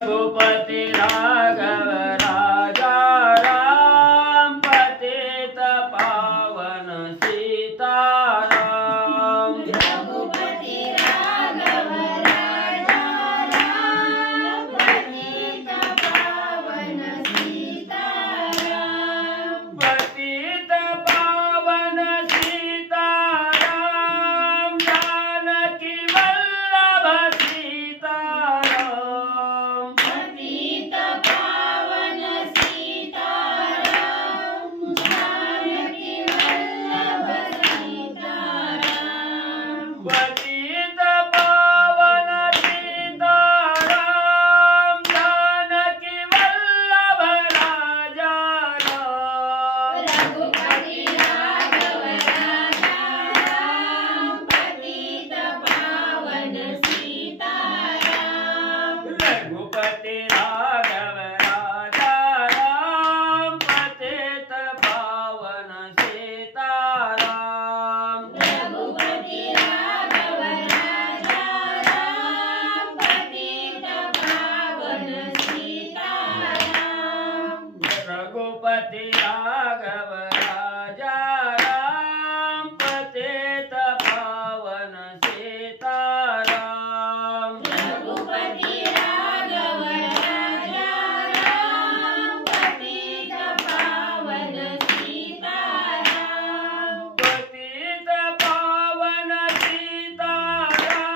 रघुपति राघव राजा राम पतित पावन सीताराम। रघुपति राघव राजा राम पतित पावन सीताराम। पतित पावन सीताराम जानकी वल्लभ सीताराम। पतित पावन सीताराम जानकी वल्लभ सीताराम। पतित पावन सीताराम जानकी वल्लभ राजा राम। रघुपति राघव राजा राम पतित पावन सीताराम। रघुपति राघव राजा राम पतित पावन सीताराम। रघुपति राघव राजा राम पतित पावन सीताराम। रघुपति राघव राजा राम पतित पावन सीताराम। रघुपति राघव राजा राम पतित पावन सीताराम। पतित पावन सीताराम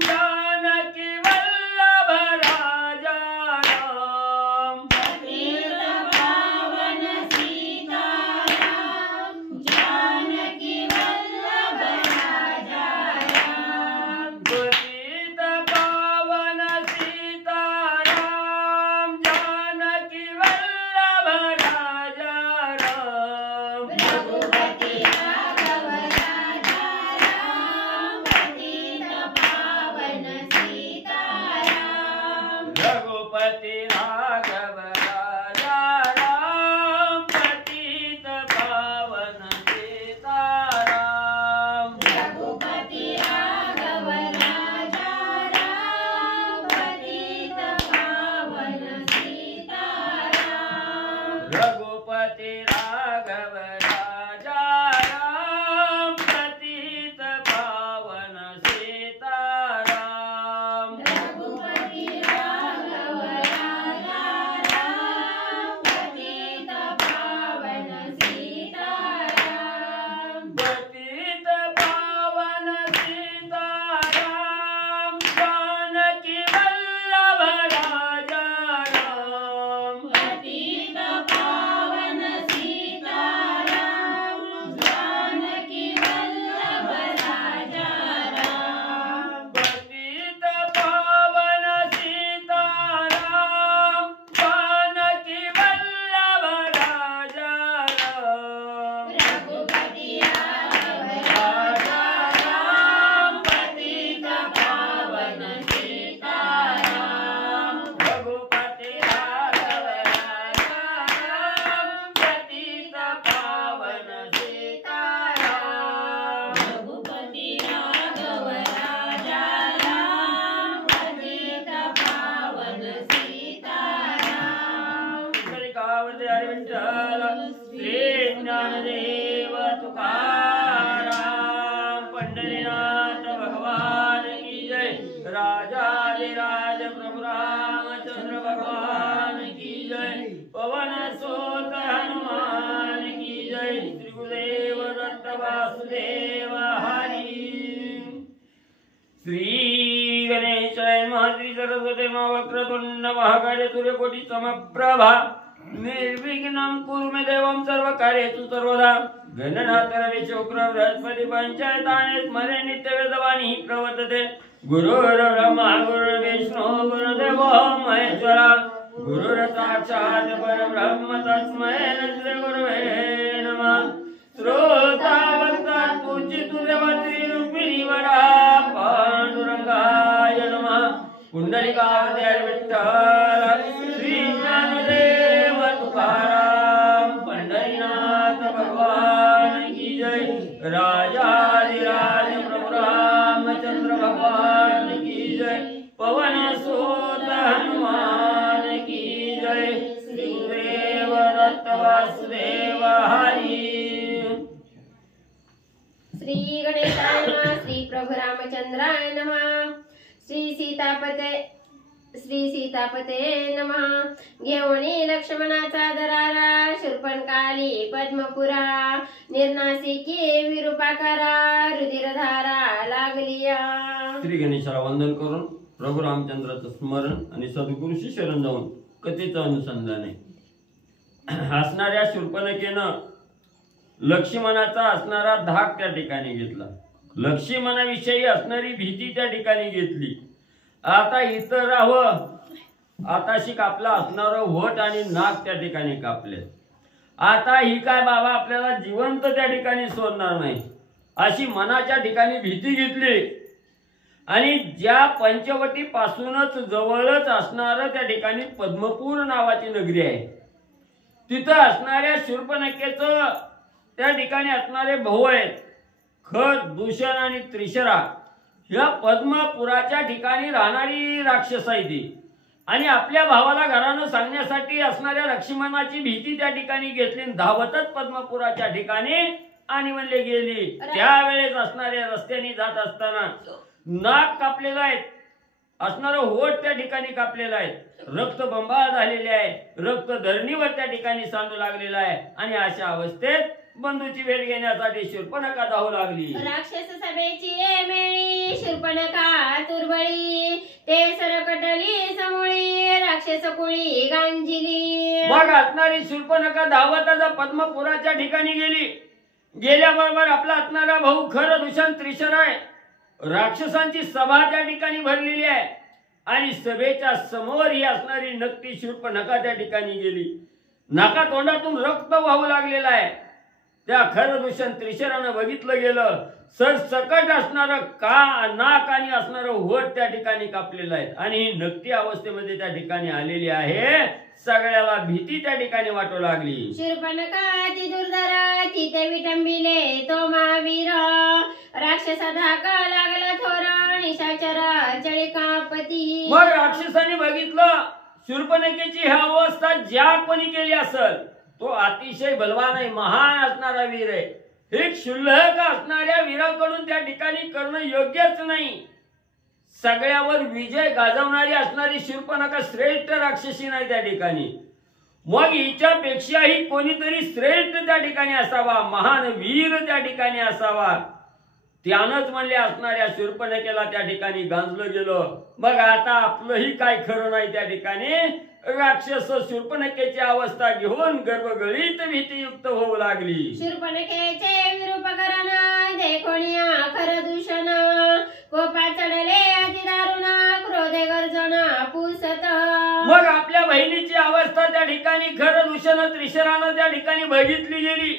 जानकी वल्लभ राजा राम। पतित पावन सीताराम जानकी वल्लभ राजा राम। पतित पावन सीताराम जानकी वल्लभ राजा राम। रघुपति राघव राजा राम पतित पावन सीताराम। रघुपति राघव राजा राम पतित पावन सीताराम। रघुपति राघव राजा राम पतित पावन सीताराम। रघुपति राघव राजा राम पतित पावन सीताराम। रघुपति राघव राजा राम पतित पावन सीताराम। पतित पावन सीताराम जानकी वल्लभ राजा राम। पतित पावन सीताराम जानकी वल्लभ राजा राम। पतित पावन सीताराम जानकी वल्लभ राजा राम। रघुपति राघव राजा राम पतित पावन सीताराम। रघुपति राघव राजा राम पतित पावन सीताराम। रघुपति राघव राजा राम पतित पावन सीताराम। कलिकावती हरि विठ्ठल श्री ज्ञानदेव तुकाराम पंढरीनाथ भगवान की जय। राजाधिराज प्रभु रामचंद्र भगवान की जय। पवन सुत हनुमान की जय। त्रिगुरुदेव दत्त वासुदेव हरि। श्री गणेशाय नमः। श्री सरस्वती नमः। वक्रतुंड महाकाय सूर्यकोटि समप्रभा निर्विघ्नं कुरु मे देवं सर्वकार्येषु सर्वदा। गणनाथ रवि शुक्र बृहस्पति पंचायतानि स्मरे नित्यवेदवाणी प्रवर्तते। गुरुर्ब्रह्मा गुरुर्विष्णु गुरुदेवो महेश्वरा। गुरुर्साक्षात् परब्रह्म तस्मै श्री गुरवे नमः। श्रोतावन्ता पूजितु देवत्री रुक्मिणी वरा पांडुरंगाय नमः। पुंडलिकावती हरि विठ्ठल श्री ज्ञानदेव तुकाराम पंढरीनाथ भगवान की जय। राजाधिराज प्रभु रामचंद्र भगवान की जय। पवन सुत हनुमान रामचंद्राय नमः. श्री सीतापते नमः. घेऊनी लक्ष्मणाचा दरारा शूर्पणखाली पद्मपुरा निर्नासिकी विरूपाकारा रुधिरधारा लागलिया. श्री गणेशाला वंदन करून प्रभू रामचंद्राचं स्मरण आणि सद्गुरूशी शरण जाऊन कथेचं अनुसंधान आहे. असणाऱ्या शूर्पणखेनं लक्ष्मणाचा असणारा धाक त्या ठिकाणी घेतला. लक्ष्मणाविषयी असणारी भीती त्या ठिकाणी घेतली. आता इतर राहावं, आता शिक आपला असणारं होट आणि नाक त्या ठिकाणी कापले. आता ही काय बाबा आपल्याला जिवंत त्या ठिकाणी सोडणार नाही अशी मनाच्या ठिकाणी भीती घेतली. आणि ज्या पंचवटी पासूनच जवळच असणारं त्या ठिकाणी पद्मपूर नावाची नगरी आहे, तिथं असणाऱ्या शूर्पणखेचं त्या ठिकाणी असणारे भाऊ आहेत खर, दूषण आणि त्रिशरा. या पद्मपुराच्या ठिकाणी राहणारी राक्षस आहे ती. आणि आपल्या भावाला घरानं सांगण्यासाठी असणाऱ्या लक्ष्मणाची भीती त्या ठिकाणी घेतली. धावतच पद्मपुराच्या ठिकाणी आणि म्हणले गेली. त्यावेळेस असणाऱ्या रस्त्याने जात असताना नाक कापलेलं आहे, असणारं होट त्या ठिकाणी कापलेलं आहे, रक्त बंबाळ झालेले आहे, रक्त धरणीवर त्या ठिकाणी सांडू लागलेला आहे. आणि अशा अवस्थेत बंधूची भेट घेण्यासाठी शूर्पणखा धावू लागली. राक्षस सभेची मेळी शूर्पणखा तुरबळी ते सरकटली समोळी राक्षस कुळी गांजिली. मग असणारी शूर्पणखा धावत पद्मपुराच्या ठिकाणी गेली. गेल्याबरोबर आपला असणारा भाऊ खर, दूषण, त्रिशरा आहे. राक्षसांची सभा त्या ठिकाणी भरलेली आहे आणि सभेच्या समोर ही असणारी नक्की शूर्पणखा त्या ठिकाणी गेली. नाका तोंडातून रक्त वाहू लागलेलं आहे. त्या खर, दूषण, त्रिशरानं बघितलं गेलं सरसकट असणारं नाक आणि असणारं होट त्या ठिकाणी कापलेलं आहे. आणि ही नक्की अवस्थेमध्ये त्या ठिकाणी आलेली आहे. सगळ्याला भीती त्या ठिकाणी वाटू लागली. शूर्पणखा ती दुर्धरा ती ते विटंबिले तो महावीर राक्षसा धाका लागला थोर निशाचर चळिकापती. मग राक्षसाने बघितलं शूर्पणखेची ही अवस्था ज्या कोणी केली असेल तो अतिशय बलवान आहे, महान असणारा वीर आहे. हे क्षुल्लक असणाऱ्या वीराकडून त्या ठिकाणी करणं योग्यच नाही. सगळ्यावर विजय गाजवणारी असणारी शूर्पणखा श्रेष्ठ राक्षसी नाही त्या ठिकाणी. मग हिच्यापेक्षाही कोणीतरी श्रेष्ठ त्या ठिकाणी असावा, महान वीर त्या ठिकाणी असावा. त्यानंच म्हणले असणाऱ्या शूर्पणखेला त्या ठिकाणी गांजलं गेलं. मग आता आपलंही काय खरं नाही त्या ठिकाणी. राक्षस शूर्पणखेची अवस्था घेऊन गर्भगळीत भीतीयुक्त होऊ लागली. शूर्पणखेचे विरूपकरण देखोनिया खर दूषण कोपा चढले अति दारुण क्रोधे गर्जन पुसत. मग आपल्या बहिणीची अवस्था त्या ठिकाणी खरं दूषण त्रिशरानं त्या ठिकाणी बघितली गेली.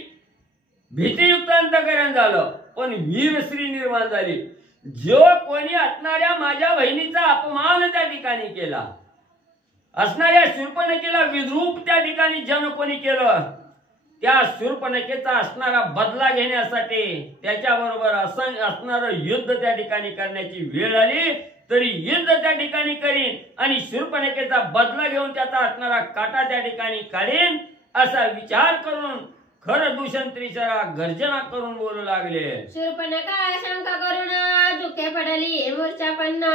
भीतीयुक्त अंतःकरण झालं, पण वीरश्री निर्माण झाली. जो कोणी असणाऱ्या माझ्या बहिणीचा अपमान त्या ठिकाणी केला, असणाऱ्या शूर्पणखेला विद्रूप त्या ठिकाणी जन कोणी केलं, त्या शूर्पणखेचा असणारा बदला घेण्यासाठी त्याच्याबरोबर असणारं युद्ध त्या ठिकाणी करण्याची वेळ आली तरी युद्ध त्या ठिकाणी करीन आणि शूर्पणखेचा बदला घेऊन त्याचा असणारा काटा त्या ठिकाणी काढीन असा विचार करून खर, दूषण, त्रिशरा गर्जना करून बोलू लागले. शूर्पणखा शंका करून दुःखे पडली मूर्छापन्न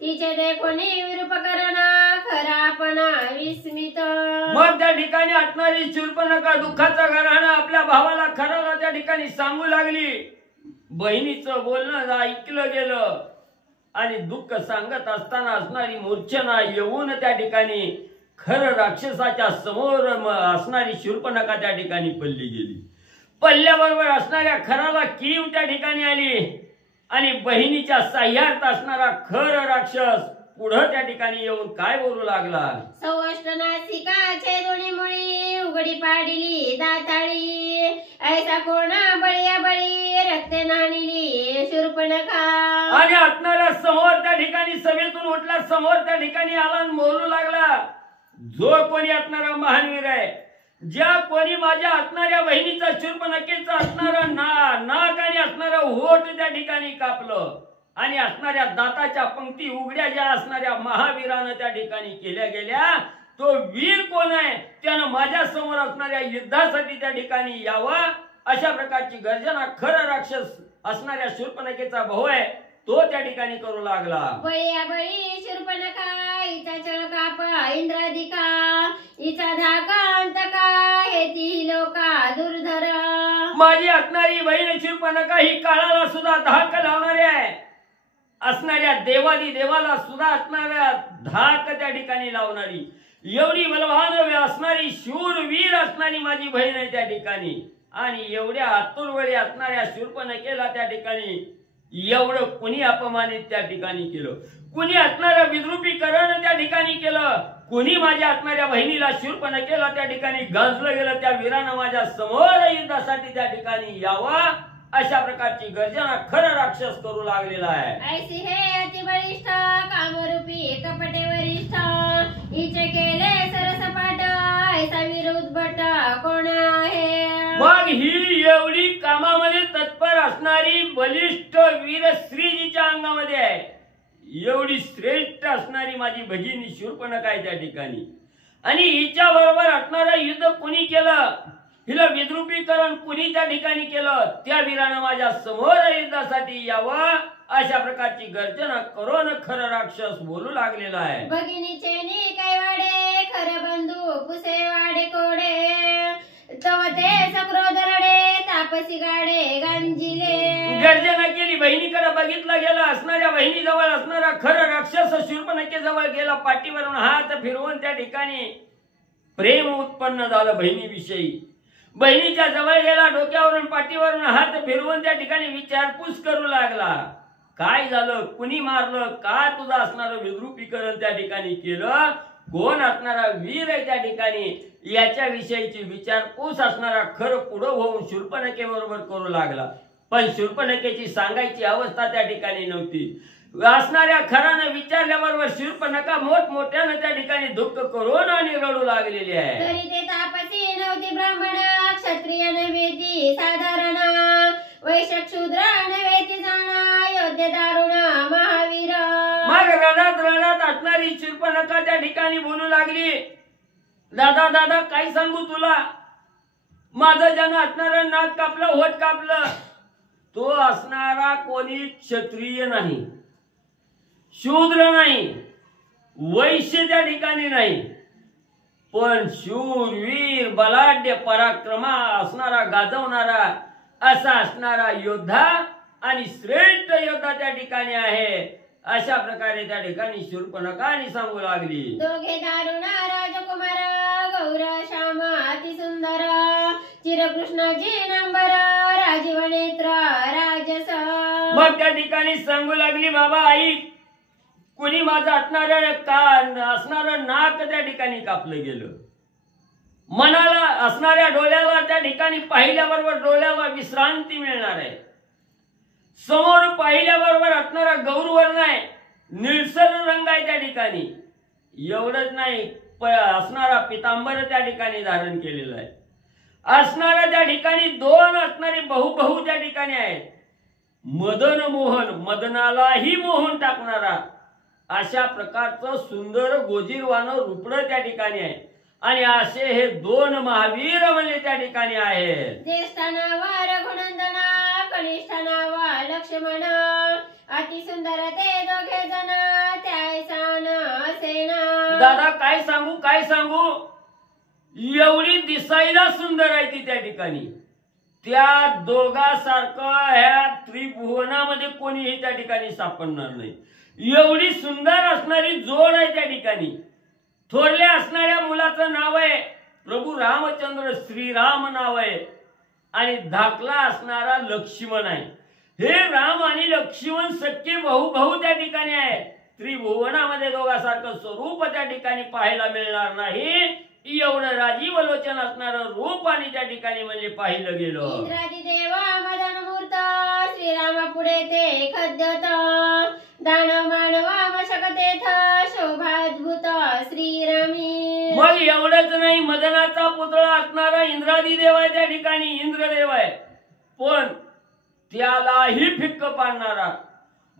तिचे देखोनी विरूपकरण खरा आपण विस्मित. मग त्या ठिकाणी असणारी शूर्पणखा दुःखाचा घराणं आपल्या भावाला खराला त्या ठिकाणी सांगू लागली. बहिणीचं बोलणं ऐकलं गेलं आणि दुःख सांगत असताना असणारी मूर्छना येऊन त्या ठिकाणी खरं राक्षसाच्या समोर असणारी शूर्पणखा त्या ठिकाणी पडली गेली. पडल्याबरोबर असणाऱ्या खराला कीव त्या ठिकाणी आली आणि बहिणीच्या साह्यार्थ असणारा खर राक्षस पुढं त्या ठिकाणी येऊन काय बोलू लागला. सौष्ट नासिकाचे दोन्ही मुळी उघडी पाडली दाताळी ऐसा कोणा बळीया बळी रक्ते नाणिली शूर्पणखा. आणि असणाऱ्या समोर त्या ठिकाणी सभेतून उठला, समोर त्या ठिकाणी आला आणि बोलू लागला. जो कोणी असणारा महानवीर आहे, ज्या कोणी माझ्या असणाऱ्या बहिणीचा शूर्पणखेचा असणारा नाक आणि असणारा होट त्या ठिकाणी कापलं आणि असणाऱ्या दाताच्या पंक्ती उघड्या ज्या असणाऱ्या महावीरानं त्या ठिकाणी केल्या गेल्या, तो वीर कोण आहे, त्यानं माझ्या समोर असणाऱ्या युद्धासाठी त्या ठिकाणी यावं अशा प्रकारची गर्जना खरं राक्षस असणाऱ्या शूर्पणखेचा भाऊ आहे तो त्या ठिकाणी करू लागला. बळी बळी शूर्पणखा हिचा छळ काप इंद्रादिका हिचा धाका अंतका हे ती लोका दुर्धर. माझी असणारी बहीण शूर्पणखा ही काळाला सुद्धा धाक लावणारी आहे. असणाऱ्या देवादी देवाला सुद्धा असणाऱ्या धाक त्या ठिकाणी लावणारी, एवढी बलवान असणारी शूरवीर असणारी माझी बहीण आहे त्या ठिकाणी. आणि एवढ्या आतुरवळी असणाऱ्या शूर्पणखेला त्या ठिकाणी एवढं कुणी अपमानित त्या ठिकाणी केलं, कुणी असणारं विद्रुपीकरण त्या ठिकाणी केलं, कुणी माझ्या असणाऱ्या बहिणीला शूर्पणखेला त्या ठिकाणी गांजलं गेलं. त्या वीरानं माझ्या समोर युद्धासाठी त्या ठिकाणी यावं अशा प्रकारची गर्जना खरं राक्षस करू लागलेला आहे. ऐसी हे अति बळिष्ठ कामरूपी कपटे वरिष्ठ हिचे केले सरसपाट ऐसा विरोध भट कोण आहे. मग ही एवढी कामामध्ये तत्पर असणारी बलिष्ठ वीर श्रीजीच्या अंगामध्ये आहे. एवढी श्रेष्ठ असणारी माझी भगिनी शूर्पणखा आहे त्या ठिकाणी. आणि हिच्या बरोबर असणारं युद्ध कुणी केलं, हिला विद्रुपीकरण कुणी त्या ठिकाणी केलं, त्या वीरानं माझ्या समोर युद्धासाठी यावं अशा प्रकारची गर्जना करून खरं राक्षस बोलू लागलेला आहे. भगिनीचे नी काय वाडे खरे बंधू पुसे वाडे कोडे तव ते सक्रोध रडे तापसी गाडे गांजिले. गर्जना केली, बहिणीकडे बघितलं गेलं. असणाऱ्या बहिणीजवळ असणारा खरं राक्षस शूर्पणखेजवळ गेला. पाठीवरून हात फिरवून त्या ठिकाणी प्रेम उत्पन्न झालं बहिणीविषयी. बहिणीच्या जवळ गेला, डोक्यावरून पाठीवरून हात फिरवून त्या ठिकाणी विचारपूस करू लागला. काय झालं, कुणी मारलं, का तुझं असणारं विद्रुपीकरण त्या ठिकाणी केलं, कोण असणारा वीर आहे त्या ठिकाणी, याच्या विषयीची विचारपूस असणारा खरं पुढं होऊन शूर्पणखे बरोबर करू लागला. पण शूर्पणखेची सांगायची अवस्था त्या ठिकाणी नव्हती. असणाऱ्या खरानं विचारल्याबरोबर शूर्पणखा मोठमोठ्यानं त्या ठिकाणी दुःख करून आणि रडू लागलेली आहे. तरी ते तापसी नव्हती ब्राह्मण क्षत्रिय नव्हे ती साधारण वैश्य शूद्र नव्हे ती जाणा योग्य दारुण महावीर. मग रडत रडत असणारी शूर्पणखा त्या ठिकाणी बोलू लागली, दादा दादा काय सांगू तुला, माझं ज्यानं असणारं नाक कापलं, होट कापलं, तो असणारा कोणी क्षत्रिय नाही, शूद्र नाही, वैश्य त्या ठिकाणी नाही, पण शूरवीर बलाढ्य पराक्रमा असणारा, गाजवणारा असा असणारा योद्धा आणि श्रेष्ठ योद्धा त्या ठिकाणी आहे. अशा प्रकारे त्या ठिकाणी शूर्पणखा सांगू लागली. दोघे दारुण राजकुमार गौर श्याम अति सुंदर चिरकृष्णाजी नंबर राजीव नेत्र राजस. मग त्या ठिकाणी सांगू लागली, बाबा आई, कुणी माझं असणारं नाक त्या ठिकाणी कापलं गेलं, मनाला असणाऱ्या डोळ्याला त्या ठिकाणी पाहिल्याबरोबर डोळ्याला विश्रांती मिळणार आहे. समोर पाहिल्याबरोबर असणारा गौरवर्ण आहे, निळसर रंग आहे त्या ठिकाणी. एवढंच नाही, असणारा पितांबर त्या ठिकाणी धारण केलेला आहे. असणारा त्या ठिकाणी दोन असणारे बहु त्या ठिकाणी आहेत. मदन मोहन, मदनालाही मोहन टाकणारा अशा प्रकारचं सुंदर गोजीरवानं रूपडं त्या ठिकाणी आहे. आणि असे हे दोन महावीर म्हणजे त्या ठिकाणी आहेत. ज्येष्ठ नाव रघुनंदन कनिष्ठ नाव लक्ष्मण अति सुंदर ते दोघे जण त्यायसान असेन. दादा काय सांगू, एवढी दिसायला सुंदर आहे ती त्या ठिकाणी. त्या दोघांसारखं ह्या त्रिभुवनामध्ये कोणीही त्या ठिकाणी सापडणार नाही. एवढी सुंदर असणारी जोड आहे त्या ठिकाणी. थोरल्या असणाऱ्या मुलाचं नाव आहे प्रभू रामचंद्र, श्रीराम नाव आहे. आणि धाकला असणारा लक्ष्मण आहे. हे राम आणि लक्ष्मण सख्खे भाऊ त्या ठिकाणी आहेत. त्रिभुवनामध्ये दोघांसारखं स्वरूप त्या ठिकाणी पाहायला मिळणार नाही. एवढं राजीव लोचन असणारं रूप आणि त्या ठिकाणी म्हणजे पाहिलं गेलं. इंद्रादी देवा मदन मूर्त श्रीरामा पुढे ते खद्यत दानव मानवा मशकतेथ शोभाद्भुत श्रीरामी. मग एवढंच नाही, मदनाचा पुतळा असणारा इंद्रादी देव आहे त्या ठिकाणी, इंद्रदेव आहे. पण त्यालाही फिक्क पाडणारा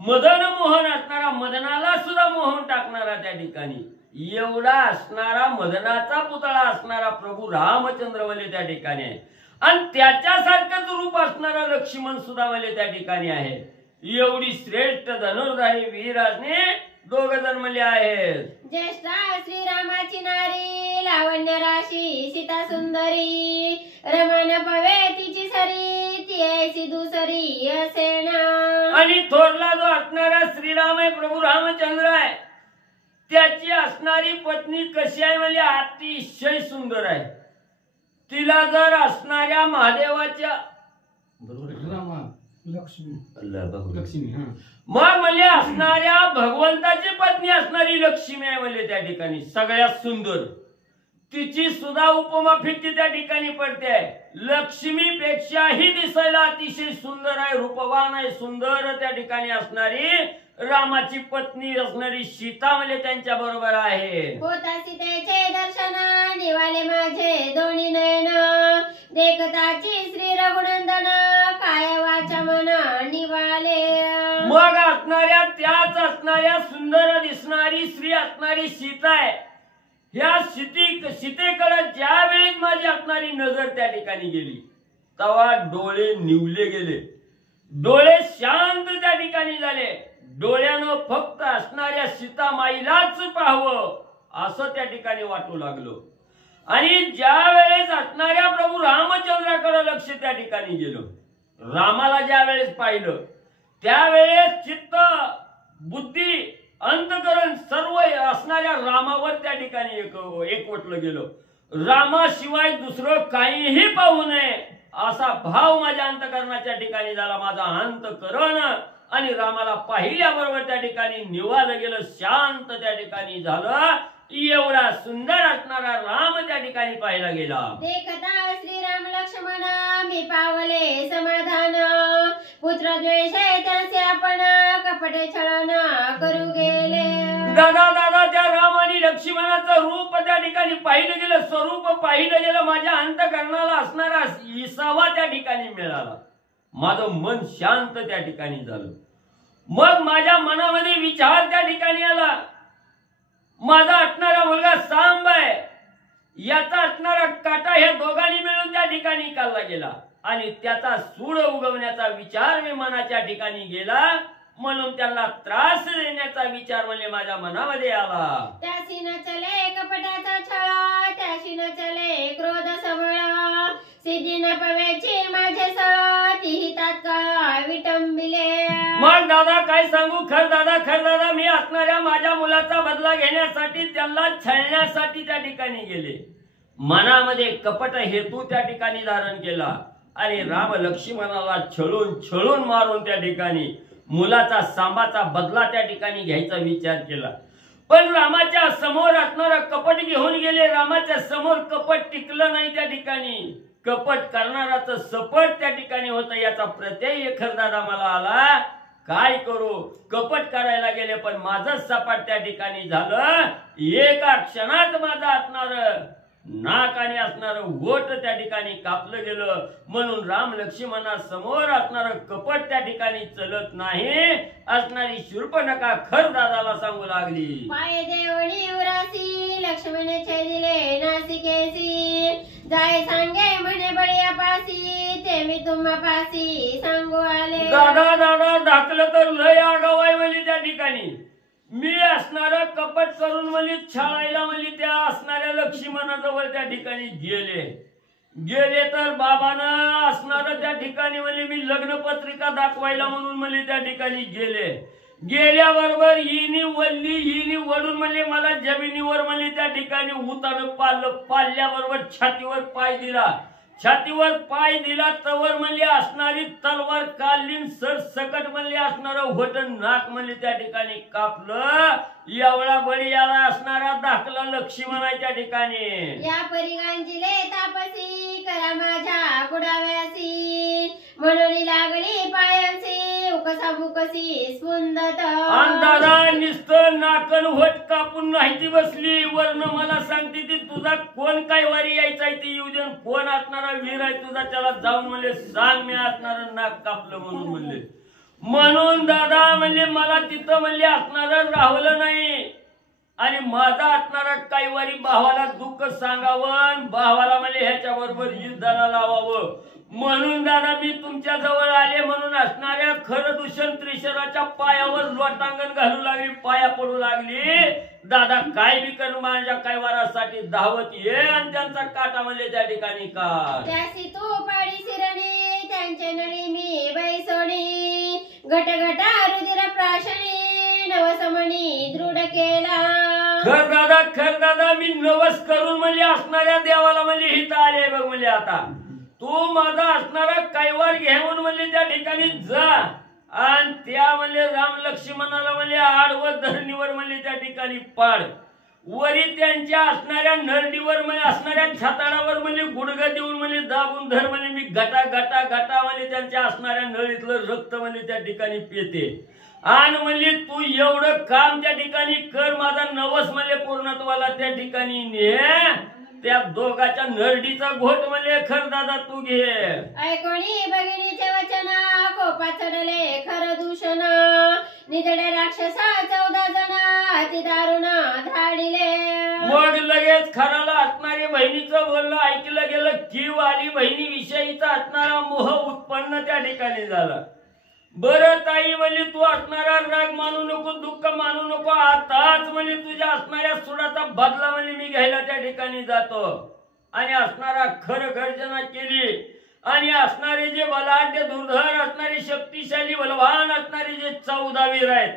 मदन मोहन असणारा, मदनाला सुद्धा मोहन टाकणारा त्या ठिकाणी एवढा असणारा मदनाचा पुतळा असणारा प्रभू रामचंद्र वले त्या ठिकाणी आहे. आणि त्याच्यासारखंच रूप असणारा लक्ष्मण सुद्धा वले त्या ठिकाणी आहे. एवढी श्रेष्ठ धनुर्धारी वीर असणे दोघ जण म्हणले आहेत. ज्येष्ठा श्रीरामाची नारी लावण्य राशी सीता सुंदरी रमण पवे तिची सरी ती ऐसी दुसरी असेना. आणि थोरला जो असणारा श्रीराम आहे, प्रभू रामचंद्र आहे, त्याची असणारी पत्नी कशी आहे म्हणजे अतिशय सुंदर आहे. तिला जर असणाऱ्या महादेवाच्या लक्ष्मी मग म्हणजे असणाऱ्या भगवंताची पत्नी असणारी लक्ष्मी आहे म्हणजे त्या ठिकाणी सगळ्यात सुंदर. तिची सुद्धा उपमा फिक्की त्या ठिकाणी पडते. लक्ष्मीपेक्षाही दिसायला अतिशय सुंदर आहे, रूपवान आहे, सुंदर त्या ठिकाणी असणारी रामाची पत्नी असणारी सीता म्हणजे त्यांच्या बरोबर आहे. होता सीतेचे दर्शन निवाले माझे दोन्ही नयन देखताची श्री रघुनंदन काय वाचा मन निवाले. मग असणाऱ्या त्याच असणाऱ्या सुंदर दिसणारी स्त्री असणारी सीता आहे. ह्या सीतेकडे ज्या वेळेस माझी असणारी नजर त्या ठिकाणी गेली तेव्हा डोळे निवले गेले, डोळे शांत त्या ठिकाणी झाले. डोळ्यानं फक्त असणाऱ्या सीतामाईलाच पाहावं असं त्या ठिकाणी वाटू लागलो. आणि ज्या वेळेस असणाऱ्या प्रभू रामचंद्राकडे लक्ष त्या ठिकाणी गेलो, रामाला ज्या वेळेस पाहिलं त्यावेळेस चित्त बुद्धी अंतकरण सर्व असणाऱ्या रामावर त्या ठिकाणी एकवटलं गेलो. रामाशिवाय दुसरं काहीही पाहू नये असा भाव माझ्या अंतकरणाच्या ठिकाणी झाला. माझा अंतकरण आणि रामाला पाहिल्याबरोबर त्या ठिकाणी निवालं गेलं, शांत त्या ठिकाणी झालं. एवढा सुंदर असणारा राम त्या ठिकाणी पाहिला गेला. देखता श्रीराम लक्ष्मण मी पावले समाधान पुत्र द्वेष त्याचे आपण कपटे छळन करू गेले. दादा दादा त्या राम आणि लक्ष्मणाचं रूप त्या ठिकाणी पाहिलं गेलं, स्वरूप पाहिलं गेलं. माझ्या अंतकरणाला असणारा विसावा त्या ठिकाणी मिळाला. माझं मन शांत त्या ठिकाणी झालं. मग माझ्या मनामध्ये विचार त्या ठिकाणी आला, माझा असणारा मुलगा सांब आहे, याचा असणारा काटा ह्या दोघांनी मिळून त्या ठिकाणी काढला गेला आणि त्याचा सूड उगवण्याचा विचार मी मनाच्या ठिकाणी गेला. म्हणून त्यांना त्रास देण्याचा विचार म्हणजे माझ्या मनामध्ये आला. त्याशी न चले कपटाचा छळ त्याशी न चले क्रोध सबळ सिद्धी न पवेची माझे सळ तीही तात्काळ विटंबिले. मग दादा काय सांगू, खर दादा मी असणाऱ्या माझ्या मुलाचा बदला घेण्यासाठी त्यांना छळण्यासाठी त्या ठिकाणी गेले. मनामध्ये कपट हेतू त्या ठिकाणी धारण केला आणि राम लक्ष्मणाला छळून मारून त्या ठिकाणी मुलाचा सांबाचा बदला त्या ठिकाणी घ्यायचा विचार केला. पण रामाच्या समोर असणारा कपट घेऊन गेले. रामाच्या समोर कपट टिकलं नाही. त्या ठिकाणी कपट करणाराचं सपट त्या ठिकाणी होतं. याचा प्रत्यय खरदादा मला आला. काय करू, कपट करायला गेले पण माझं सपाट त्या ठिकाणी झालं. एका क्षणात माझं असणार नाक आणि असणार गोट त्या ठिकाणी कापलं गेलं. म्हणून राम लक्ष्मणा समोर असणार कपट त्या ठिकाणी चलत नाही असणारी शूर्पणखा खर दादाला सांगू लागली. पाय देवणी उरासी लक्ष्मण छेदिले नासिकेसी जाय सांगे म्हणे बळीया पासी ते मी तुम्हा पासी सांगू आले. दादा दाखलं तर लय आगाव आहे म्हणली त्या ठिकाणी. मी असणारा कपट करून म्हणली छळायला म्हणली त्या असणाऱ्या लक्ष्मणाजवळ त्या ठिकाणी गेले तर बाबांना असणार त्या ठिकाणी म्हणली मी लग्न पत्रिका दाखवायला म्हणून म्हणली त्या ठिकाणी गेल्याबरोबर हिनी वडून म्हणले मला जमिनीवर म्हणली त्या ठिकाणी उतार पाळल्याबरोबर छातीवर पाय दिला तवर म्हणले असणारी तलवार काढली सरसकट म्हणले असणार होटन नाक म्हणले त्या ठिकाणी कापलं. एवढा बळी याला असणारा दाखला लक्ष्मण आहे त्या ठिकाणी. या परिगांजिले तापसी करा माझ्या कुडाव्यासी म्हणून लागली पायांसी उकसा बुकसी स्पुंदत. अंधारा निस्तर नाकन होट कापून नाही ती बसली. वर्ण मला सांगते ती तुझा कोण काय वारी यायचा ती येऊ दे. कोण असणारा वीर आहे तुझा त्याला जाऊन म्हणले सांग मी असणार नाक कापलं म्हणून म्हणले. म्हणून दादा म्हणले मला तिथं म्हणले असणार राहलं नाही आणि माझा असणारा काही वारी भावाला दुःख सांगावं भावाला म्हणले ह्याच्या बरोबर युद्धाला लावावं म्हणून दादा मी तुमच्या जवळ आले म्हणून असणाऱ्या खरं दूषण त्रिशराच्या पायावर लोटांगण घालू लागली, पाया पडू लागली. दादा काय बी कर माझ्या कैवारासाठी धावत ये आणि त्यांचा काटा म्हणले त्या ठिकाणी का त्यासी तू पाडी सिरणी त्यांचे नळी मी बैसोणी घट घटा रुधिर प्राशणी नवसमणी दृढ केला. खर दादा मी नवस करून म्हणले असणाऱ्या देवाला म्हणले हित आले बघ म्हणले आता तू माझा असणारा कैवार घेऊन म्हणले त्या ठिकाणी जा आणि त्या म्हणले राम लक्ष्मणाला म्हणले आडवं धरणीवर म्हणले त्या ठिकाणी पाड वरी त्यांच्या असणाऱ्या नरडीवर म्हणजे असणाऱ्या छाताडावर म्हणजे गुडघा देऊन म्हणजे दाबून धर म्हणजे मी गटा गटा गटा म्हणजे त्यांच्या असणाऱ्या नळीतलं रक्त म्हणजे त्या ठिकाणी पिते आणि म्हणले तू एवढं काम त्या ठिकाणी कर माझा नवस म्हणजे पूर्णत्वाला त्या ठिकाणी ने त्या दोघाच्या नरडीचा घोट म्हणजे खर दादा तू घे. ऐकोणी भगिनीचे वचन कोपा चढले खर दूषण निधडे राक्षसा 14 जण अति दारुण धाडिले. मग लगेच खराला असणारे बहिणीचं बोलणं ऐकलं गेलं कीव आली बहिणी विषयीचा असणारा मोह उत्पन्न त्या ठिकाणी झाला. बरं ताई म्हणजे तू असणारा राग मानू नको दुःख मानू नको आताच म्हणजे तुझ्या असणाऱ्या सुडाचा बदला म्हणजे मी घ्यायला त्या ठिकाणी जातो आणि असणारा खर गर्जना केली आणि असणारे जे बलाढ्य दुर्धर असणारे शक्तिशाली बलवान असणारे जे 14 वीर आहेत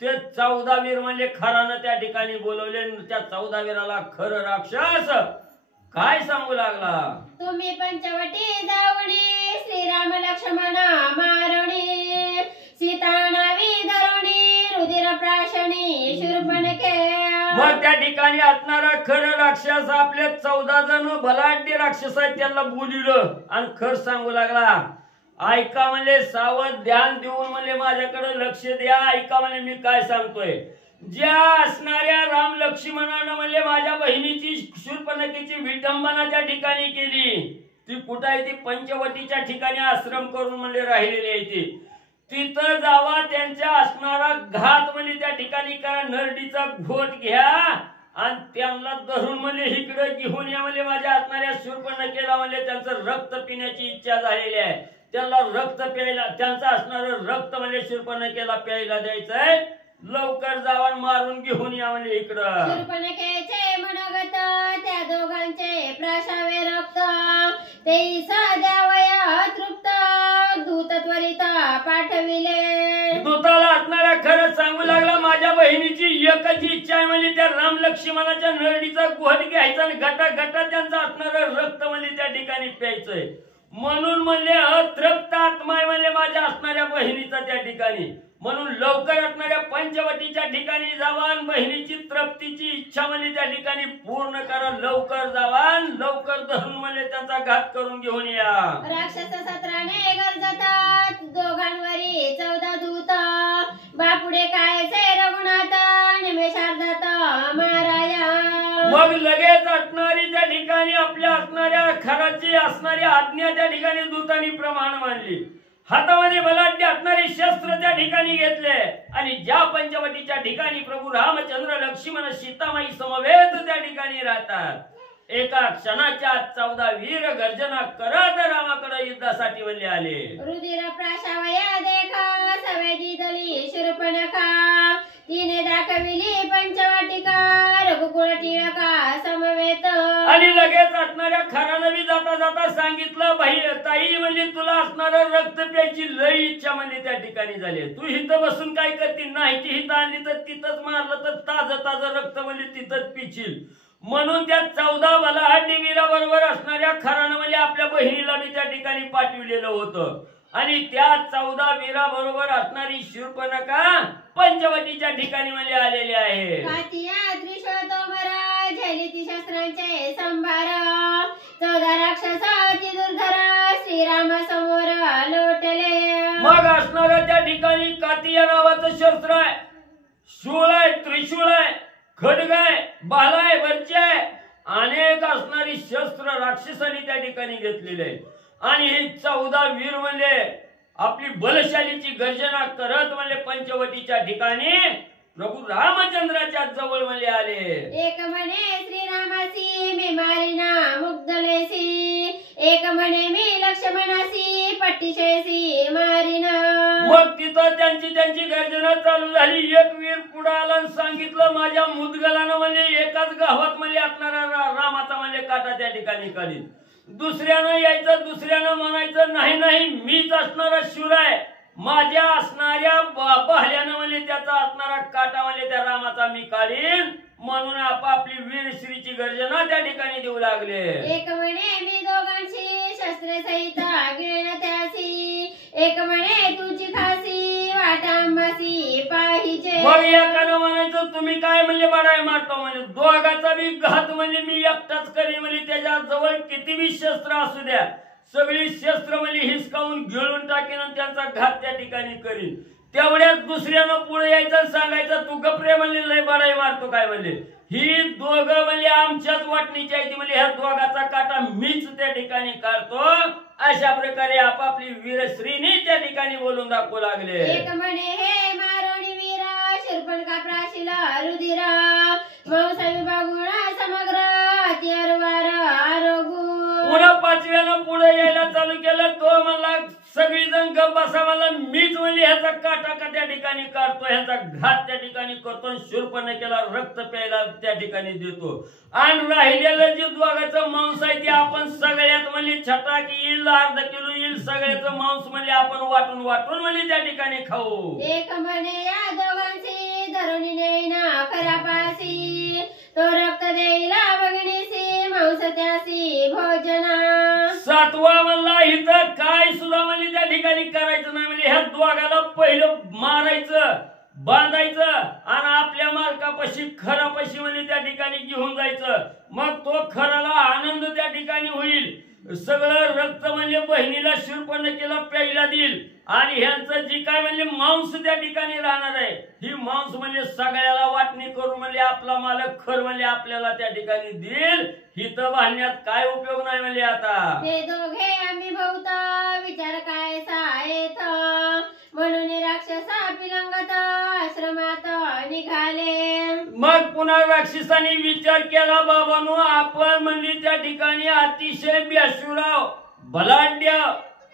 ते 14 वीर म्हणजे खरानं त्या ठिकाणी बोलवले. त्या 14 वीराला खर राक्षस काय सांगू लागला तुम्ही पंचवटी जावणी श्रीराम लक्ष्मण मारणी सीता नावी धरणी रुधिर प्राशणी शूर्पणखे. मग त्या ठिकाणी असणारा खरं राक्षस आपले 14 जण बलाढ्य राक्षस आहेत त्यांना बोलिवलं आणि खर सांगू लागला ऐका म्हणले सावध ध्यान देऊन म्हणले माझ्याकडे लक्ष द्या ऐका म्हणले मी काय सांगतोय. ज्या असणाऱ्या राम लक्ष्मणानं म्हणले माझ्या बहिणीची शूर्पणखेची विटंबना त्या ठिकाणी केली ती कुठं आहे ती पंचवटीच्या ठिकाणी आश्रम करून म्हणले राहिलेली आहे ती तिथं जावा त्यांच्या असणारा घात म्हणजे त्या ठिकाणी करा नरडीचा घोट घ्या आणि त्यांना धरून म्हणजे इकडे घेऊन या म्हणजे माझ्या असणाऱ्या शूर्पणखेला म्हणजे त्यांचं रक्त पिण्याची इच्छा झालेली आहे त्यांना रक्त प्यायला त्यांचं असणारं रक्त म्हणजे शूर्पणखेला प्यायला द्यायचंय लवकर जावा मारून घेऊन या म्हणजे इकडं. शूर्पणखेचे मनोगत त्या दोघांचे प्राशावे रक्त ते द्यावया तृप्त दूत त्वरित पाठविले. दूताला असणारा खरंच सांगू लागला माझ्या बहिणीची एकच इच्छा आहे म्हणजे त्या राम लक्ष्मणाच्या नरडीचा घोट घ्यायचा आणि घटा घटा त्यांचं असणारं रक्त म्हणजे त्या ठिकाणी प्यायचंय म्हणून म्हणले अतृप्त आत्मा आहे म्हणजे माझ्या असणाऱ्या बहिणीचा त्या ठिकाणी म्हणून लवकर असणाऱ्या पंचवटीच्या ठिकाणी जावा बहिणीची तृप्तीची इच्छा म्हणजे त्या ठिकाणी पूर्ण करा लवकर जावा लवकर धरून म्हणजे त्यांचा घात करून घेऊन या. राक्षस 17 गरजतात दोघांवरी 14 दूत बापुडे कायचे रघुनाथ निमेषार्धात महाराया. मग लगेच असणारी त्या ठिकाणी आपल्या असणाऱ्या खराची असणारी आज्ञा त्या ठिकाणी दूतांनी प्रमाण मानली हातामध्ये बलाढ्य असणारे शस्त्र त्या ठिकाणी घेतले आणि ज्या पंचवटीच्या ठिकाणी प्रभू रामचंद्र लक्ष्मण सीतामाई समवेत त्या ठिकाणी राहतात एका क्षणाच्या 14 वीर गर्जना करत रामाकडे युद्धासाठी म्हणले आले. रुधिर प्राशावया देखा सवेदी दली शूर्पणखा तिने दाखविली पंचवाटिका रघुकुळ टिळका समवेत. आणि लगेच असणाऱ्या खरानवी जाता जाता सांगितलं ताई म्हणजे तुला असणारं रक्त प्यायची लई इच्छा म्हणजे त्या ठिकाणी झाली तू इथं बसून काय करते नाही ती इथं आणली तर तिथंच मारलं तर ताजं रक्त म्हणजे तिथंच पिशील म्हणून त्या 14 बलाढ्य वीराबरोबर असणाऱ्या खरानं म्हणजे आपल्या बहिणीला मी त्या ठिकाणी पाठविलेलं होतं आणि त्या 14 वीराबरोबर असणारी शूर्पणखा पंचवटीच्या ठिकाणी म्हणजे आलेली आहे. कातिया त्रिशूळ तोमरा झैलिती शस्त्रांचे संभार 14 राक्षस अति दुर्धर श्रीराम समोर लोटले. मग असणारं त्या ठिकाणी कातिया नावाचं शस्त्र आहे शूळ आहे त्रिशूळ आहे खड्ग आहे भाला आहे बर्ची आहे अनेक असणारी शस्त्र राक्षसांनी त्या ठिकाणी घेतलेली आहे आणि हे 14 वीर म्हणजे आपली बलशालीची गर्जना करत म्हणजे पंचवटीच्या ठिकाणी प्रभू रामचंद्राच्या जवळ म्हणजे आले. एक म्हणे श्रीरामासी मी मारिना मुग्धलेसी एक म्हणे मी लक्ष्मणासी तिथं त्यांची त्यांची गर्जना चालू झाली. एक वीर पुढे आला आणि सांगितलं माझ्या मुदगलानं म्हणजे एकाच गावात म्हणजे असणारा रामाचा म्हणजे काटा त्या ठिकाणी काढीन. दुसऱ्यानं यायचं, दुसऱ्यानं म्हणायचं नाही नाही मीच असणारा शूर आहे, माझ्या असणाऱ्या बहल्यानं म्हणजे त्याचा असणारा काटा म्हणजे त्या रामाचा मी काढीन. म्हणून आपापली वीरश्रीची गर्जना त्या ठिकाणी देऊ लागले. एक म्हणे मी दोघांशी शस्त्र सहित गिळण त्यासी, एक म्हणे तुझी खासी वाटांबासी पाहिजे. मग एकानं म्हणायचं तुम्ही काय म्हणजे बडाय मारतो म्हणजे दोघाचा बी घात म्हणजे मी एकटाच करीन म्हणजे त्याच्या जवळ किती बी शस्त्र असू द्या सगळी शस्त्र म्हणजे हिसकावून गिळून टाकेन आणि त्यांचा घात त्या ठिकाणी करीन. तेवढ्यात दुसऱ्यानं पुढे यायचं सांगायचं तू गप्रे म्हणले लय बडाई मारतो काय म्हणले. ही दोघं म्हणजे आमच्याच वाटणीची आहे ती म्हणजे ह्या दोघाचा काटा मीच त्या ठिकाणी काढतो. अशा प्रकारे आपापली वीरश्रीनी त्या ठिकाणी बोलून दाखवू लागले. एक म्हणे हे मारोणी वीर शूर्पणखा प्राशिला रुधिर मौसा विभागुण समग्र अतिअरवार आरोगु. पुन्हा पाचव्यानं पुढे यायला चालू केलं. तो म्हणला सगळी जण गप बसा मला मीच म्हणजे ह्याचा काटा का त्या ठिकाणी काढतो, ह्याचा घात त्या ठिकाणी करतो, शूर्पणखेला रक्त प्यायला त्या ठिकाणी देतो. आणि राहिलेलं जे दोघांचं मांस आहे ते आपण सगळ्यात म्हणजे छटाकी येईल, अर्धा किलो येईल, सगळ्याचं मांस म्हणजे आपण वाटून वाटून म्हणजे त्या ठिकाणी खाऊ. एक म्हणे या दोघांशी धरून नेईन खरापासी, तो रक्त देईला बघणीसी मांस त्यासी भोजना. सातवा म्हणला इथं काय सुद्धा म्हणजे त्या ठिकाणी करायचं नाही म्हणजे ह्या दोघाला पहिलं मारायचं बांधायचं आणि आपल्या मालकापाशी खरापाशी म्हणजे त्या ठिकाणी घेऊन जायचं. मग तो खराला आनंद त्या ठिकाणी होईल. सगळं रक्त म्हणजे बहिणीला शूर्पणखेला प्यायला देईल आणि ह्यांचं जी काय म्हणजे मांस त्या ठिकाणी राहणार आहे ही मांस म्हणजे सगळ्याला वाटणी करून म्हणजे आपला मालक खर म्हणजे आपल्याला त्या ठिकाणी देईल. हिथं बांधण्यात काय उपयोग नाही म्हणजे आता. ते दोघे आम्ही बहुत विचार काय सायथ, म्हणून राक्षसा पिलंगत आश्रमात निघाले. मग पुन्हा राक्षसांनी विचार केला बाबांनो आपण म्हणजे त्या ठिकाणी अतिशय बेशुराव बलाढ्य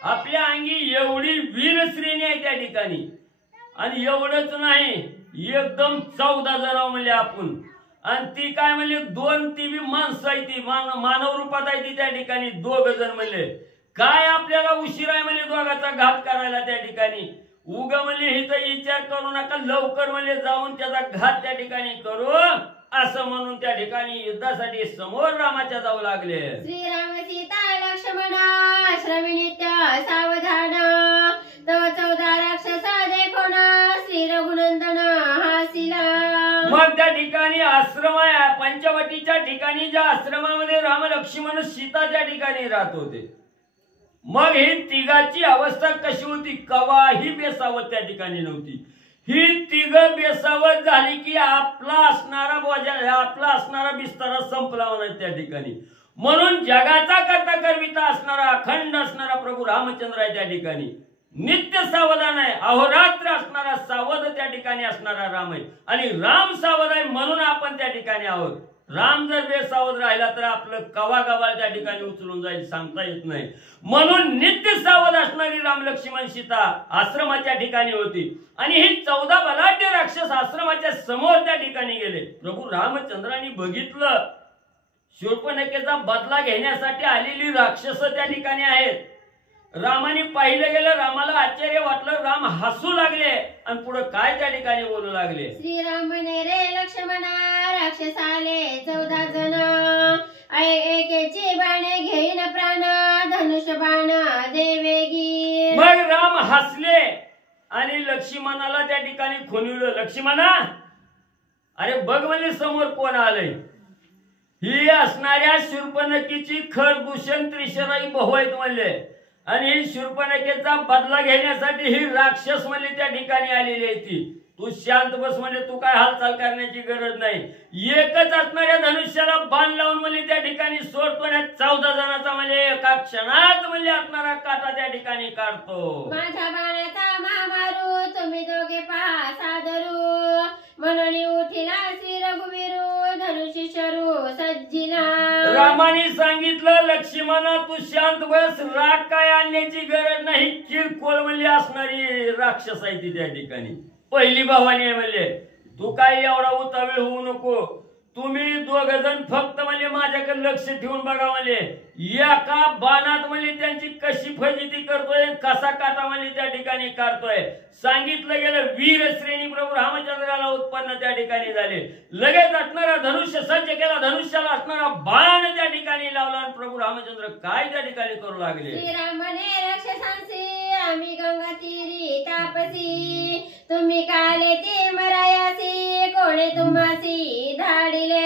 आपल्या अंगी एवढी वीरश्रेणी आहे त्या ठिकाणी आणि एवढंच नाही एकदम 14 जण म्हणजे आपण आणि ती काय म्हणजे 2 ती बी माणसं आहे ती मानव रूपात आहे ती त्या ठिकाणी 2 जण म्हणले. काय आपल्याला उशीर आहे म्हणजे दोघाचा घात करायला त्या ठिकाणी. उग म्हणजे हिचा विचार करू नका लवकर म्हणजे जाऊन त्याचा घात त्या ठिकाणी करू असं म्हणून त्या ठिकाणी युद्धासाठी समोर रामाच्या जाऊ लागले. श्रीराम सीता लक्ष्मण श्रवणित्य सावधान, तव 14 राक्षसा देखोन श्री रघुनंदन हासिला. मग त्या ठिकाणी आश्रम आहे पंचवटीच्या ठिकाणी ज्या आश्रमामध्ये राम लक्ष्मण सीता त्या ठिकाणी राहत होते. मग ही तिघाची अवस्था कशी होती कवाही बेसावत त्या ठिकाणी नव्हती. ही तिघ बेसावत झाली की आपला असणारा बोजा आपला असणारा बिस्तारा संपला नाही त्या ठिकाणी. म्हणून जगाचा करता करविता असणारा अखंड असणारा प्रभू रामचंद्र आहे त्या ठिकाणी. नित्य सावधान आहे अहोरात्र असणारा सावध त्या ठिकाणी असणारा राम आहे आणि राम सावध आहे म्हणून आपण त्या ठिकाणी आहोत. राम जर बेसावध राहिला तर आपलं कवा गवाळ त्या ठिकाणी उचलून जाईल सांगता येत नाही. म्हणून नित्य सावध असणारी राम लक्ष्मण सीता आश्रमाच्या ठिकाणी होती आणि ही 14 बलाढ्य राक्षस आश्रमाच्या समोर त्या ठिकाणी गेले. प्रभू रामचंद्रांनी बघितलं शूर्पणखेचा बदला घेण्यासाठी आलेली राक्षस त्या ठिकाणी आहेत. रामाने पाहिलं गेलं रामाला आश्चर्य वाटलं. राम हसू लागले आणि पुढे काय त्या ठिकाणी बोलू लागले. श्रीराम म्हणे रे लक्ष्मणा राक्षस आले 14 जण, एकेची बाणे घेईन प्राण धनुष्य बाण देवेगी. मग राम हसले आणि लक्ष्मणाला त्या ठिकाणी खुणविलं. लक्ष्मणा अरे बघ म्हणजे समोर कोण आलंय. ही असणाऱ्या शूर्पणखेची खरदूषण त्रिशराई बहु आहेत म्हणले आणि ही शूर्पणखेचा बदला घेण्यासाठी ही राक्षस म्हणजे त्या ठिकाणी आलेली आहे ती. तू शांत बस म्हणजे तू काय हालचाल करण्याची गरज नाही. एकच असणाऱ्या धनुष्याला बाण लावून म्हणजे त्या ठिकाणी सोडतो आणि 14 जणांचा म्हणजे एका क्षणात म्हणजे असणारा काटा त्या ठिकाणी काढतो. माझ्या बाणाचा मामारू तुम्ही दोघे पहा सादरू, म्हणून उठिला श्री रघुवीरू धनुष्य शरू सज्जिला. राम रामाने सांगितलं लक्ष्मणा तू शांत बस, राग काय आणण्याची गरज नाही. किरकोळ म्हणली असणारी राक्षस आहे ती त्या ठिकाणी. पहिली भावानी आहे म्हणले तू काय एवढा उतावीळ होऊ नको. तुम्ही दोघ जण फक्त म्हणजे माझ्याकडे लक्ष ठेवून बघा. म्हणजे एका बाणात म्हणजे त्यांची कशी फजिती करतोय, कसा काटा म्हणजे त्या ठिकाणी काढतोय. सांगितलं गेलं वीर श्रेणी प्रभू रामचंद्राला उत्पन्न त्या ठिकाणी झाले. लगेच असणारा धनुष्य सज्ज केला, धनुष्याला असणारा बाण त्या ठिकाणी लावला आणि प्रभू रामचंद्र काय त्या ठिकाणी करू लागले. श्रीराम म्हणे राक्षसांसी आम्ही गंगा तीरी तापसी, तुम्ही काले ते मरायासी, कोणे तुम्हासी धाडिले.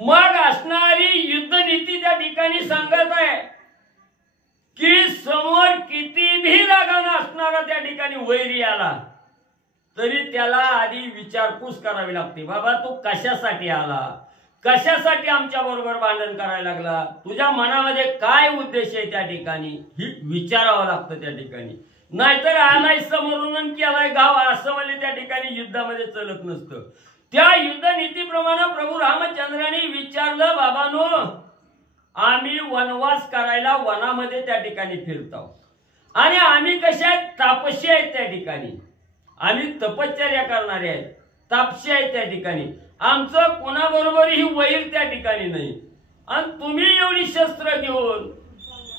मग असणारी युद्ध नीती त्या ठिकाणी सांगत आहे की समोर किती भी रागानं असणारा त्या ठिकाणी वैरी आला तरी त्याला आधी विचारपूस करावी लागते. बाबा तू कशासाठी आला, कशासाठी आमच्या बरोबर भांडण करायला लागला, तुझ्या मनामध्ये काय उद्देश आहे त्या ठिकाणी ही विचारावं लागतं त्या ठिकाणी. नाहीतर आलाय समोरून केलाय गाव असं म्हणजे त्या ठिकाणी युद्धामध्ये चलत नसतं. त्या युद्ध नीतीप्रमाणे प्रभू रामचंद्रांनी विचारलं बाबानो आम्ही वनवास करायला वनामध्ये त्या ठिकाणी फिरतो आणि आम्ही कशा तापसी आहेत त्या ठिकाणी, आम्ही तपश्चर्या करणारे आहेत, तापसी आहेत त्या ठिकाणी. आमचं कोणाबरोबरही वैर त्या ठिकाणी नाही आणि तुम्ही एवढी शस्त्र घेऊन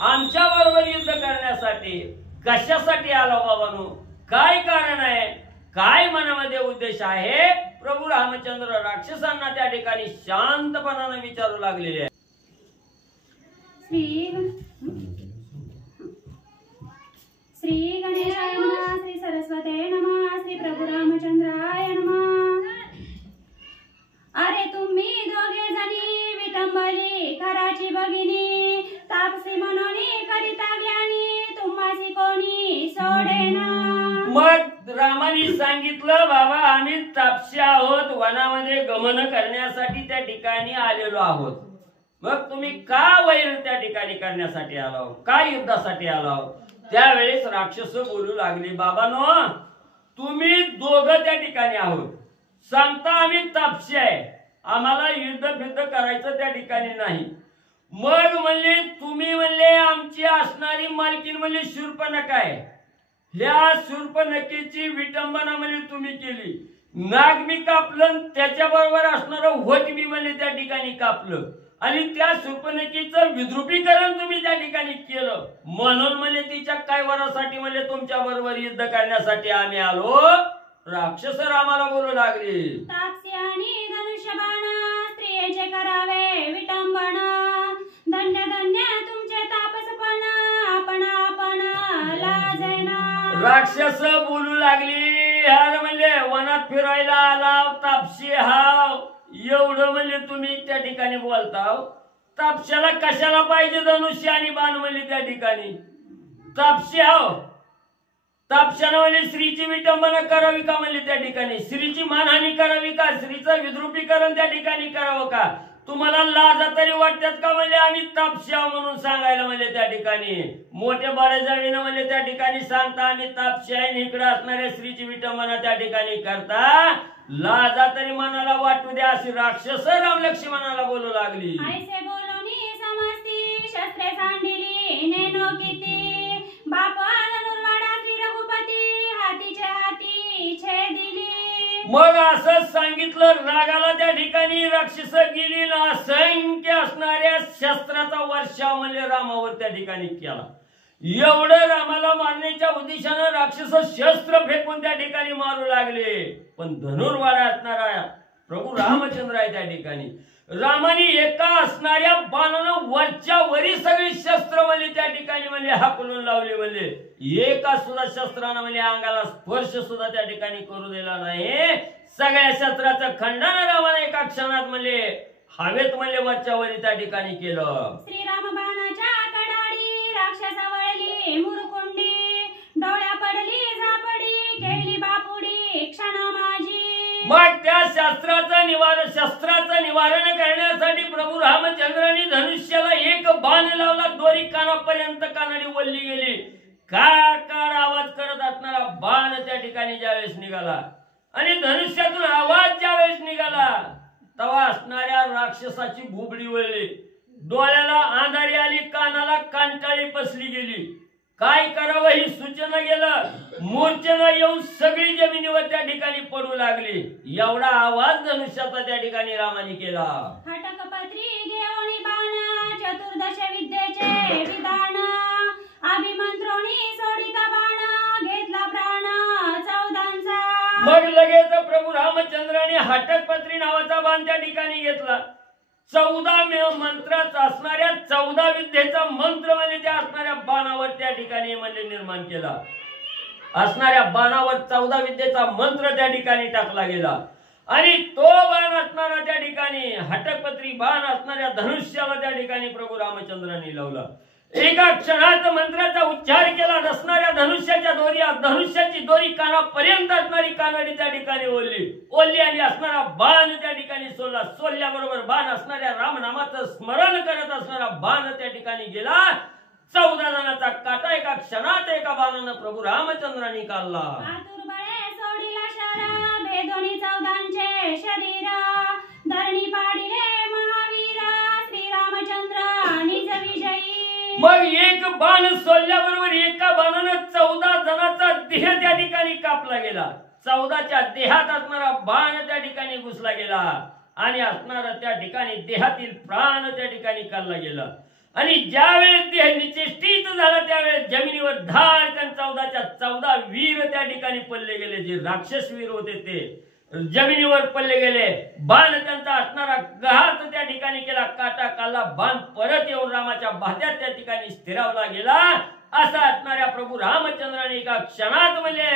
आमच्या बरोबर युद्ध करण्यासाठी कशासाठी आला बाबानो, काय कारण आहे, काय मनामध्ये उद्देश आहे. प्रभू रामचंद्र राक्षसांना त्या ठिकाणी शांतपणाने विचारू लागलेले आहे. श्री गणेशाय नमः, श्री सरस्वते नमः, श्री प्रभू रामचंद्राय नमः. अरे तुम्ही दोघे जणी विटंबली खराची भगिनी, तापसी म्हणून करीता ज्ञानी, तुम्हासी कोणी सोडेना. मग रामाने सांगितलं बाबा आम्ही तापसी आहोत, वनामध्ये गमन करण्यासाठी त्या ठिकाणी आलेलो आहोत. मग तुम्ही का वैर त्या ठिकाणी करण्यासाठी आलो, का युद्धासाठी आलो. त्यावेळेस राक्षस बोलू लागले बाबानो तुम्ही दोघं त्या ठिकाणी आहोत, सांगता आम्ही तापसी आहे, आम्हाला युद्ध फिद्ध करायचं त्या ठिकाणी नाही. मग म्हणले तुम्ही म्हणले आमची असणारी मालकीन म्हणले शूर्पणखा आहे, ह्या शूर्पणखेची विटंबना म्हणजे तुम्ही केली. नाग मी कापलं, त्याच्याबरोबर असणारं वट मी म्हणले त्या ठिकाणी कापलं आणि त्या शूर्पणखेचं विद्रुपीकरण तुम्ही त्या ठिकाणी केलं. म्हणून म्हणजे तिच्या काय वरासाठी म्हणजे तुमच्या बरोबर युद्ध करण्यासाठी आम्ही आलो. राक्षस रामाला बोलू लागले तापसी आणि धनुष्यबाणा, स्त्रियेचे करावे विटंबना, धन्य धन्य तुमचे तापसपणा, आपण आपण लाजेना. राक्षस बोलू लागली यार म्हणजे वनात फिरायला आला तापसी हाव, एवढं म्हणजे तुम्ही त्या ठिकाणी बोलताव. तापशाला कशाला पाहिजे धनुष्य आणि बाण म्हणजे त्या ठिकाणी. तापसी हाव, तापशाला म्हणजे स्त्रीची विटंबना करावी का म्हणजे त्या ठिकाणी, स्त्रीची मानहानी करावी का, स्त्रीचं विद्रुपीकरण त्या ठिकाणी करावं का. तुम्हाला लाजा तरी वाटतात का म्हणजे आम्ही तापसी आहो म्हणून सांगायला म्हणजे त्या ठिकाणी. मोठे बळेजाळीनं म्हणजे त्या ठिकाणी सांगता आम्ही तापसी आहे, इकडे असणाऱ्या स्त्रीची विटंबना त्या ठिकाणी करता. लाजा तरी मनाला वाटू द्या अशी राक्षस राम लक्ष्मणाला बोलू लागली. ऐसे बोलूनी समजती शस्त्रे सांडिली नेनो किती, बाप धनुर्वाडा श्री रघुपती, हातीचे हाती छेदिली. मग असं सांगितलं रागाला त्या ठिकाणी राक्षस गेली ना असंख्य असणाऱ्या शस्त्राचा वर्षाव म्हणजे रामावर त्या ठिकाणी केला. एवढं रामाला मारण्याच्या उद्देशानं राक्षस शस्त्र फेकून त्या ठिकाणी मारू लागले. पण धनुर्वाडा असणारा प्रभू रामचंद्र आहे त्या ठिकाणी. रामाने एका असणाऱ्या बाणानं वरच्या वरी सगळी शस्त्र म्हणजे त्या ठिकाणी म्हणजे हाकलून लावले. म्हणजे एका सुद्धा शस्त्रानं म्हणजे अंगाला स्पर्श सुद्धा त्या ठिकाणी करू दिला नाही. सगळ्या शस्त्राचं खंडन रामाने एका क्षणात म्हणजे हवेत म्हणजे वरच्या वरी त्या ठिकाणी केलं. श्रीराम बाणाच्या कडाडी राक्षसा वळली मुरकुंडी, डोळ्या पडली झापडी, केली बापुडी क्षण माझी. मग त्या शस्त्राचं निवारण करण्यासाठी प्रभू रामचंद्रांनी धनुष्याला एक बाण लावला. दोरी कानापर्यंत कानाडी वल्ली गेली. कार आवाज करत असणारा बाण त्या ठिकाणी ज्यावेळेस निघाला आणि धनुष्यातून आवाज ज्यावेळेस निघाला तेव्हा असणाऱ्या राक्षसाची भुबडी वळली. डोळ्याला अंधारी आली, कानाला कांटाळी बसली गेली. काय करावं ही सुचना गेलं. मूर्छेनं येऊन सगळी जमिनीवर त्या ठिकाणी पडू लागली. एवढा आवाज धनुष्याचा त्या ठिकाणी रामाने केला. हटकपत्री घेऊन बाण चतुर्दश विद्येचे विधान अभिमंत्रोणी सोडिता बाण घेतला प्राण चौदांचा. मग लगेच प्रभू रामचंद्राने हटकपत्री नावाचा बाण त्या ठिकाणी घेतला. 14 मंत्राचा असणाऱ्या 14 विद्येचा मंत्र म्हणजे त्या असणाऱ्या बाणावर त्या ठिकाणी म्हणजे निर्माण केला. असणाऱ्या बाणावर 14 विद्येचा मंत्र त्या ठिकाणी टाकला गेला आणि तो बाण असणारा त्या ठिकाणी हटकपत्री बाण असणाऱ्या धनुष्याला त्या ठिकाणी प्रभू रामचंद्रांनी लावला. एका क्षणात मंत्राचा उच्चार केला. नसणाऱ्या धनुष्याची दोरी कानापर्यंत असणारी कानडी त्या ठिकाणी ओढली आणि असणारा बाण त्या ठिकाणी सोडला. सोडल्याबरोबर बाण असणाऱ्या रामनामाचं स्मरण करत असणारा बाण त्या ठिकाणी गेला. 14 जणांचा काटा एका क्षणात एका बाणानं प्रभू रामचंद्रांनी काढला. आतुरबळे सोडिला शरा भेदोनी 14 शरीर धरणी पाडिले महावीर श्रीरामचंद्र निज विजयी. मग एक बाण सोडल्याबरोबर एका बाणानं 14 जणांचा देह त्या ठिकाणी कापला गेला. 14च्या देहात असणारा बाण त्या ठिकाणी घुसला गेला आणि असणारा त्या ठिकाणी देहातील प्राण त्या ठिकाणी काढला गेला. आणि ज्यावेळेस देह निचेष्टित झाला त्यावेळेस जमिनीवर धाडकन 14च्या 14 वीर त्या ठिकाणी पडले गेले. जे राक्षस वीर होते ते जमिनीवर पडले गेले. बाण त्यांचा असणारा घात त्या ठिकाणी केला. काटा काढला. बाण परत येऊन रामाच्या भात्यात त्या ठिकाणी स्थिरावला गेला. असा असणाऱ्या प्रभू रामचंद्राने एका क्षणात म्हणजे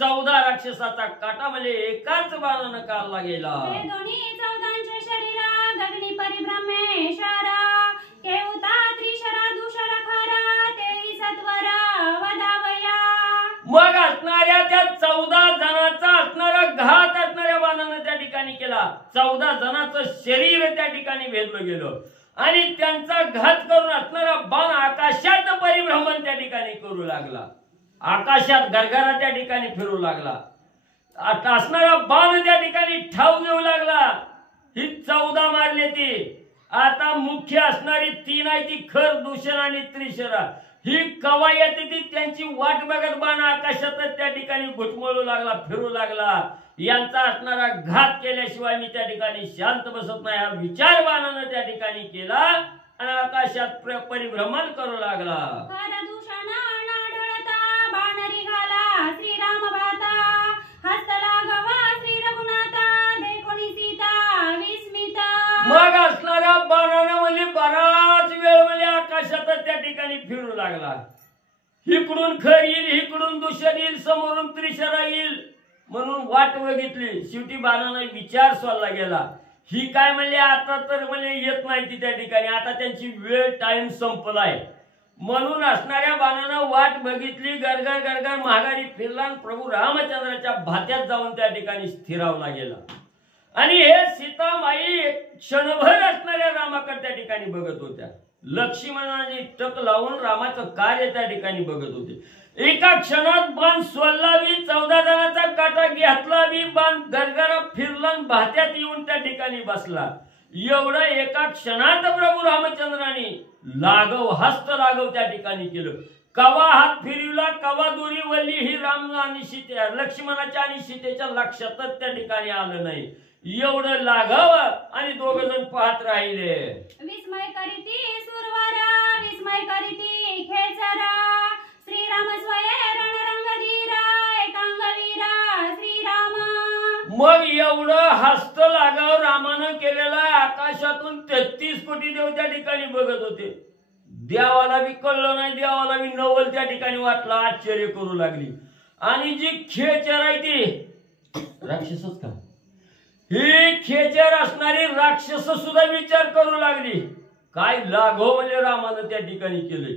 14 राक्षसाचा काटा म्हणजे एकाच बाणानं काढला गेला. भेदोनी 14 शरीर गगनी परिभ्रमेश्वर केवता त्रिशरा दुशरा खरा तेही सत्वर वदावया. मग असणाऱ्या त्या 14 जणांचा असणारा घात असणाऱ्या बाणानं त्या ठिकाणी केला. 14 जणांचं शरीर त्या ठिकाणी भेदलं गेलं आणि त्यांचा घात करून असणारा बाण आकाशात परिभ्रमण त्या ठिकाणी करू लागला. आकाशात गरगरा त्या ठिकाणी फिरू लागला. आता असणारा बाण त्या ठिकाणी ठाव घेऊ लागला. ही 14 मारली ती. आता मुख्य असणारी 3 आहे ती खर, दूषण आणि त्रिशरा. ही कवा येते ती त्यांची वाट बघत बाण आकाशातच त्या ठिकाणी घुटमळू लागला, फिरू लागला. यांचा असणारा घात केल्याशिवाय मी त्या ठिकाणी शांत बसत नाही हा विचार बाणानं त्या ठिकाणी केला आणि आकाशात परिभ्रमण करू लागला. करदूषण नाढळता बाण निघाला श्रीराम भाता हस्त लागवा श्री रघुनाथा देखोनी सीता विस्मित. मग असणाऱ्या बाणानं म्हणजे बराच वेळ म्हणजे आकाशातच त्या ठिकाणी फिरू लागला. इकडून खर येईल, इकडून दूषण येईल, समोरून त्रिशरा येईल म्हणून वाट बघितली. शेवटी बाणानं विचार सोडला गेला. ही काय म्हणले आता तर म्हणजे येत नाही ती त्या ठिकाणी. आता त्यांची वेळ टाइम संपलाय म्हणून असणाऱ्या बाणानं वाट बघितली. गरगर गरगर महागारी फिरला आणि प्रभू रामचंद्राच्या भात्यात जाऊन त्या ठिकाणी स्थिरावला गेला. आणि हे सीतामाई क्षणभर असणाऱ्या रामाकडे त्या ठिकाणी बघत होत्या. लक्ष्मणाने टक लावून रामाचं कार्य त्या ठिकाणी बघत होते. एका क्षणात बाण सोडला बी, 14 जणांचा काटा घेतला बी, बाण गरगरा फिरला भात्यात येऊन त्या ठिकाणी बसला. एवढं एका क्षणात प्रभू रामचंद्राने हस्त लागव त्या ठिकाणी केलं. कवा हात फिरवला, कवा दोरी वल्ली ही राम आणि सीते लक्ष्मणाच्या आणि सीतेच्या लक्षातच त्या ठिकाणी आलं नाही. एवढं लाघव आणि 2 जण पाहत राहिले. विस्मय करीती सुरवारा विस्मय करीती खेचरा श्रीराम स्वये रणरंगधीरा एकांगवीरा श्रीराम. मग एवढं हस्त लागाव रामानं केलेला आकाशातून 33 कोटी देव त्या ठिकाणी बघत होते. देवाला बी कळलं नाही, देवाला बी नवल त्या ठिकाणी वाटलं, आश्चर्य करू लागली. आणि जी खेचर आहे ती राक्षसच का, ही खेचर असणारी राक्षस सुद्धा विचार करू लागली. काय लाघव म्हणजे रामानं त्या ठिकाणी केले.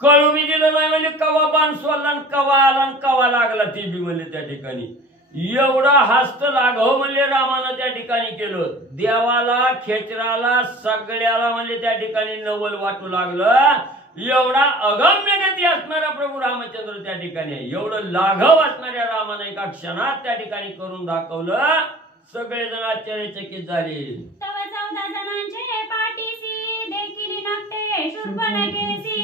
कळू बी दिलं नाही म्हणजे कवा बाण सोडला आणि कवा आला आणि कवा लागला ती बी म्हणजे त्या ठिकाणी. एवढा हस्त लाघव म्हणजे रामानं त्या ठिकाणी केलं. देवाला खेचराला सगळ्याला म्हणजे त्या ठिकाणी नवल वाटू लागलं. एवढा अगम्य गती असणारा प्रभू रामचंद्र त्या ठिकाणी आहे. एवढं लाघव असणाऱ्या रामानं एका क्षणात त्या ठिकाणी करून दाखवलं. सगळेजण आश्चर्यचकित झाले. तव 14 जणांचे पाठीसी देखील शूर्पणखेसी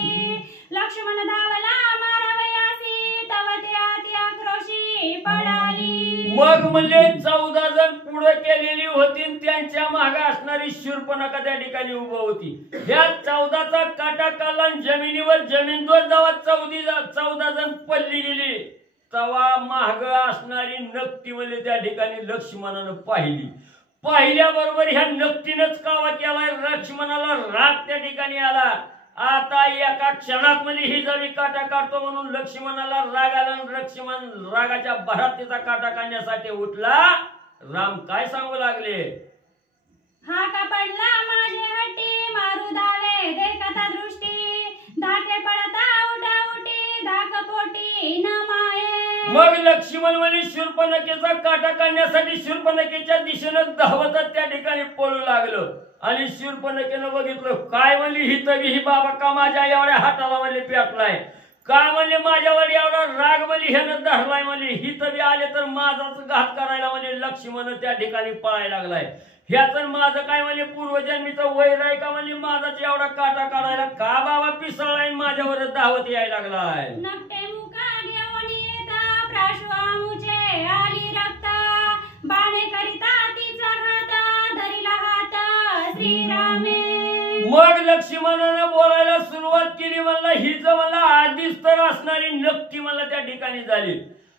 लक्ष्मण धावला मारावयासी तव ते अति आक्रोशी पडाली. मग म्हणले 14 जण पुढे केलेली होती आणि त्यांच्या मागे असणारी शूर्पणखा त्या ठिकाणी उभा होती. या 14चा काटा काढला आणि जमिनीवर जमीनदोर जेव्हा 14 जण पडली गेली तेव्हा माग असणारी नक्ती म्हणजे त्या ठिकाणी लक्ष्मणानं पाहिल्याबरोबर ह्या नक्तीनच कावा केलाय. लक्ष्मणाला राग त्या ठिकाणी आला. आता एका क्षणात म्हणजे ही जळी काटा काढतो म्हणून लक्ष्मणाला राग आला. लक्ष्मण रागाच्या भरात तिचा काटा काढण्यासाठी उठला. राम काय सांगू लागले, हा का पडला माझे हट्टी मारू दावे देखता दृष्टी धाके पडता उठा उठी धाक पोटी न माये. मग लक्ष्मण म्हणे शूर्पणखेचा काटा काढण्यासाठी शूर्पणखेच्या दिशेनं धावतच त्या ठिकाणी पळू लागलं. आणि शूर्पणखेनं बघितलं काय म्हणली ही तरी ही बाबा का माझ्या एवढ्या हाताला म्हणले पेटलाय, काय म्हणले माझ्यावर एवढा राग म्हणली ह्यानं धरलाय म्हणली ही तरी आले तर माझाच घात करायला म्हणजे लक्ष्मण त्या ठिकाणी पळायला लागलाय. ह्याच माझं काय म्हणजे पूर्वजन्मीचं वैर आहे का म्हणजे माझाच एवढा काटा काढायला का बाबा पिसळलाय माझ्यावर धावत यायला लागलाय. नकटे मुका घेऊन येता प्राशुआमुचे आली रक्त बाणे करिता तिचा घात धरिला हात श्रीरामे. मग लक्ष्मणानं बोलायला सुरुवात केली. म्हणला हीच मला आधीच तर असणारी नक्की मला त्या ठिकाणी झाली.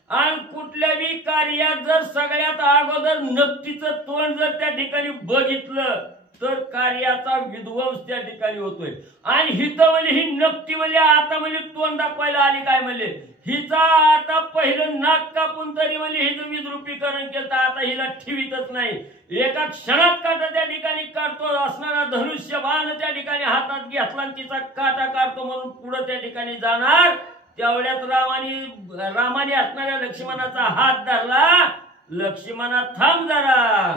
आणि कुठल्याही कार्यात जर सगळ्यात अगोदर नक्कीचं तोंड जर त्या ठिकाणी बघितलं तर कार्याचा विध्वंस त्या ठिकाणी होतोय. आणि हित म्हणजे ही नक्की म्हणजे आता म्हणजे तोंड दाखवायला आली काय म्हणजे हिचा आता पहिलं नाक कापून तरी म्हणजे हिचं विद्रुपीकरण केलं आता हिला ठेवीतच नाही. एका क्षणात काटा त्या ठिकाणी काढतो असणारा धनुष्य बाण त्या ठिकाणी हातात घेतला आणि तिचा काटा काढतो म्हणून पुढे त्या ठिकाणी जाणार. तेवढ्यात रामाने असणाऱ्या लक्ष्मणाचा हात धरला. लक्ष्मणा थांब जरा,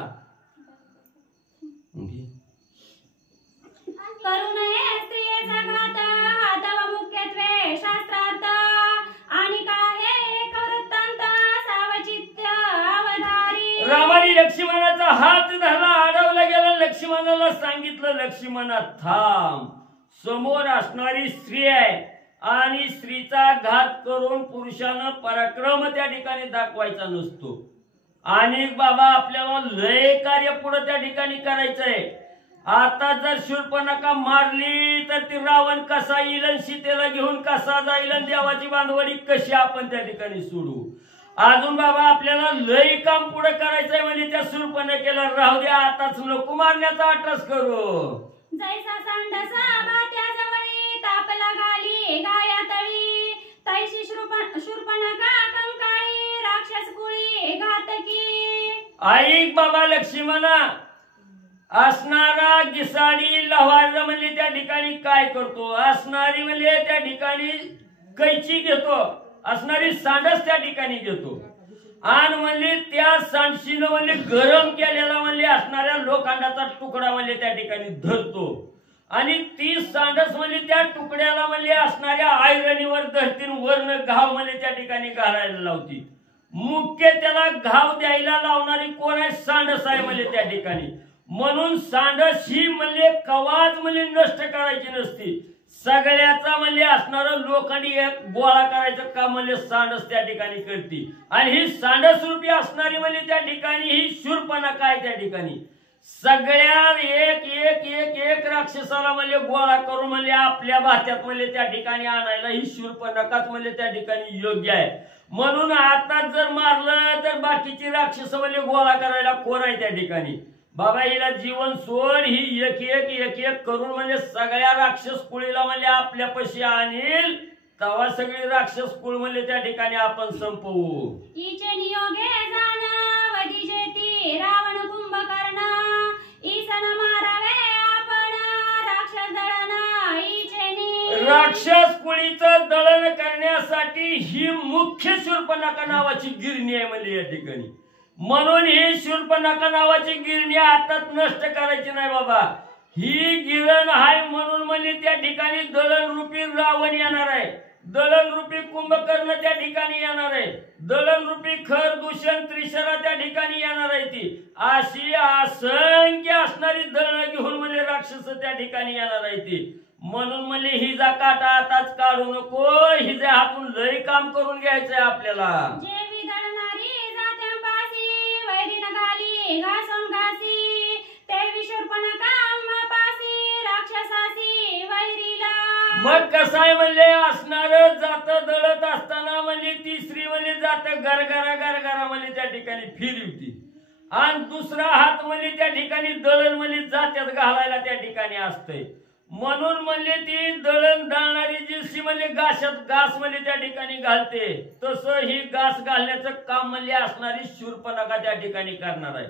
करू नये स्त्रियेचा घात हातव मुख्यत्वे शास्त्रार्थ आणि काय वृत्तांत सावचित्य अवधारी. रामाने लक्ष्मणाचा हात धरला, अडवला गेला. लक्ष्मणाला सांगितलं लक्ष्मणा थांब, समोर असणारी स्त्री आहे आणि स्त्रीचा घात करून पुरुषानं पराक्रम त्या ठिकाणी दाखवायचा नसतो. आणि बाबा आपल्याला लय कार्य पुढे त्या ठिकाणी करायचंय. आता जर शूर्पणखा मारली तर ती रावण कसा येईल आणि सीतेला घेऊन कसा जाईल आणि देवाची बांधवडी कशी आपण त्या ठिकाणी सोडू. अजून बाबा आपल्याला लय काम पुढे करायचंय म्हणजे त्या शूर्पणखेला राहू द्या आताच नको मारण्याचा अट्टस करू. जैसा सांडसा भात्या जवळी तापला घाली गाया तळी तैशी शूर्पणखा कंकाळी राक्षस कुळी घातकी. ऐक बाबा लक्ष्मणा, असणारा गिसाडी लवार म्हणजे त्या ठिकाणी काय करतो, असणारी म्हणजे त्या ठिकाणी कैची घेतो, असणारी सांडस त्या ठिकाणी घेतो आणि म्हणजे त्या सांडशीनं म्हणजे गरम केलेला म्हणजे असणाऱ्या लोखंडाचा तुकडा म्हणजे त्या ठिकाणी धरतो आणि ती सांडस म्हणजे त्या तुकड्याला म्हणजे असणाऱ्या आयरणीवर धरतीन वर्ण घाव म्हणजे त्या ठिकाणी घालायला लावती. मुख्य त्याला घाव द्यायला लावणारी कोण आहे, सांडस आहे म्हणजे त्या ठिकाणी. म्हणून सांडस ही म्हणजे कवाच म्हणजे नष्ट करायची नसती, सगळ्याचा म्हणजे असणारं लोखंडी एक गोळा करायचं काम म्हणजे सांडस त्या ठिकाणी करते. आणि ही सांडस रूपी असणारी म्हणजे त्या ठिकाणी ही शूर्पणखा आहे. त्या ठिकाणी सगळ्या एक एक एक एक राक्षसाला म्हणजे गोळा करून म्हणजे आपल्या भात्यात म्हणजे त्या ठिकाणी आणायला ही शूर्पणखाच म्हणजे त्या ठिकाणी योग्य आहे. म्हणून आता जर मारलं तर बाकीची राक्षस म्हणजे गोळा करायला कोण आहे त्या ठिकाणी. बाबा हिला जीवन सोड, ही एक एक एक एक करून म्हणजे सगळ्या राक्षस कुळीला म्हणजे आपल्यापाशी आणील तेव्हा सगळी राक्षस कुळ म्हणजे त्या ठिकाणी आपण संपवू. इचे नियोगे जाण वदिजेती रावण कुंभकर्ण ईसन मारावे आपण राक्षस दळण इचेनी. राक्षस कुळीचं दळण करण्यासाठी ही मुख्य शूर्पणखा नावाची गिरणी आहे म्हणजे या ठिकाणी. म्हणून ही शूर्पणखा नावाची गिरणी आताच नष्ट करायची नाही बाबा. ही गिरण आहे म्हणून म्हणजे त्या ठिकाणी दळण रूपी रावण येणार आहे, दळण रूपी कुंभकर्ण त्या ठिकाणी येणार आहे, दळण रूपी खर दूषण त्रिशरा त्या ठिकाणी येणार आहे. ती अशी असंख्य असणारी दळण घेऊन म्हणजे राक्षस त्या ठिकाणी येणार आहे ती. म्हणून म्हणले हिचा काटा आताच काढू नको, हिच्या हातून लय काम करून घ्यायचंय आपल्याला. जे विदळणारी जात्यांपासी वैरीन घाली घासून घासी ते विशूरपणा पासी राक्षसासी वैरीला. मग कसाय म्हणले असणार जात दळत असताना म्हणले तिसरी म्हणले जात गरगरा गरगरा म्हणले त्या ठिकाणी फिरी होती आणि दुसरा हात म्हणले त्या ठिकाणी दळण म्हणले जात्यात घालायला त्या ठिकाणी असतंय. म्हणून म्हणले ती दळण दळणारी जी म्हणले घासात घास म्हणले त्या ठिकाणी घालते, तसं ही घास घालण्याचं काम म्हणले असणारी शूर्पणखा त्या ठिकाणी करणार आहे.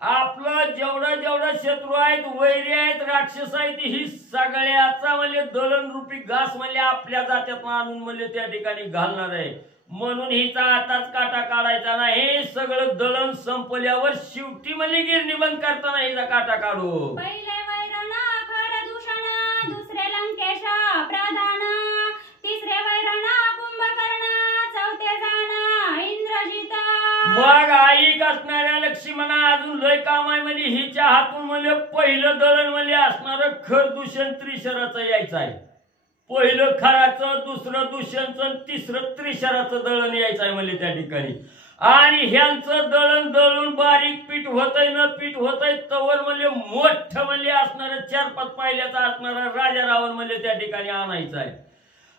आपलं जेवढं जेवढं शत्रू आहेत, वैरी आहेत, राक्षस आहेत, ही सगळ्याचा म्हणजे दळण रूपी घास म्हणजे आपल्या जात्यात आणून म्हणजे त्या ठिकाणी घालणार आहे. म्हणून हिचा आताच काटा काढायचा नाही, सगळं दळण संपल्यावर शेवटी म्हणजे गिरणी बंद करताना हिचा काटा काढू. पहिले वैरण खर दूषण, दुसरे लंकेश प्रधान, तिसरे वैरण कुंभकर्ण, चौथे जाण इंद्रजित. मग ऐक असणाऱ्या लक्ष्मणा अजून लय काम आहे म्हणजे हिच्या हातून म्हणजे पहिलं दळण म्हणजे असणार खर दूषण त्रिशराचं यायचं आहे. पहिलं खराचं, दुसरं दूषणचं, तिसरं त्रिशराचं दळण यायचं आहे म्हणजे त्या ठिकाणी. आणि ह्यांचं दळण दळून बारीक पीठ होतंय न पीठ होतंय तवर म्हणजे मोठं म्हणजे असणार 4-5 पायल्याचा असणारा राजा रावण म्हणजे त्या ठिकाणी आणायचा आहे.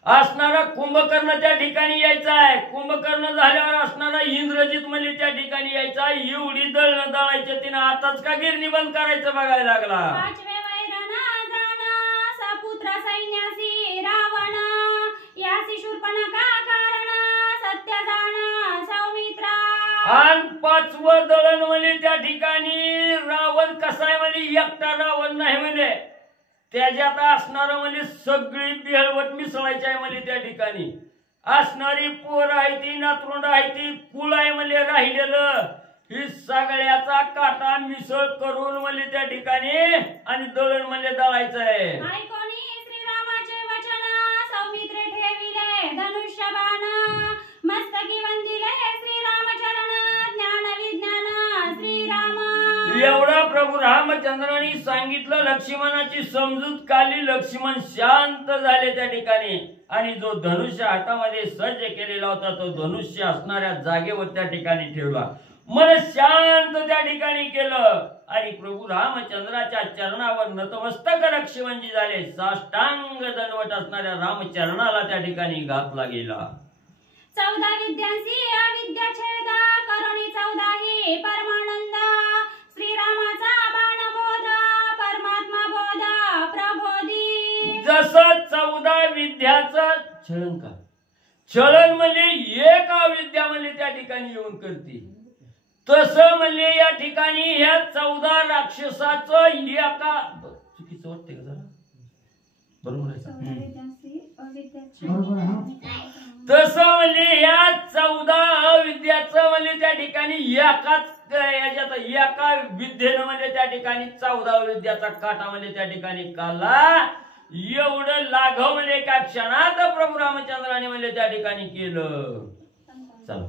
असणारा कुंभकर्ण त्या ठिकाणी यायचा आहे. कुंभकर्ण झाल्यावर असणारा इंद्रजित म्हणजे त्या ठिकाणी यायचा. एवढी दळणं दळायची तिने आताच का गिरणी बंद करायचं बघायला लागला. पाचवे वैरण जाण सपुत्र सैन्यासी रावण, यासी शूर्पणखा कारण सत्य जाण सौमित्रा. आणि 5वं दळण म्हणजे त्या ठिकाणी रावण कसाय म्हणजे एकटा रावण नाही म्हणजे त्याच्यात असणार म्हणजे सगळी बेहळवट मिसळायची आहे म्हणजे त्या ठिकाणी. असणारी पोर आहे ती, नातरुंड आहे ती, कुळ आहे म्हणजे राहिलेलं, ही सगळ्याचा काटा मिसळ करून म्हणजे त्या ठिकाणी आणि दळण म्हणजे दळायचं आहे. ऐकोनी श्रीरामाचे वचन, सौमित्रे ठेविले धनुष्य बाण, मस्तकी वंदिले श्रीरामचरण, ज्ञान विज्ञान श्रीराम. एवढा प्रभू रामचंद्रांनी सांगितलं. लक्ष्मणाची समजूत काढली. लक्ष्मण शांत झाले त्या ठिकाणी आणि जो धनुष्य हातामध्ये सज्ज केलेला होता तो धनुष्य असणाऱ्या जागेवर त्या ठिकाणी ठेवला. मन शांत त्या ठिकाणी केलं आणि प्रभू रामचंद्राच्या चरणावर नतमस्तक लक्ष्मणजी झाले. साष्टांग दंडवत असणाऱ्या रामचरणाला त्या ठिकाणी घातला गेला. 14 विद्यांसी अविद्या छेद, करुणी 14ही परमानंद, श्रीरामाचा बाण बोध, परमात्मा बोध प्रबोधी. जसं 14 विद्याचं छळन का छळन म्हणजे एक अविद्या म्हणजे त्या ठिकाणी येऊन करते, तसं म्हणजे या ठिकाणी ह्या 14 राक्षसाचं एका चुकीचं वाटते का जरा बरोबर आहे तसं म्हणजे या 14 अविद्याचं म्हणजे त्या ठिकाणी एकाच याच्यात एका विद्येनं म्हणजे त्या ठिकाणी 14 विद्याचा काटा म्हणजे त्या ठिकाणी काढला. एवढं लाघव म्हणजे एका क्षणात प्रभू रामचंद्राने म्हणजे त्या ठिकाणी केलं. चला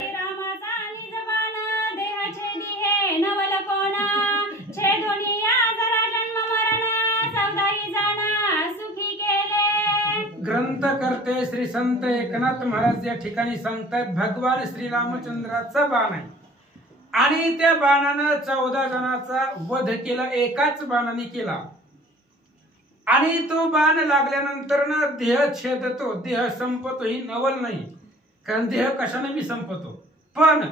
रामाचा निज बाण, देह छेदी हे नवल कोण, छेदोनी या जरा जन्म मरण, 14ही जाण सुखी केले. ग्रंथ करते श्री संत एकनाथ महाराज या ठिकाणी सांगतात भगवान श्री रामचंद्राचा बाण आहे आणि त्या बाणानं 14 जणांचा वध केला, एकाच बाणाने केला. आणि तो बाण लागल्यानंतर ना देह छेदतो, देह संपतो. ही नवल नाही, कारण देह कशाने बी संपतो, पण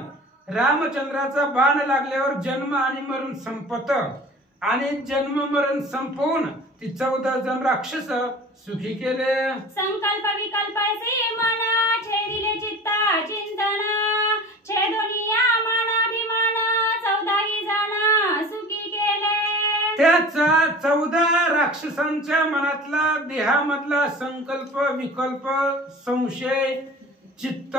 रामचंद्राचा बाण लागल्यावर जन्म आणि मरण संपत आणि जन्म मरण संपवून ती 14 जण राक्षस सुखी केले. संकल्प विकल्प से मन, छेदिले चित्ता चिंतन, छेदोनिया मानाभिमान, 14ही जाण सुखी केले. त्याचा 14 राक्षसांच्या मनातला देहामधला संकल्प विकल्प संशय चित्त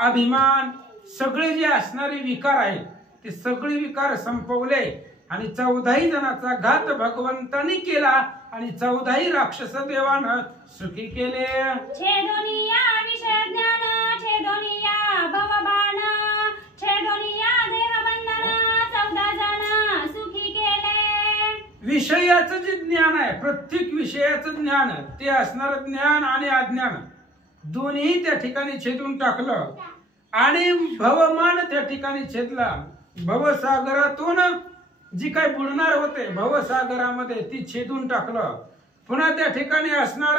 अभिमान सगळे जे असणारे विकार आहेत ते सगळे विकार संपवले आणि 14ही जणांचा घात भगवंतानी केला आणि 14ही राक्षस देवानं सुखी केले. छेदोनिया विषय ज्ञान, छेदोनिया भवबाण, छेदोनिया देह बंधन, 14 जण सुखी केले. विषयाचं जे ज्ञान आहे, प्रत्येक विषयाचं ज्ञान, ते असणार ज्ञान आणि अज्ञान दोन्ही त्या ठिकाणी छेदून टाकलं आणि भवमान त्या ठिकाणी छेदला. भवसागरातून जी काय बुडणार होते भवसागरामध्ये ती छेदून टाकलं. पुन्हा त्या ठिकाणी असणार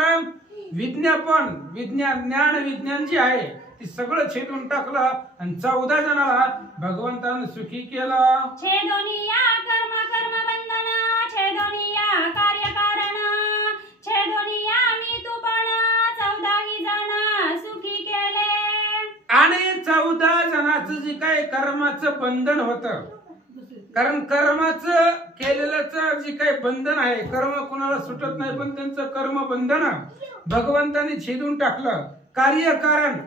ज्ञान विज्ञान जी आहे ती सगळं छेदून टाकलं आणि 14 जणाला भगवंतानं सुखी केलं. छेदोनिया कर्म कर्म बंधन, छेदोनिया कार्य कारण, छेदोनिया मी तू पण 14 जण सुखी केले. आणि 14 जणांचं जे काय कर्माचं बंधन होतं, कारण कर्माचं केलेलं जे काही बंधन आहे, कर्म कुणाला सुटत नाही, पण त्यांचं कर्म बंधन भगवंताने छेदून टाकलं. कार्यकारण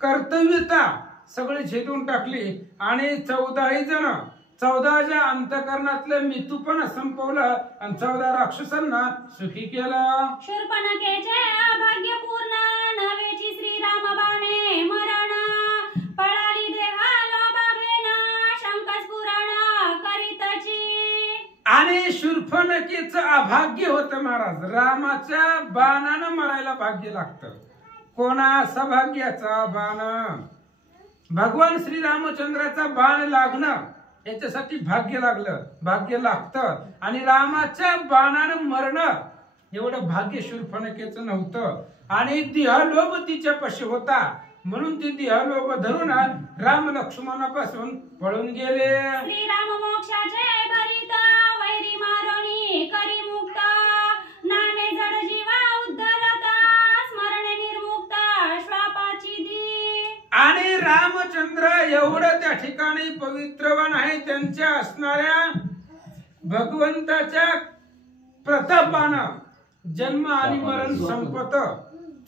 कर्तव्यता सगळी छेदून टाकली आणि 14 जण 14च्या अंतकरणातलं मितूपण संपवलं आणि 14 राक्षसांना सुखी केलं. शूर्पणखेचे अभाग्य पूर्ण, नवेची श्रीराम बाणे मरण, पळाली देहा लोभावेन, शंकस पुराण करीतची. आणि शूर्पणखेचं अभाग्य होतं महाराज. रामाच्या बाणानं मरायला भाग्य लागतं. कोणा सौभाग्याचा बाण, भगवान श्रीरामचंद्राचा बाण लागणं याच्यासाठी भाग्य लागतं. आणि रामाच्या बाणानं मरणं एवढं भाग्य शूर्पणखेचं नव्हतं. आणि देहलोभ तिच्यापाशी होता, म्हणून ती देहलोभ धरून राम लक्ष्मणापासून पळून गेले. श्रीराम मोक्षाचे भरित, वैरी मारोनी करी मुक्त, नामे जड जीवा उद्धरत, स्मरणे निर्मुक्त श्वापाची दी. आणि रामचंद्र एवढं त्या ठिकाणी पवित्रवान आहे, त्यांच्या असणाऱ्या भगवंताच्या प्रतापानं जन्म आणि मरण संपत.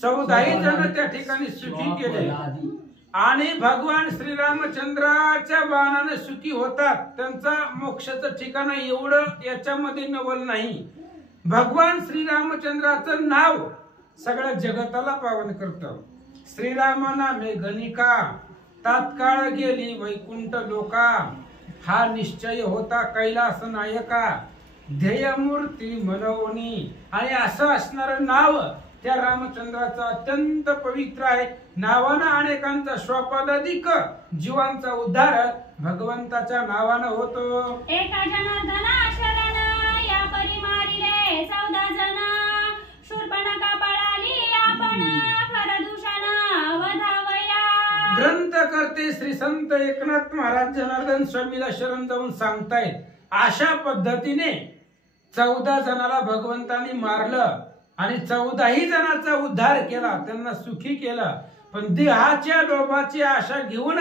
14 जण त्या ठिकाणी सुखी केले आणि भगवान श्रीरामचंद्राच्या बाणाने सुखी होतात. त्यांचा मोक्षाचं ठिकाण एवढं याच्यामध्ये नवल नाही. भगवान श्रीरामचंद्राचं नाव सगळ्या जगताला पावन करतं. श्रीराम नामे गणिका, तात्काळ गेली वैकुंठ लोका, हा निश्चय होता कैलास नायका, ध्येय मूर्ती मनवणी. आणि असं असणारं नाव त्या रामचंद्राचं अत्यंत पवित्र आहे. नावानं अनेकांचा श्वापादाधिक जीवांचा उद्धार भगवंताच्या नावानं होतो. एका जनार्दना शरण, या परी मारिले 14 जण, शूर्पणखा पळाली आपण, खर दूषण वधावया. ग्रंथ करते श्री संत एकनाथ महाराज जनार्दन स्वामीला शरण जाऊन सांगतायत, अशा पद्धतीने 14 जणाला भगवंतानी मारलं आणि 14 जणांचा उद्धार केला, त्यांना सुखी केलं. पण देहाच्या लोभाची आशा घेऊन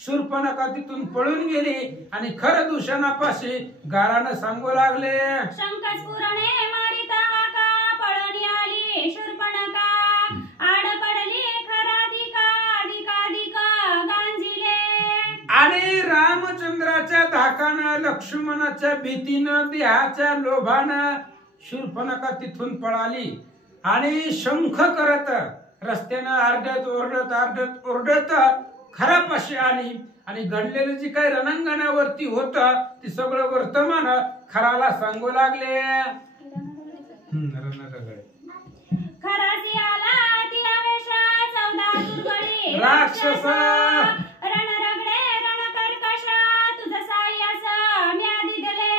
शूर्पणखा तिथून पळून गेली आणि खर दूषणापाशी गारानं सांगू लागले. शंकस पुराणे मारिता हाका, पळणी आली शूर्पणखा, आड पडली खराधिका, अधिकाधिक गांजिले. आणि रामचंद्राच्या धाकानं, लक्ष्मणाच्या भीतीनं, देहाच्या लोभानं शूर्पणखा तिथून पळाली आणि शंख करत रस्त्यानं आरडत ओरडत खरापाशी आली. आणि घडलेलं जे काही रणांगणावरती होत ते सगळं वर्तमान खराला सांगू लागले. खरासी आला ती आवेश, 14 दुर्गडी राक्षस, रणरगडे रणकर्कश, तुझं साह्यास मी आधी दिले.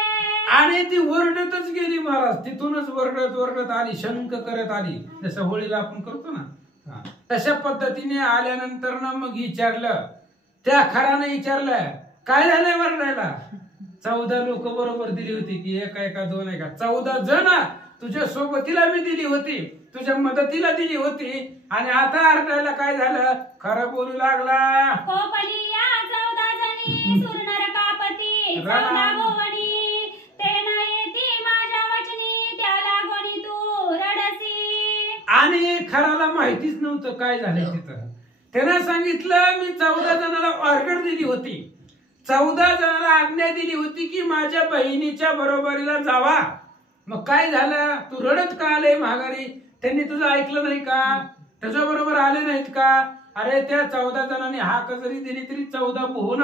आणि ती ओरडतच गेली महाराज. तिथूनच ओरडत आली, शंख करत आली. जसं होळीला आपण करतो ना, तशा पद्धतीने आल्यानंतर ना मग विचारलं, त्या खराने विचारलं, काय झालंय वरडायला? 14 लोक बरोबर दिली होती की एका 2 आहे का? 14 जण तुझ्या सोबतीला मी दिली होती, तुझ्या मदतीला दिली होती, आणि आता आरडायला काय झालं? खरं बोलू लागला. कोपली या 14 जणी, सुरनर कापती 14 भुवनी, ते न येती माझ्या वचनी, त्याला गोनी तू रडसी. आणि खराला माहितीच नव्हतं काय झालंय तिथं. त्यानं सांगितलं, मी 14 जणांना ऑर्डर दिली होती, 14 जणांना आज्ञा दिली होती की माझ्या बहिणीच्या बरोबरीला जावा. मग काय झालं? तू रडत का आले माघारी? त्यांनी तुझं ऐकलं नाही का? त्याच्या बरोबर आले नाहीत का? अरे त्या 14 जणांनी हाक जरी दिली तरी 14 पोहून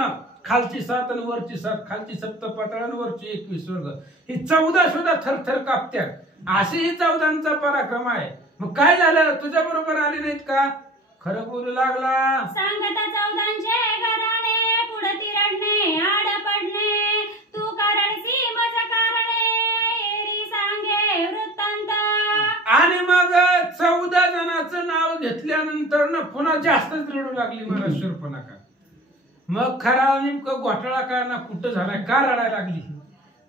खालची 7 आणि वरची 7, खालची 7 पाताळ आणि वरची 21 स्वर्ग, ही 14 सुद्धा थरथर कापत्यात. अशी ही 14चा पराक्रम आहे. मग काय झालं, तुझ्या बरोबर आले नाहीत का? खरं बोलू लागला. सांगता 14चे घराणे पुढती रडणे आड पडणे तू कारणसी मज कारणे एरी सांगे वृत्तांत. आणि मग 14 जणांचं नाव घेतल्यानंतर ना पुन्हा जास्तच रडू लागली मला शूर्पणखा. मग खरा नेमकं घोटाळा काय ना कुठं झालाय, का रडायला लागली?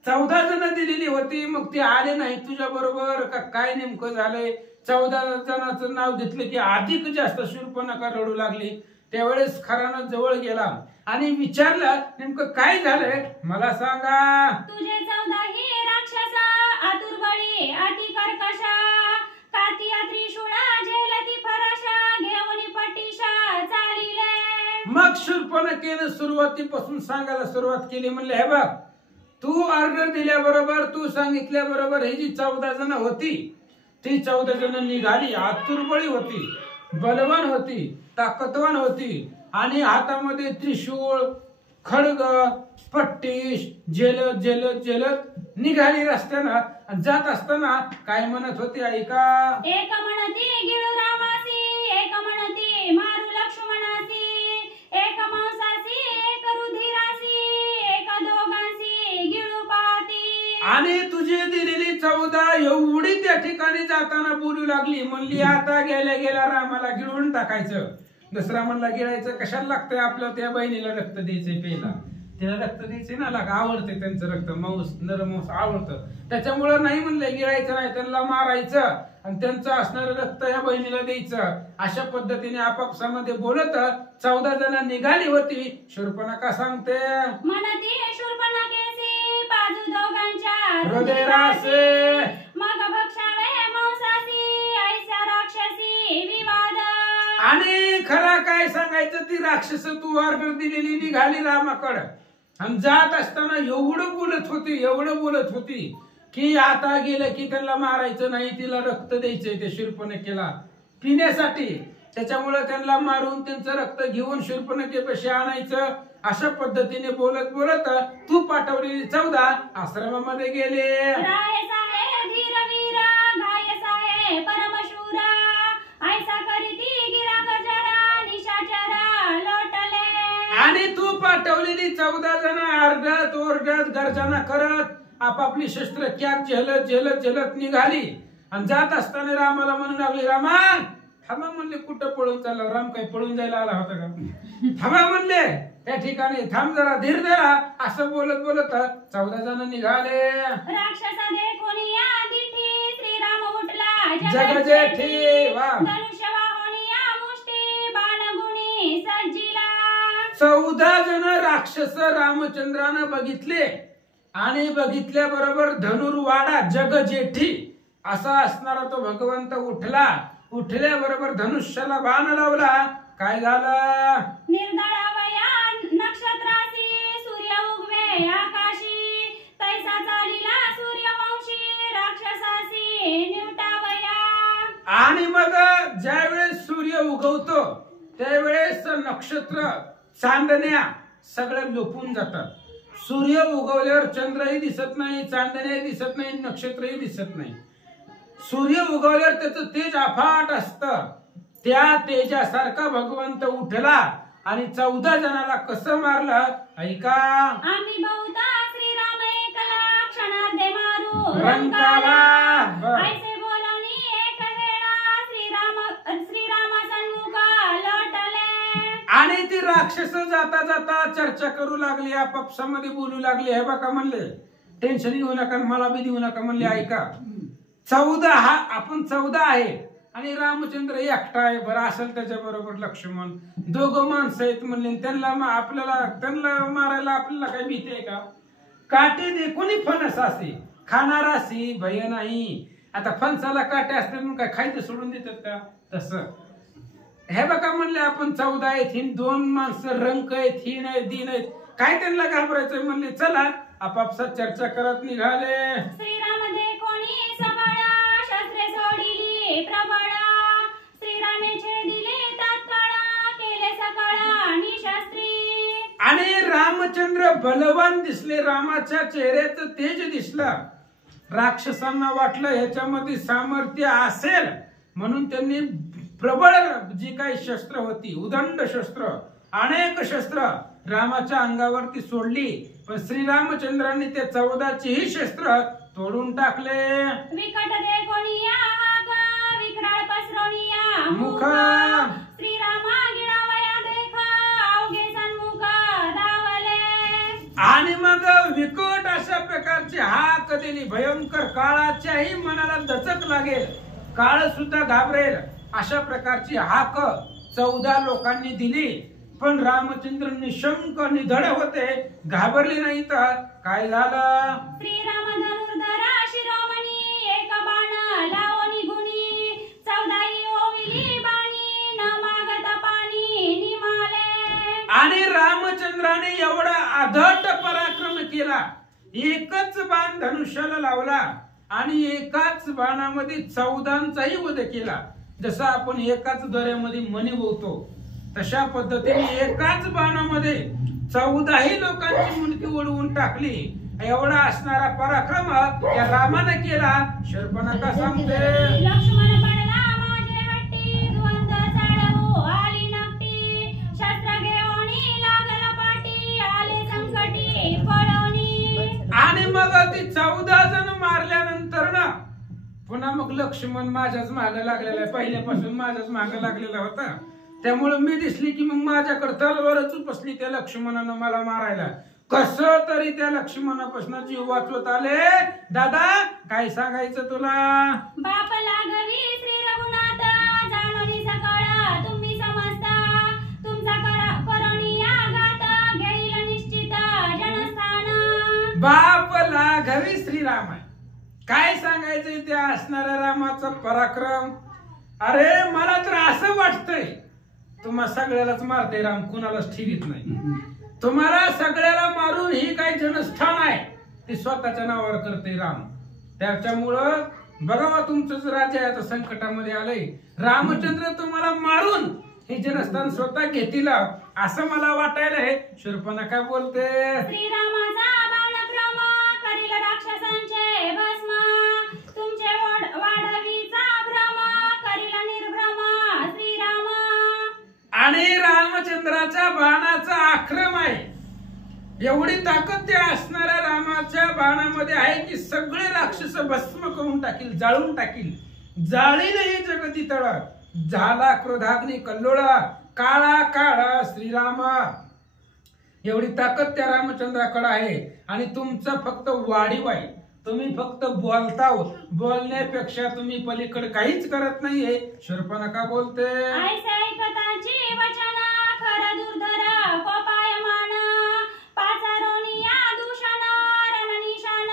14 जण दिलेली होती, मग ते आले नाही तुझ्या बरोबर का काय नेमकं झालंय? 14 जणांचं नाव घेतलं की अधिक जास्त शूर्पणखा रडू लागली. त्यावेळेस खरानं जवळ गेला आणि विचारलं नेमकं काय झालंय मला सांगा. तुझे 14 ही राक्षसा आतुर बळी अति कर्कशा कातिया त्रिशूळा झेलती फराशा घेऊन पटिशा चालिले. मग शूर्पणखेनं सुरुवातीपासून सांगायला सुरुवात केली. म्हणले हे बघ, तू ऑर्डर दिल्याबरोबर, तू सांगितल्याबरोबर ही जी 14 जण होती ती 14 जण निघाली. आतुरबळी होती, बलवान होती, ताकदवान होती आणि हातामध्ये त्रिशूळ, खड्ग, पट्टीश झेलत झेलत झेलत निघाली रस्त्यानं. जात असताना काय म्हणत होती ऐका. एक म्हणती गिळू रामासी एक म्हणती मारू लक्ष्मणासी एक मांसासी एक रुधिरासी एक दोघांसी गिळू पाती. आणि तुझी दिलेली 14 एवढी त्या ठिकाणी जाताना बोलू लागली. म्हणली आता गेल्या गेल्या रामाला गिळून टाकायचं. दुसरा म्हणला गिळायचं कशाला लागतंय, आपल्या त्या बहिणीला रक्त द्यायचंय प्यायला, तिला रक्त द्यायचंय ना, लाग आवडते त्यांचं रक्त, मांस नरमांस आवडतं, त्याच्यामुळं नाही म्हणलंय गिळायचं नाही, त्यांना मारायचं आणि त्यांचं असणारं रक्त या बहिणीला द्यायचं. अशा पद्धतीने आपापसामध्ये बोलत 14 जण निघाली होती. शूर्पणखा सांगते म्हणती शूर्पणखेसी बाजू दोघांच्या हृदय रासे मग भक्षावे मांसासी ऐसा राक्षसी विवाद. आणि खरा काय सांगायचं, ती राक्षस तू ऑर्डर दिलेली निघाली रामाकडं आणि जात असताना एवढं बोलत होती की आता गेलं की त्यांना मारायचं नाही, तिला रक्त द्यायचंय त्या शूर्पणखेला पिण्यासाठी. त्याच्यामुळे त्यांना मारून त्यांचं रक्त घेऊन शूर्पणखेपाशी आणायचं. अशा पद्धतीने बोलत बोलत तू पाठवलेली 14 आश्रमामध्ये गेले. राय साहे धीरवीरा घाय साहे परमशूरा ऐसा करीती गिरा गजरा निशाचरा लोटले. आणि तू पाठवलेली 14 जण अर्धत ओरडत गर्जना करत आपापली शस्त्र क्यात झेलत निघाली आणि जात असताना रामाला म्हणू लागली, रामा थांबा म्हणले. कुठं पळून चालला? राम काही पळून जायला आला होता का? थांबा म्हणले, त्या ठिकाणी थांब जरा, धीर धरा. असं बोलत बोलत 14 जण निघाले. राक्षसा देखोनी या दिठी श्रीराम उठला जगजेठी. वा. धनुष्य वाहुनी या मुष्टी बाणगुणी सज्जिला. 14 जण राक्षस रामचंद्रानं बघितले आणि बघितल्याबरोबर धनुर्वाडा जगजेठी असा असणारा तो भगवंत उठल्याबरोबर धनुष्याला बाण लावला. काय झालं? निर्दळावया नक्षत्रासी सूर्य उगवे आकाशी तैसा चालिला सूर्यवंशी राक्षसासी निवटावया. आणि मग ज्यावेळेस सूर्य उगवतो त्यावेळेस नक्षत्र चांदण्या सगळ्या लपून जातात. सूर्य उगवल्यावर चंद्रही दिसत नाही, चांदण्याही दिसत नाही, नक्षत्रही दिसत नाही. सूर्य उगवल्यावर त्याचं तेज अफाट असतं. त्या तेजासारखा भगवंत उठला आणि 14 जणाला कसं मारलं ऐका. आम्ही बहुता श्रीराम एकला क्षणार्धे मारू रंकाला. ऐसे बोलवणी एक वेळा श्रीराम सन्मुख लोटले. आणि ती राक्षस जाता जाता चर्चा करू लागली, आपापसामध्ये बोलू लागली. हे बघा म्हणले, टेन्शन घेऊ नका, मला बी देऊ नका म्हणले. ऐका, 14 हा आपण 14 आहे आणि रामचंद्र एकटा आहे. बरं असेल त्याच्या बरोबर लक्ष्मण, दोघं माणसं आहेत म्हणले. त्यांना मारायला आपल्याला काही भीती आहे का? काटे दे कोणी फणस असे खाणारासी भय नाही. आता फणसाला काटे असते म्हणून काय खायचं सोडून देतात का? तसं हे बघा म्हणले, आपण 14 आहेत, ही 2 माणसं रंक आहेत, ही नाहीत, दी नाहीत, काय त्यांना घाबरायचं म्हणले. चला आपापसात चर्चा करत निघाले. श्रीराम देखोनी सबळा शस्त्रे सोडिली प्रबळा श्रीरामे छेदिले तात्काळा केले सकळा निशस्त्री. आणि रामचंद्र बलवान दिसले, रामाच्या चेहऱ्याचं तेज दिसलं. राक्षसांना वाटलं ह्याच्यामध्ये सामर्थ्य असेल म्हणून त्यांनी प्रबळ जी काही शस्त्र होती, उदंड शस्त्र, अनेक शस्त्र रामाच्या अंगावरती सोडली. पण श्रीरामचंद्रांनी ते 14 शस्त्र तोडून टाकले. विकट देखोनिया विक्राळ पसरोनिया मुख श्रीरामा गिळावया देखा अवघे सन्मुख धावले. आणि मग विकट अशा प्रकारची हाक दिली. भयंकर काळाच्याही मनाला दचक लागेल, काळ सुद्धा घाबरेल अशा प्रकारची हाक 14 लोकांनी दिली. पण रामचंद्र निशंक निधड होते, घाबरले नाही. तर काय झालं? श्रीराम धनुर्धरा शिरोमणी एक बाण लावो निघुनी 14 ओविली बाणी न मागता पाणी निमाले. आणि रामचंद्राने एवढा अधट पराक्रम केला. एकच बाण धनुष्याला लावला आणि एकाच बाणामध्ये 14चाही वध केला. जसं आपण एकाच दोऱ्यामध्ये मणी बोलतो तशा पद्धतीने एकाच बाणामध्ये 14 लोकांची मुंडकी उडवून टाकली. एवढा असणारा पराक्रम त्या रामाने केला. शर्पणखा सांगते, लक्ष्मण पडला माझे हट्टी द्वंद्व चाळवू आली नक्की शस्त्र घेऊनी लागला पाठी आले संकटी पळवणी. आणि मग ती 14 जण मारल्यानंतर ना पुन्हा मग लक्ष्मण माझ्याच मागे लागलेला आहे. पहिल्यापासून माझ्याच मागे लागलेला होता. त्यामुळे मी दिसली की मग माझ्याकडे तलवारच उपसली त्या लक्ष्मणानं मला मारायला. कसं तरी त्या लक्ष्मणापासून जीव वाचवत आले. दादा काय सांगायचं तुला? बाप लागवी श्री रघुनाथ जाणोनी सकळ तुम्ही समजता तुमचा करोनिया घात घेईल निश्चित जनस्थान. बाप लाघवी श्रीराम आहे. काय सांगायचंय त्या असणाऱ्या रामाचा पराक्रम? अरे मला तर असं वाटतंय तुम्हा सगळ्यालाच मारते राम, कुणालाच ठेवीत नाही. तुम्हाला सगळ्याला मारून ही काही जनस्थान आहे ती स्वतःच्या नावावर करते राम. त्याच्यामुळं बघावा तुमचंच राज्य आता संकटामध्ये आलंय. रामचंद्र तुम्हाला मारून हे जनस्थान स्वतः घेतील असं मला वाटायला आहे. शूर्पणखा बोलते, श्रीरामाचा बाणक्रम करील राक्षसांचे भस्म तुमचे वाढवीचा भ्रम करील निर्भ्रम श्रीराम. आणि रामचंद्राच्या बाणाचा आक्रम आहे. एवढी ताकद त्या असणाऱ्या रामाच्या बाणामध्ये आहे की सगळे राक्षस भस्म करून टाकील, जाळून टाकील. जाळीलही जगती तळ झाला क्रोधाग्नी कल्लोळा काळा काळा श्रीराम. एवढी ताकद त्या रामचंद्राकडे आहे. आणि तुमचं फक्त वाढीव आहे. तुम्ही फक्त बोलता, बोलण्यापेक्षा तुम्ही पलीकडे काहीच करत नाहीये. शूर्पणखा बोलते, ऐसे ऐकताची वचन खर दुर्धर कोपायमान पाचारोनिया दूषण रणनिशाण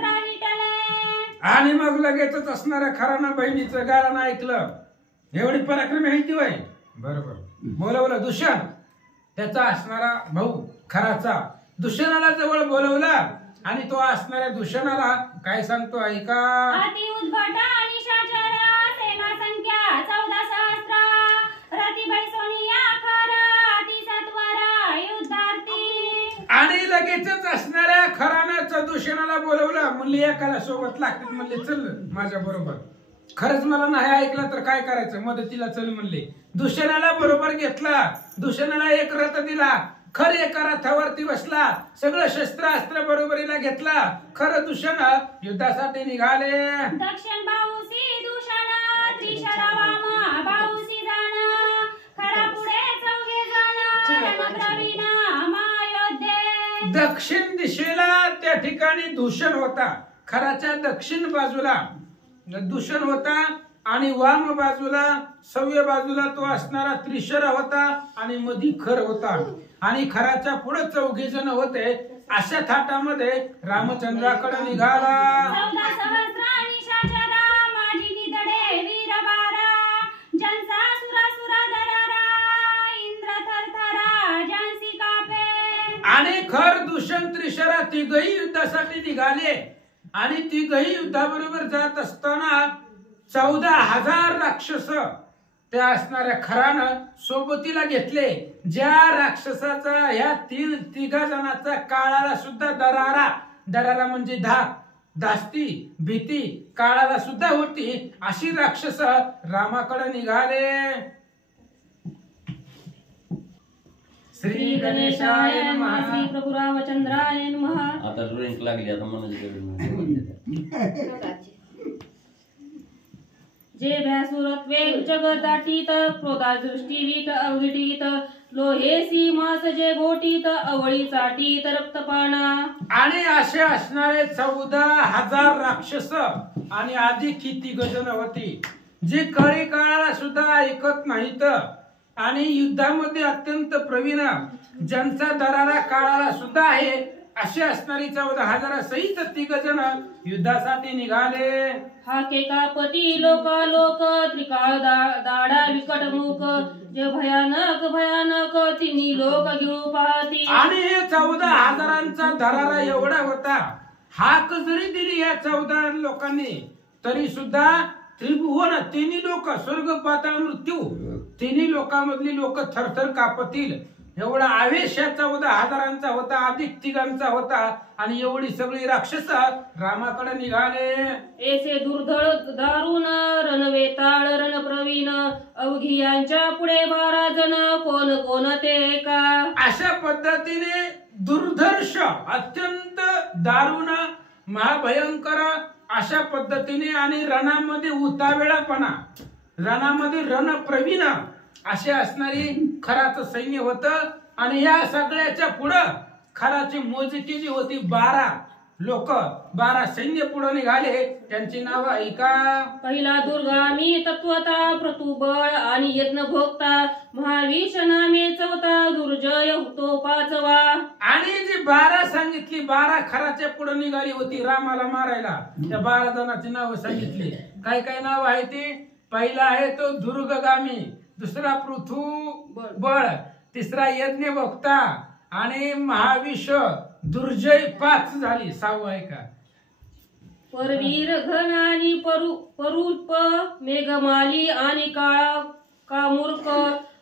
त्राविटले. आणि मग लगेचच असणाऱ्या खराना बहिणीचं गाणं ऐकलं. एवढी पराक्रमी आहे ती वय. बरोबर बोलवलं दूषण, त्याचा असणारा भाऊ खराचा दूषणाला जवळ बोलवला. आणि तो असणाऱ्या दूषणाला काय सांगतो ऐका, अति उद्भट निशाचर सेना संख्या 14 सहस्र रती बैसोनिया खर अति सत्वर युद्धार्थी. आणि लगेचच असणाऱ्या खरानाचं दूषणाला बोलवलं. म्हणले एकाला सोबत लागतील. म्हणले चल माझ्या बरोबर. खरंच मला नाही ऐकलं तर काय करायचं, मदतीला चल म्हणले. दूषणाला बरोबर घेतला. दूषणाला एक रथ दिला. खर एका रथावरती बसला. सगळं शस्त्रास्त्र बरोबरीला घेतला. खरं दूषण युद्धासाठी निघाले. दक्षिण बाहुसी दूषण त्रिशरा वाम बाहुसी जाण खरा पुढे 14 जण रणप्रवीण महायोद्धे. दक्षिण दिशेला त्या ठिकाणी दूषण होता. खराच्या दक्षिण बाजूला दूषण होता. आणि वाम बाजूला सव्य बाजूला तो असणारा त्रिशरा होता. आणि मधी खर होता. आणि खराच्या पुढे 14 जण होते. अशा थाटामध्ये रामचंद्राकडे निघाला. 14 सहस्र निशाचरा माझी निधडे वीर बारा ज्यांचा सुरा दरारा इंद्र थरथरा ज्यांसी कापे. आणि खर दूषण त्रिशरा तिघही युद्धासाठी निघाले. आणि तिघही युद्धाबरोबर जात असताना 14,000 राक्षस त्या असणाऱ्या खरानं सोबतीला घेतले. ज्या राक्षसाचा ह्या तिघा जणांचा काळाला सुद्धा दरारा म्हणजे धाक, धास्ती, भीती काळाला सुद्धा होती अशी राक्षस रामाकडे निघाले. श्री गणेशाय नमः. श्री प्रभू रामचंद्राय नमः. आता ड्रॉइंग लागली आता जे भ्यासुरत्वे जगदाटीत क्रोधा दृष्टीवीत अवघटीत लोहेसी मास जे गोटीत अवळी चाटीत रक्तपाना. आणि असे असणारे 14,000 राक्षस आणि अधिक किती गजन होती जे कळी काळाला सुद्धा ऐकत नाहीत आणि युद्धामध्ये अत्यंत प्रवीण, ज्यांचा दरारा काळाला सुद्धा आहे अशी असणारी 14,000 सहित 3 जण युद्धासाठी निघाले. हाके कापती लोकालोक त्रिकाळ दाडा विकट मुख जे भयानक भयानक तिन्ही लोक गिळू पाहती. आणि हे 14,000चा दरारा एवढा होता, हाक जरी दिली या 14 लोकांनी तरी सुद्धा त्रिभुवन तिन्ही लोक, स्वर्ग पाताळ मृत्यू तिन्ही लोकांमधली लोक थरथर कापतील एवढा आवेश या 14,000चा होता, अधिक 3 होता. आणि एवढी सगळी राक्षस रामाकडे निघाले. ऐसे दुर्धळ दारुण रणवेताळ रण प्रवीण अवघी यांच्या पुढे 12 जण कोण कोण ते का. अशा पद्धतीने दुर्धर्ष, अत्यंत दारुण, महाभयंकर अशा पद्धतीने आणि रणामध्ये उतावेळापणा, रणामध्ये रणप्रवीण असे असणारी खराचं सैन्य होतं. आणि या सगळ्याच्या पुढं खराची मोजकी जी होती 12 लोक, 12 सैन्य पुढे निघाले. त्यांची नाव ऐका. पहिला दुर्गामी तत्वता प्रतुबळ आणि यज्ञ भोगता महाविष नामे चौथा दुर्जय तो 5वा. आणि जी 12 सांगितली, 12 खराच्या पुढे निघाली होती रामाला मारायला, त्या 12 जणांची नाव सांगितली. काय काय नाव आहे ती? पहिला आहे तो दुर्गगामी, दुसरा पृथु बळ, तिसरा यज्ञ भोक्ता आणि महाविष दुर्जय 5 झाली. 6वं आहे का? परवीर घन आणि परुप मेघमाली आणि काळा कामूर्ख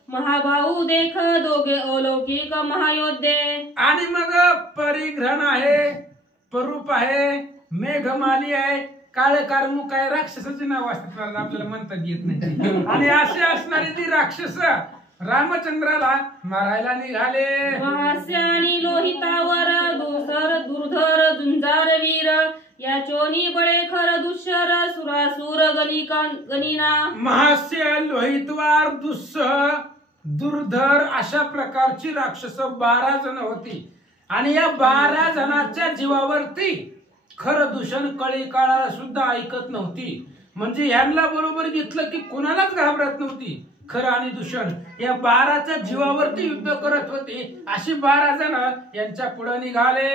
महाभाऊ देख दोघे अलौकिक महायोद्धे. आणि मग परिघ्रण आहे, परूप आहे, मेघमाली आहे, काळ कारमुक आहे. राक्षसाचे नाव असतात आपल्याला म्हणता येत नाही. आणि असे असणारी ती राक्षस रामचंद्राला मारायला निघाले. महास्य आणि लोहितावर दुर्धर झुंजार वीर या चोनी बळे खर दुष्यर सुरासुर गणिना. महास्य, लोहितवार, दुस्सह, दुर्धर अशा प्रकारची राक्षस 12 जण होती. आणि या 12 जणांच्या जीवावरती खरं दूषण कळी काळाला सुद्धा ऐकत नव्हती. म्हणजे ह्यांना बरोबर घेतलं की कुणालाच घाबरत नव्हती. खरं आणि दूषण या 12च्या जीवावरती युद्ध करत होती. अशी 12 जण यांच्या पुढे निघाले.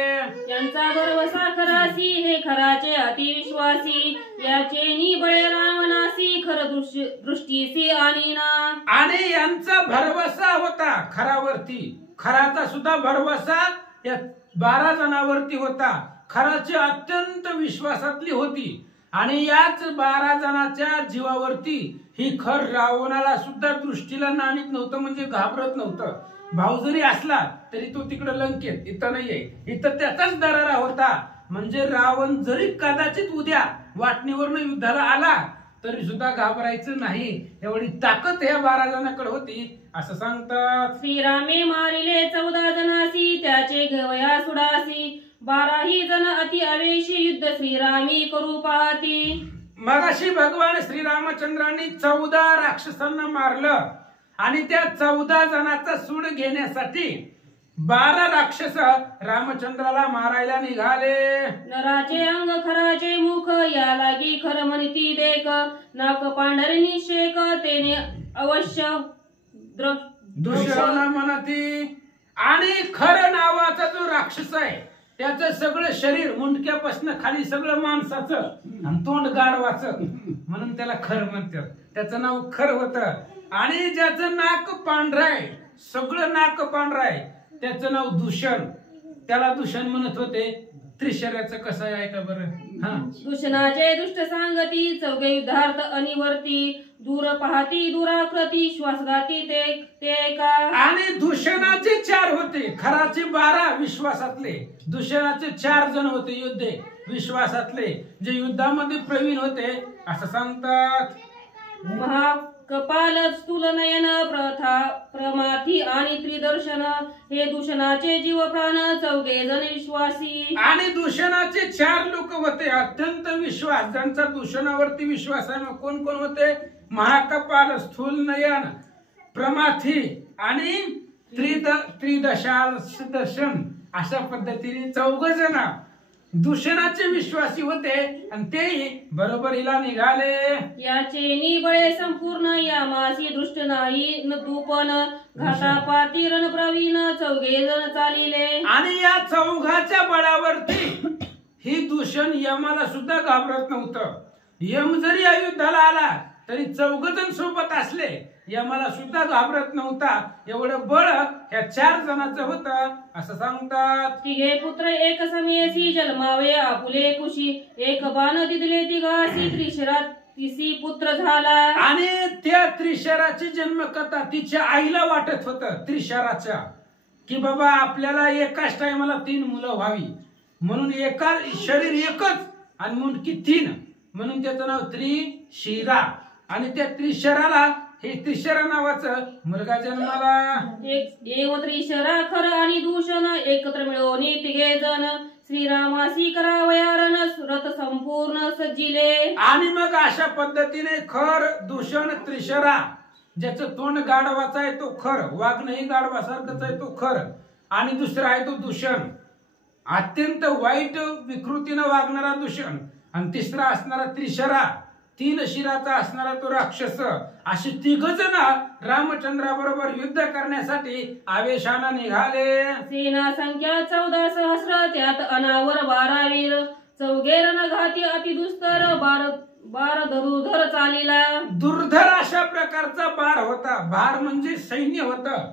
यांचा गर्व साखरासी हे खराचे अतिविश्वासी याचे निबळे रावणासी खर दृष्टीसी आणि ना. आणि यांचा भरवसा होता खरावरती, खराचा सुद्धा भरवसा या 12 जणांवरती होता. खराची अत्यंत विश्वासातली होती. आणि याच 12 जणांच्या जीवावरती ही खर रावणाला सुद्धा दृष्टीला नाणीत नव्हतं, म्हणजे घाबरत नव्हतं. भाऊ जरी असला तरी तो तिकडे लंकेत, इथं नाहीये, इथं त्याचाच दरारा होता. म्हणजे रावण जरी कदाचित उद्या वाटणीवरनं युद्धाला आला तरी सुद्धा घाबरायचं नाही, एवढी ताकद या 12 जणांकडे होती असं सांगतात. श्रीरामे मारिले 14 जणासी त्याचे गवया सुडासी 12 जण अति अवेशी युद्ध श्रीरामी करू पाहती. मगाशी भगवान श्रीरामचंद्रांनी 14 राक्षसांना मारलं आणि त्या 14 जणांचा सूड घेण्यासाठी 12 राक्षस रामचंद्राला मारायला निघाले. नराचे अंग खराचे मुख या लागी खर म्हणती देख नाक पांढरी शेक तेने अवश्य दुष्यवना म्हणती. आणि खर नावाचा जो राक्षस आहे त्याचं सगळं शरीर मुंडक्यापासून खाली सगळं माणसाचं आणि तोंड गाढवाचं, म्हणून त्याला खर म्हणतात. त्याचं नाव खर होतं. आणि ज्याचं नाक पांढरं आहे, सगळं नाक पांढरं आहे, त्याचं नाव दूषण, त्याला दूषण म्हणत होते. त्रिशर्याचं कसं आहे का बरं? हा, दूषणाचे दुष्ट सांगती चौघे युद्धार्थ अनिवर्ती दूर पाहती दुराकृती श्वासघाती ते का. आणि दूषणाचे 4 होते, खराचे 12 विश्वासातले. दूषणाचे 4 जण होते योद्धे विश्वासातले, जे युद्धामध्ये प्रवीण होते असं सांगतात. महाकपाल स्थूल नयन प्रथा प्रमाथी आणि त्रिदर्शन हे दूषणाचे जीव प्राण चौघे जण विश्वासी. आणि दूषणाचे 4 लोक होते अत्यंत विश्वास, ज्यांचा दूषणावरती विश्वास आहे. मग कोण कोण होते? महाकपाल, स्थूल नयन, प्रमाथी आणि त्रिदर्शन. अशा पद्धतीने 4 जण दूषणाचे विश्वासी होते आणि तेही बरोबरीला निघाले. याचे निबळे संपूर्ण या मासी दृष्ट नाही न तूपन घातापाती रण प्रवीण चौघे जण चालिले. आणि या 4घाच्या बळावरती ही दूषण यमाला सुद्धा घाबरत नव्हतं. यम जरी या युद्धाला आला तरी 4 जण सोबत असले यमाला सुद्धा घाबरत नव्हता. एवढं बळ ह्या 4 जणांचं होतं असं सांगतात. तिघे पुत्र एक समेसी जन्मावे आपुले कुशी एक बाण दिदले तिघासी त्रिशरात तिसी पुत्र झाला. आणि त्या त्रिशराची जन्मकथा तिच्या आईला वाटत होतं त्रिशराच्या, की बाबा आपल्याला एकाच टायमाला 3 मुलं व्हावी, म्हणून एका शरीर एकच आणि मुंडकी 3, म्हणून त्याचं नाव त्रिशिरा. आणि त्या त्रिशराला हे त्रिशरा नावाचं मुलगा जन्माला. एक त्रिशरा खर आणि दूषण एकत्र मिळवून तिघे जण श्रीरामासी करावयारण रथ संपूर्ण सज्जिले. आणि मग अशा पद्धतीने खर, दूषण, त्रिशरा, ज्याचं तोंड गाढवाचं आहे तो खर, वागणंही गाढवासारखंच आहे तो खर, आणि दुसरा आहे तो दूषण, अत्यंत वाईट विकृतीनं वागणारा दूषण, आणि तिसरा असणारा त्रिशरा, 3 शिराचा असणारा तो राक्षस. अशी 3 जण रामचंद्राबरोबर युद्ध करण्यासाठी आवेशानं निघाले. सेना संख्या 14 सहस्र त्यात अनावर 12 वीर चौघे रणघाती अतिदुस्तर बार धरुधर चालिला. दुर्धर अशा प्रकारचा बार होता. बार म्हणजे सैन्य होतं.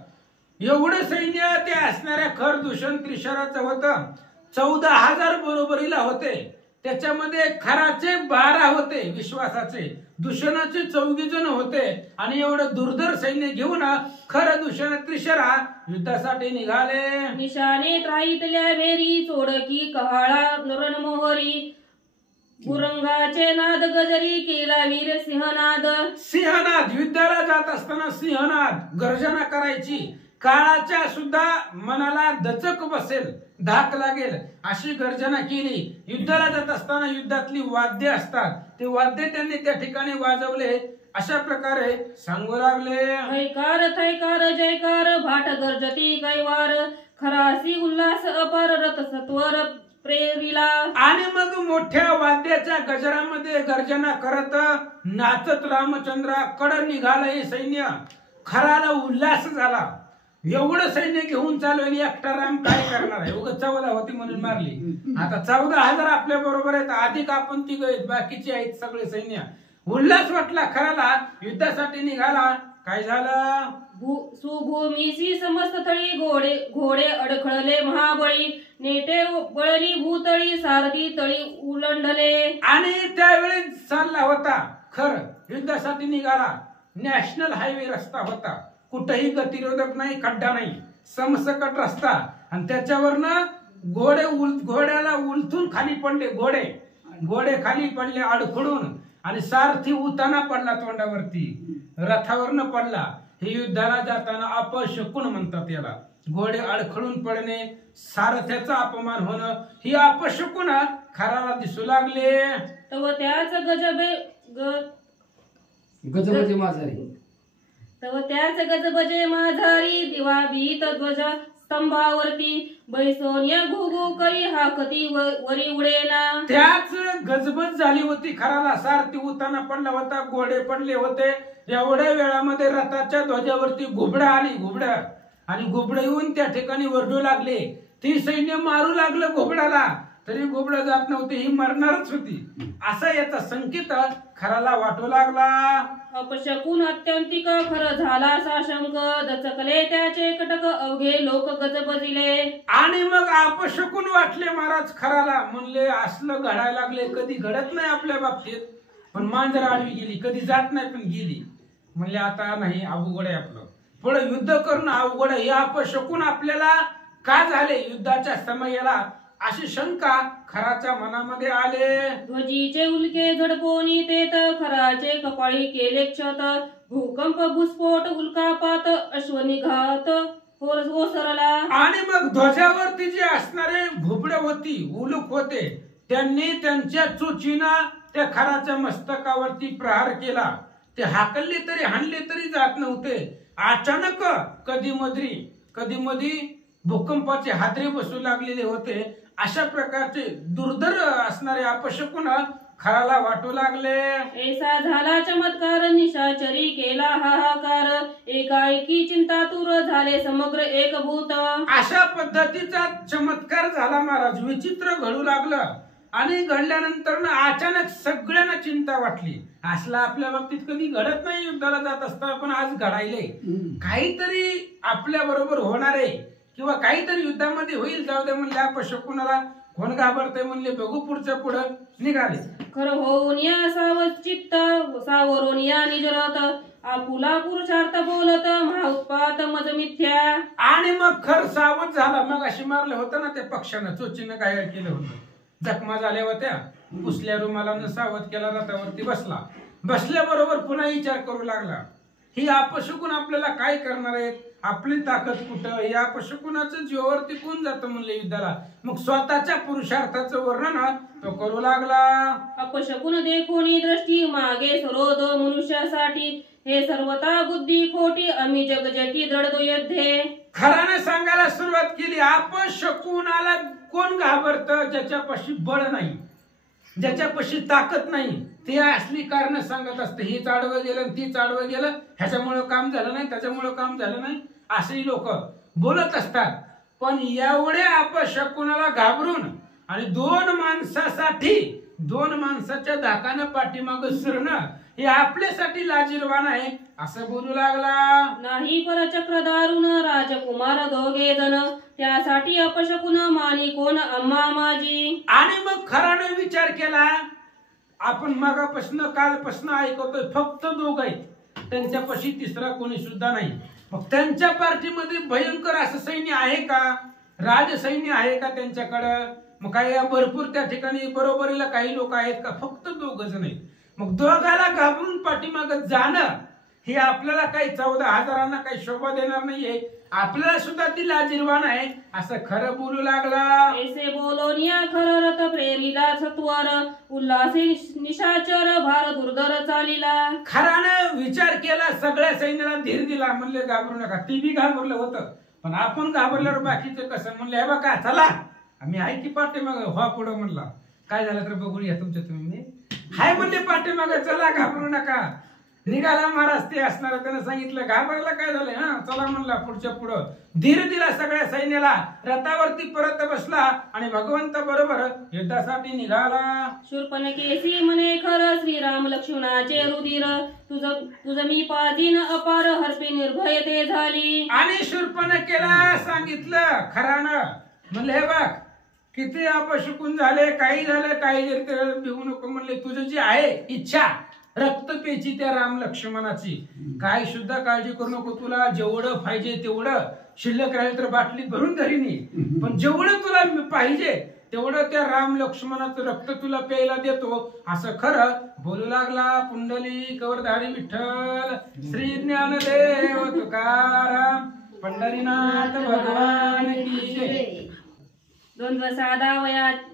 एवढं सैन्य ते असणाऱ्या खर, दूषण, त्रिशराचं होतं. 14,000 बरोबरीला होते. त्याच्यामध्ये खराचे 12 होते विश्वासाचे, दूषणाचे 4 जण होते. आणि एवढं दुर्धर सैन्य घेऊन खर, दूषण, त्रिशरा युद्धासाठी निघाले. निशाने त्राईतल्या भेरी चोडकी कहाळा रणमोहरी गुरंगाचे नाद गजरी केला वीर सिंहनाद. सिंहनाद, युद्धाला जात असताना सिंहनाद गर्जना करायची. काळाच्या सुद्धा मनाला दचक बसेल, धाक लागेल अशी गर्जना केली. युद्धाला जात असताना युद्धातली वाद्य असतात, ते वाद्य त्यांनी त्या ठिकाणी वाजवले. अशा प्रकारे सांगू लागले. ऐकार थैकार जयकार भाट गर्जती कैवार खरासी उल्हास अपार रथ सत्वर प्रेरिला. आणि मग मोठ्या वाद्याच्या गजरामध्ये गर्जना करत नाचत रामचंद्राकडे निघालं हे सैन्य. खराला उल्हास झाला. एवढं सैन्य घेऊन चालू आणि एकटा राम काय करणार आहे? उगाच 14 होती म्हणून मारली. आता 14,000 आपल्या बरोबर आहेत, अधिक आपण 3 आहेत, बाकीचे आहेत सगळे सैन्य. उल्हास वाटला खराला, युद्धासाठी निघाला. काय झालं? सुभूमीसी समस्त थळी घोडे अडखळले महाबळी नेटे बळली भूतळी सारथी तळी उलंडले. आणि त्यावेळी चालला होता खर, युद्धासाठी निघाला. नॅशनल हायवे रस्ता होता, कुठेही गतिरोधक नाही, खड्डा नाही, समसकट रस्ता. आणि त्याच्यावरनं घोड्याला उलथून खाली पडले. घोडे खाली पडले अडखळून, आणि सारथी उताना पडला तोंडावरती, रथावरनं पडला. हे युद्धाला जाताना अपशकुन म्हणतात याला. घोडे अडखळून पडणे, सारथ्याचा अपमान होणं, ही अपशकुन खराला दिसू लागले. तव त्याच गजबजे माझारी दिवा भीत ध्वज स्तंभावरती बैसोनिया घुघू करी हाकती वरी उडेना. त्याच गजबज झाली होती खराला. सारथी उताना पडला होता, घोडे पडले होते. एवढ्या वेळामध्ये रथाच्या ध्वजावरती घुबडा आली, आणि घुबड येऊन त्या ठिकाणी वरडू लागले. ती सैन्य मारू लागलं घोबडाला. तरी घोबडं जात नव्हते, ही मरणारच होती असा याचा संकेत खराला वाटू लागला. अपशकून अत्यंतिक खरं झाला साशंक, दचकले त्याचे कटक अवघे लोक गजबजिले. आणि मग अपशकून वाटले महाराज खराला. म्हणले असलं घडायला लागले, कधी घडत नाही आपल्या बाबतीत. पण मांजर आडवी गेली, कधी जात नाही पण गेली. म्हणले आता नाही, अवघड आहे आपलं, पुढे युद्ध करणं अवघड आहे. हे अपशकून आपल्याला का झाले युद्धाच्या समयाला, अशी शंका खराच्या मनामध्ये आले. ध्वजीचे उल्के झडपोनी तेत, खराचे कपाळी केले क्षत. भूकंप भूस्फोट उल्कापात, अश्वनिघात ओसरला. आणि मग ध्वजावरती जे असणारे भुबडे होती, उलूक होते, त्यांनी त्यांच्या चोचीनं त्या खराच्या मस्तकावरती प्रहार केला. ते हाकलले तरी हाणले तरी जात नव्हते. अचानक कधी मधी भूकंपाचे हादरे बसू लागलेले होते. अशा प्रकारचे दुर्धर असणारे अपशकुन खराला वाटू लागले. ऐसा झाला चमत्कार, निशाचरी केला हाहाकार. एकाएकी चिंतातूर झाले समग्र एकभूत. अशा पद्धतीचा चमत्कार झाला महाराज. विचित्र घडू लागलं आणि घडल्यानंतर अचानक सगळ्यांना चिंता वाटली. असला आपल्या बाबतीत कधी घडत नाही युद्धाला जात असताना, पण आज घडायले. काहीतरी आपल्या बरोबर होणार आहे किंवा काहीतरी युद्धामध्ये होईल. जाऊ दे म्हणले अपशकुनाला, कोण घाबरते म्हणले, बघू पुढच्या पुढं निघाले. खर होऊन या सावचित्त, सावरून या निजरत. आपुला पुरुषार्थ बोलत, महाउत्पात मज मिथ्या. आणि मग खर सावध झाला. मग अशी मारलं होतं ना त्या पक्षानं, चोचीनं घायल केलं होतं, जखमा झाल्या होत्या. पुसल्या रुमालानं सावध केला, रथावरती बसला. बसल्याबरोबर पुन्हा विचार करू लागला, ही अपशकुन आपल्याला काय करणार आहेत, आपली ताकद कुठं, या अपशकुनाचं जीवावरती कोण जातं म्हणले युद्धाला. मग स्वतःच्या पुरुषार्थाचं वर्णन तो करू लागला. अपशकुन देखोनी दृष्टी मागे सरोद मनुष्यासाठी. हे सर्वता बुद्धी खोटी, आम्ही जगजटी दृढ युद्धे. खराने सांगायला सुरुवात केली, अपशकुनाला कोण घाबरतं, ज्याच्यापाशी बळ नाही, ज्याच्यापाशी ताकद नाही, ते असली कारण सांगत असते. ही चाडवं गेलं, ती चाडवं गेलं, ह्याच्यामुळं काम झालं नाही, त्याच्यामुळं काम झालं नाही, असेही लोक बोलत असतात. पण एवढ्या अपशकुनाला घाबरून आणि दोन माणसाच्या धाकानं पाठीमागं शिरणं हे आपल्यासाठी लाजीरवाण आहे असं बोलू लागला. नाही परचक्र दारुण राजकुमार दोघे जण, त्यासाठी अपशकुन मानी कोण अम्मा माझी. आणि मग खराने विचार केला, आपण मागापासून कालपासून ऐकतोय फक्त दोघ आहेत, त्यांच्यापाशी तिसरा कोणी सुद्धा नाही. मग त्यांच्या पार्टीमध्ये भयंकर असं सैन्य आहे का, राजसैन्य आहे का त्यांच्याकडं? मग काही भरपूर त्या ठिकाणी बरोबरीला काही लोक आहेत का? फक्त दोघ जण आहेत. मग दोघाला घाबरून पाठीमागं जाणं हे आपल्याला काही 14,000 काही शोभा देणार नाहीये, आपल्याला सुद्धा ती लाजीरवाण आहे असं खरं बोलू लागला. ऐसे बोलोनिया खर रथ प्रेरिला सत्वर, उल्हासी निशाचर भार दुर्धर चालिला. खरानं विचार केला, सगळ्या सैन्याला धीर दिला. म्हणले घाबरू नका. ती बी घाबरलं होतं, पण आपण घाबरल्यावर बाकीचं कसं? म्हणले हे बघा, चला आम्ही आहे की पाठीमाग, व्हा पुढं. म्हणला काय झालं तर बघून या तुमच्या तुम्ही. हाय म्हणले पाठीमाग, चला घाबरू नका. निघाला महाराज. ते असणार त्यानं सांगितलं, घाबरायला काय झालंय, हा चला म्हणला पुढच्या पुढं. धीर दिला सगळ्या सैन्याला. रथावरती परत बसला आणि भगवंत बरोबर युद्धासाठी निघाला. शूर्पणखेसी म्हणे खर, श्रीराम लक्ष्मणाचे रुधिर. तुझ मी पाजीन अपार, हर्पे निर्भय ते झाली. आणि शूर्पणखेला सांगितलं खरानं, म्हणले हे बघ, किती अपशकुन झाले, काही झालं, काही जरी भिवू नको. म्हणले तुझं जे आहे इच्छा रक्त प्यायची त्या राम लक्ष्मणाची, काय सुद्धा काळजी करू नको. तुला जेवढं पाहिजे तेवढं, शिल्लक राहील तर बाटलीत भरून घरी नाही, पण जेवढं तुला पाहिजे तेवढं त्या राम लक्ष्मणाचं रक्त तुला प्यायला देतो असं खरं बोलू लागला. पुंडलिक वरधारी विठ्ठल, श्री ज्ञानदेव तुकाराम, पंढरीनाथ भगवान की जय. द्वंद्व साधा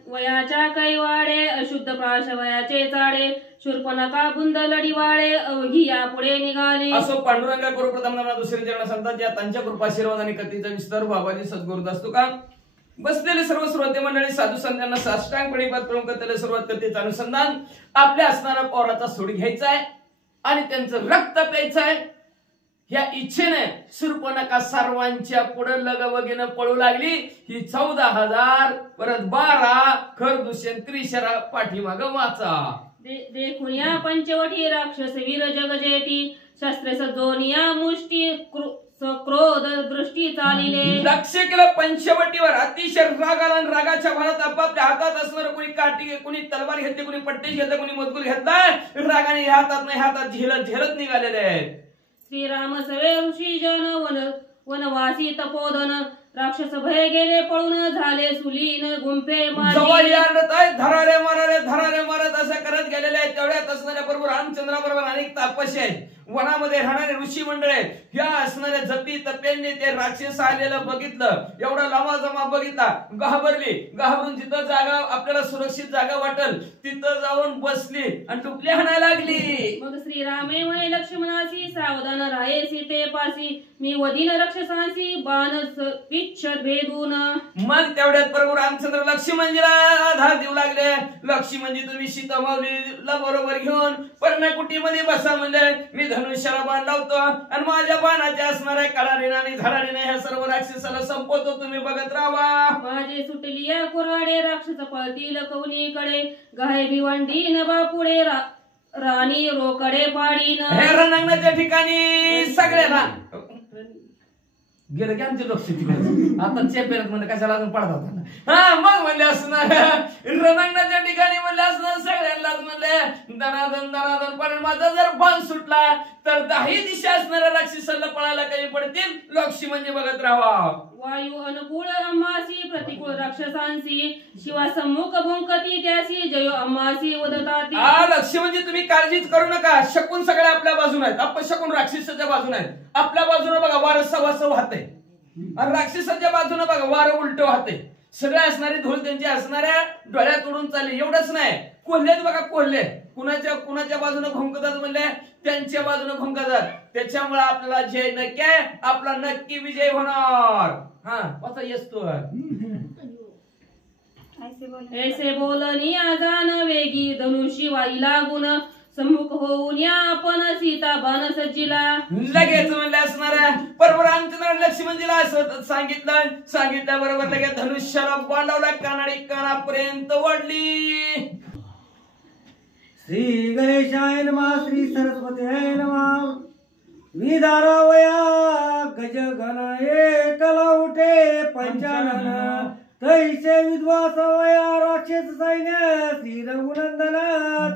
वयाच्या कैवाडे, अशुद्ध प्राश वयाचे चाडे. शूर्पणखा बुंद लढीवाळे, अवघी या पुढे निघाली. असो पांडुरंगा गुरुप्रथम नामना दुसरे चरण संतात, या त्यांच्या कृपाशीर्वाद आणि कथेचा विस्तार बाबाजी सद्गुरुदास तुका. बसलेले सर्व श्रोते मंडळी, साधू संतांना साष्टांग प्रणिपात करून कथेला सुरुवात. कथेचं अनुसंधान आपल्या असणारा पौराचा सूड घ्यायचा आहे आणि त्यांचं रक्त प्यायचं आहे. ह्या इच्छेने शूर्पणखा सर्वांच्या पुढे लगबगीनं पळू लागली. ही 14,000 परत 12 खरदूषण त्रिशरा पाठीमाग वाचा. देखून या पंचवटी राक्षस वीर जगजेटी शस्त्र सजोनिया मुष्टी क्रोध दृष्टी चालिले. लक्ष केलं पंचवटीवर अतिशय राग आला आणि रागाच्या भरात आपापल्या हातात असणार कोणी काठी कोणी तलवार घेतली कोणी पट्टी घेतली कोणी मजगूर घेतलाय. रागाने हातात नाही हातात झेलत झेलत निघालेले आहेत. श्रीराम सवे ऋषी जन वनवासी तपोधन राक्षस भय गेले पळून झाले सुलीन गुंफे धरारे मारत असं करत गेलेले आहेत. तेवढ्यात असणाऱ्या बरोबर रामचंद्राबरोबर अनेक तपस्या आहेत. वनामध्ये राहणारे ऋषी मंडळ आहेत. ह्या असणाऱ्या जपी तप्यांनी ते राक्षस आलेलं बघितलं. एवढा लावाजमा बघितला. घाबरून जिथं जागा आपल्याला सुरक्षित जागा वाटेल तिथं जाऊन बसली आणि टुपली हाणायला लागली. मग श्रीरामे म्हणे लक्ष्मणासी सावधान राहे सीते पासी मी वदीन राक्षसांसी बाण पिच्छद भेदून. मग तेवढ्यात प्रभू रामचंद्र लक्ष्मणजीला आधार देऊ लागले. लक्ष्मणजी तुम्ही सीता माऊलीला बरोबर घेऊन पर्णकुटीमध्ये बसा म्हणले. मी धनुष्याला बाण लावतो आणि माझ्या बाणाच्या असणाऱ्या कडारीने आणि धडारीने ह्या सर्व राक्षसाला संपवतो. तुम्ही बघत राहा. माझे सुटली या कुऱ्हाडे राक्षस पळतील कवनीकडे गाय भिवंडी न बापुडे राणी रोकडे पाडीन. हे रणांगणाच्या ठिकाणी सगळ्यांना गेलं की आमचे लक्ष तिकडे आता चेपेरत म्हणजे कशाला अजून पडत होता. हा मग म्हणले असणार रणांगणाच्या ठिकाणी म्हणले असणार सगळ्यांनाच म्हणले दनादन पण माझा जर बाण सुटला तर 10 दिशा असणाऱ्या राक्षसाला पळायला काही पडतील. लक्ष्मी म्हणजे बघत राहा. वायू अनुकूल अम्मासी प्रतिकूल राक्षसांसी शिवा सम्मुख भुंकती त्यासी जयो अम्मासी वदताती. लक्ष्मी म्हणजे तुम्ही काळजीच करू नका. शकून सगळ्या आपल्या बाजूने आहेत. अपशकून राक्षसाच्या बाजूने आहेत. आपल्या बाजूने बघा वारं सवासव वाहतंय आणि राक्षसाच्या बाजूने बघा वारं उलट वाहतंय. सगळ्या असणारी धूळ त्यांची असणाऱ्या डोळ्यात उडून चालली. एवढंच नाही कोल्हेत बघा कोल्हे कुणाच्या बाजूने भुंकतात म्हणले त्यांच्या बाजूने भुंकतात. त्याच्यामुळे आपल्याला जय नक्की आहे. आपला नक्की विजय होणार. हा आता येतो ऐसे बोलनी आजान वेगी धनुषी वाई लागून सम्मुख होऊन या आपण सीता बाण सज्जीला. लगेच म्हणले असणाऱ्या परम रामचंद्र लक्ष्मणजीला असं सांगितल्या बरोबर लगेच धनुष्याला बांधवला. कानाडी कानापर्यंत ओढली. श्री गणेशाय नमः श्री सरस्वतीय नमः. विदारावया गज गण एकला उठे पंचानन तैसे विद्वासवया राक्षस सैन्य श्री रघुनंदन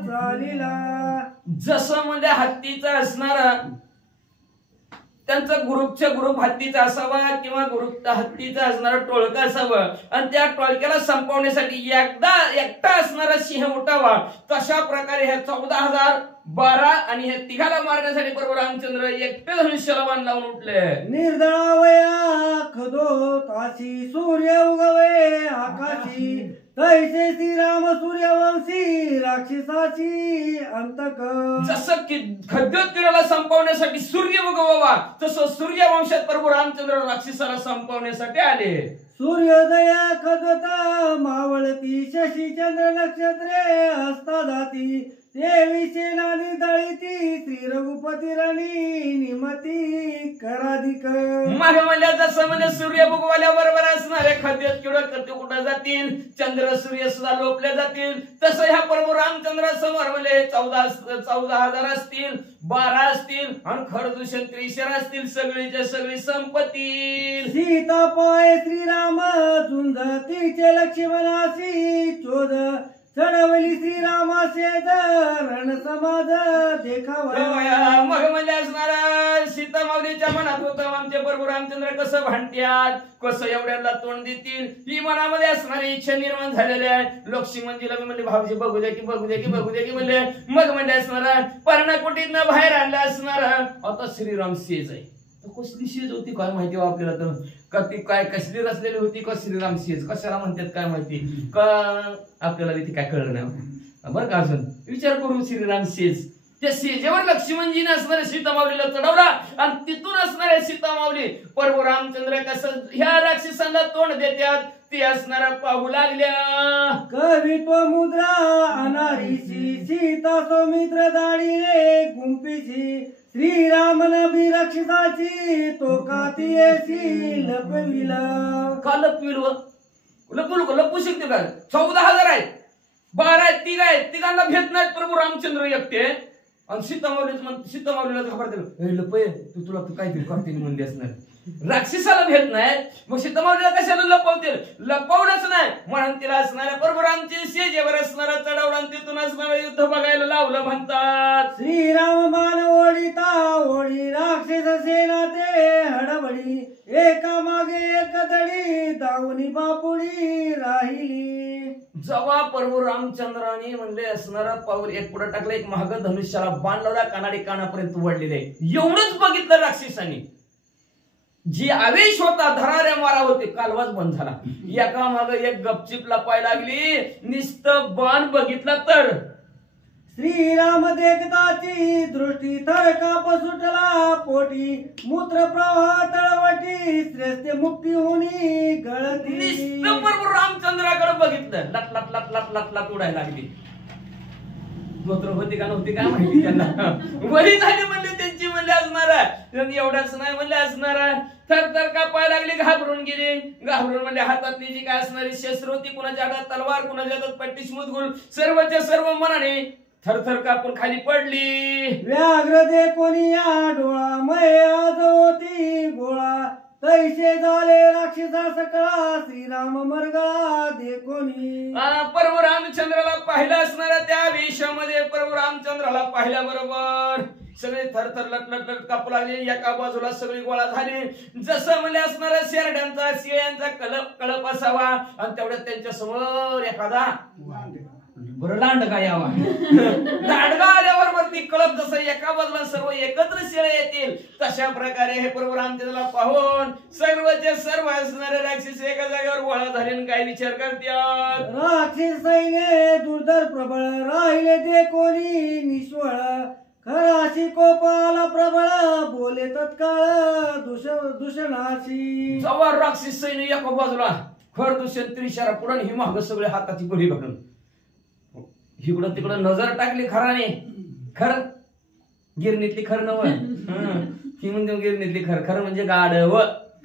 चालिला. जसं म्हणजे हत्तीचा असणारा त्यांचा ग्रुप हत्तीचा असावा किंवा ग्रुप हत्तीचा असणारा टोळका असावं आणि त्या टोळक्याला संपवण्यासाठी एकटा असणारा सिंह उठावा. तशा प्रकारे ह्या 14,012 आणि ह्या तिघाला मारण्यासाठी बरोबर रामचंद्र एकटे धनुष्याला बाण लावून उठले. निर्दळावया खदो ताशी सूर्य उगवे आकाशी तैसे श्रीराम सूर्यवंशी राक्षसाची अंतक. जसं की खद्योत्तीराला संपवण्यासाठी सूर्य उगवावा तसं सूर्यवंशात प्रभू रामचंद्र राक्षसाला संपवण्यासाठी आले. सूर्योदय खदता मावळती शशी चंद्र नक्षत्रे हस्ता जाती देवी सेना निदळीती श्री रघुपती राणी निमती कराधिक. मागे म्हणल्या जसं म्हणजे सूर्य उगवल्या बरोबर असणारे खाद्य किडे कुठं जातील. चंद्र सूर्य सुद्धा लोपले जातील. तसं ह्या प्रभू रामचंद्र समोर म्हणजे 14,000 असतील 12 असतील आणि खरदूषण त्रिशरा असतील. सगळीच्या सगळी संपत्ती. सीता पाय श्रीराम झुंज तिचे लक्ष्मणाशी चोद चढवली श्रीरामासे रण समाज देखावा. मग म्हणजे असणारा सीता माऊलीच्या मनात होतं आमचे प्रभू रामचंद्र कसं भांडत्यात कसं एवढ्याला तोंड देतील ही मनामध्ये असणारी इच्छा निर्माण झालेली आहे. लक्ष्मणजीला म्हणजे भाऊजी बघू द्या की म्हणले. मग म्हणजे असणारा पर्णकुटीतनं बाहेर आणलं असणारा आता श्रीराम सेज आहे. कसली शेज होती काय माहिती आपल्याला तर का ती काय कसली रचलेली होती का श्रीराम सेज कशाला म्हणतात काय माहिती का आपल्याला ती काय कळलं नाही बरं का. अजून विचार करू श्रीराम सेज त्या सेजेवर लक्ष्मणजीने असणाऱ्या सीतामाऊलीला चढवला आणि तिथून असणाऱ्या सीतामाऊली प्रभू रामचंद्र कसं ह्या राक्षसांना तोंड देतात ते असणारा पाहू लागल्या. कवित्व मुद्रा अनारीशी सीता सौमित्र दाढी रे गुंपीशी श्रीराम नबी रक्षिताची तो काती येसी लपविला. का लपविल लपू शकते का? 14,000 आहेत, 12 आहेत, 3 आहेत, तिघांना भेट नाहीत प्रभू रामचंद्र एकटे. आणि सीतामाऊलीला घाबरते, लपय तुला तू काहीतरी करते म्हणली असणार. राक्षसाला भेट नाही, मग सीतामाऊलीला कशाला लपवतील? लपवलंच नाही म्हणून तिला असणाऱ्या प्रभू रामची शेजेवर असणारा चढवला आणि तिथून असणारं युद्ध बघायला लावलं म्हणतात. श्रीराम बाण ओढिता ओढी राक्षस सेना ते हडबडी, एका मागे एक दडी दावणी बापुडी राहिली. जेव्हा प्रभू रामचंद्राने म्हणले असणारा पाऊल एक पुढे टाकला, एक महाग धनुष्याला बाण लावला, कानाडी कानापर्यंत वडलेले. एवढंच बघितलं राक्षसाने. जी आवेश होता, धराऱ्या मारा होते, कालवाच बंद झाला. एका माग एक गपचिप लपाय लागली. नुसतं बाण बघितला तर श्रीराम देखताची दृष्टी थळकाप सुटला पोटी, मूत्र प्रवाह तळवटी श्रेष्ठ मुक्ती होणी गळती. नुसतं प्रभू रामचंद्राकडे बघितलं, लट लट लट लट लट लट उडायला लागली. गोत्र होती का नव्हती काय माहिती त्यांना. वरी झाली म्हणले त्यांची, म्हणले असणार एवढाच नाही म्हणले असणार. थर कापाय लागली, घाबरून गेली. घाबरून म्हणले हातातली जी काय असणारी शस्त्र होती, कुणाच्या हातात तलवार, कुणाच्या हातात पट्टीस मुदगुल, सर्वच्या सर्व मनाने थरथर कापून खाली पडली. व्याघ्र दे कोणी या डोळा मय आज होती गोळा, तैसे झाले राक्षसा सकळा श्रीराम मरगळा दे कोणी. प्रभू रामचंद्राला पाहिलं असणाऱ्या त्या वेशामध्ये प्रभू रामचंद्राला पाहिल्याबरोबर सगळे थरथर लट लट कापू लागले. एका बाजूला सगळी गोळा झाली. जसं म्हणजे असणारा शेरड्यांचा शिळ्यांचा कळप असावा आणि तेवढ्यात त्यांच्या समोर एखादा बरं लांडगा यावा. लांडगा आल्याबरोबर ती कळप जसं एका बाजूला सर्व एकत्र शेळे येतील, तशा प्रकारे हे प्रभू रामचंद्राला पाहून सर्वचे सर्व असणारे राक्षस एका जागेवर गोळा झाले. काय विचार करतात? राक्षस सैन्य दुर्धर प्रबळ राहिले ते कोणी निष्वळ, खराशी कोपाला प्रबळ बोले तत्काळ दूषणाशी. जेव्हा राक्षस सैन्य एका बाजूला खर दूषण त्रिशारा पुढे ही माग सगळे हाताची गोळी घालून इकडं तिकडं नजर टाकली. खराने खर गिरणीतली खर नव ही म्हणजे गिरणीतली खर म्हणजे गाढव.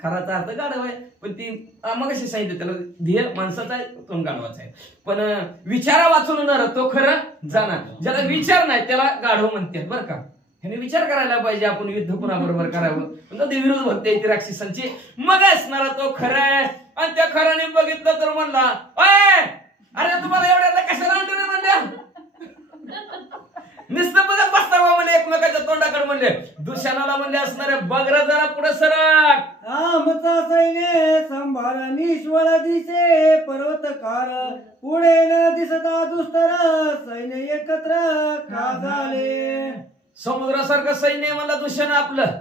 खराचा अर्थ गाढव आहे, पण ती मग अशी सांगितलं त्याला ध्येय माणसाचा आहे, तो गाढवाचा आहे. पण विचारा वाचून न तो खरं जाणार. ज्याला विचार नाही त्याला गाढव म्हणतात बरं का. ह्याने विचार करायला पाहिजे आपण युद्ध कुणाबरोबर करावं. ते विरोध भक्ती आहे राक्षसांची. मग असणारा तो खरा आहे. आणि त्या खराने बघितलं तर म्हणला, अरे तुम्हाला एवढ्याला कशाला म्हणतो ना म्हणल्या, नुसतं बघत बसता म्हणले एकमेकाच्या तोंडाकडे. म्हणले दुशानाला म्हणले असणारे बघरा जरा पुढे सरक. आमचा सैन्य संभार निश्वळ दिसे पर्वतकार, पुढे न दिसता दुस्तर सैन्य एकत्र का झाले. समुद्रासारखं सैन्य म्हणलं दुशान आपलं.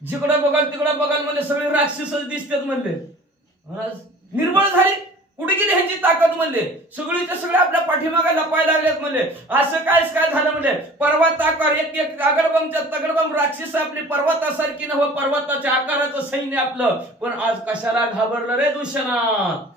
जिकडं बघाल तिकडं बघाल म्हणले सगळे राक्षसच दिसतात म्हणले. निर्बळ झाली. कुठे गेली ह्यांची ताकद म्हणले. सगळीच्या सगळे आपल्या पाठीमागा लपायला लागलेत म्हणले. असं काय झालं म्हणले. पर्वताकार एक एक आगडबमच्या तगडबम राक्षस आपली पर्वतासारखी नव्ह, पर्वताच्या आकाराचं सैन्य आपलं. पण आज कशाला घाबरलं रे दूषणा.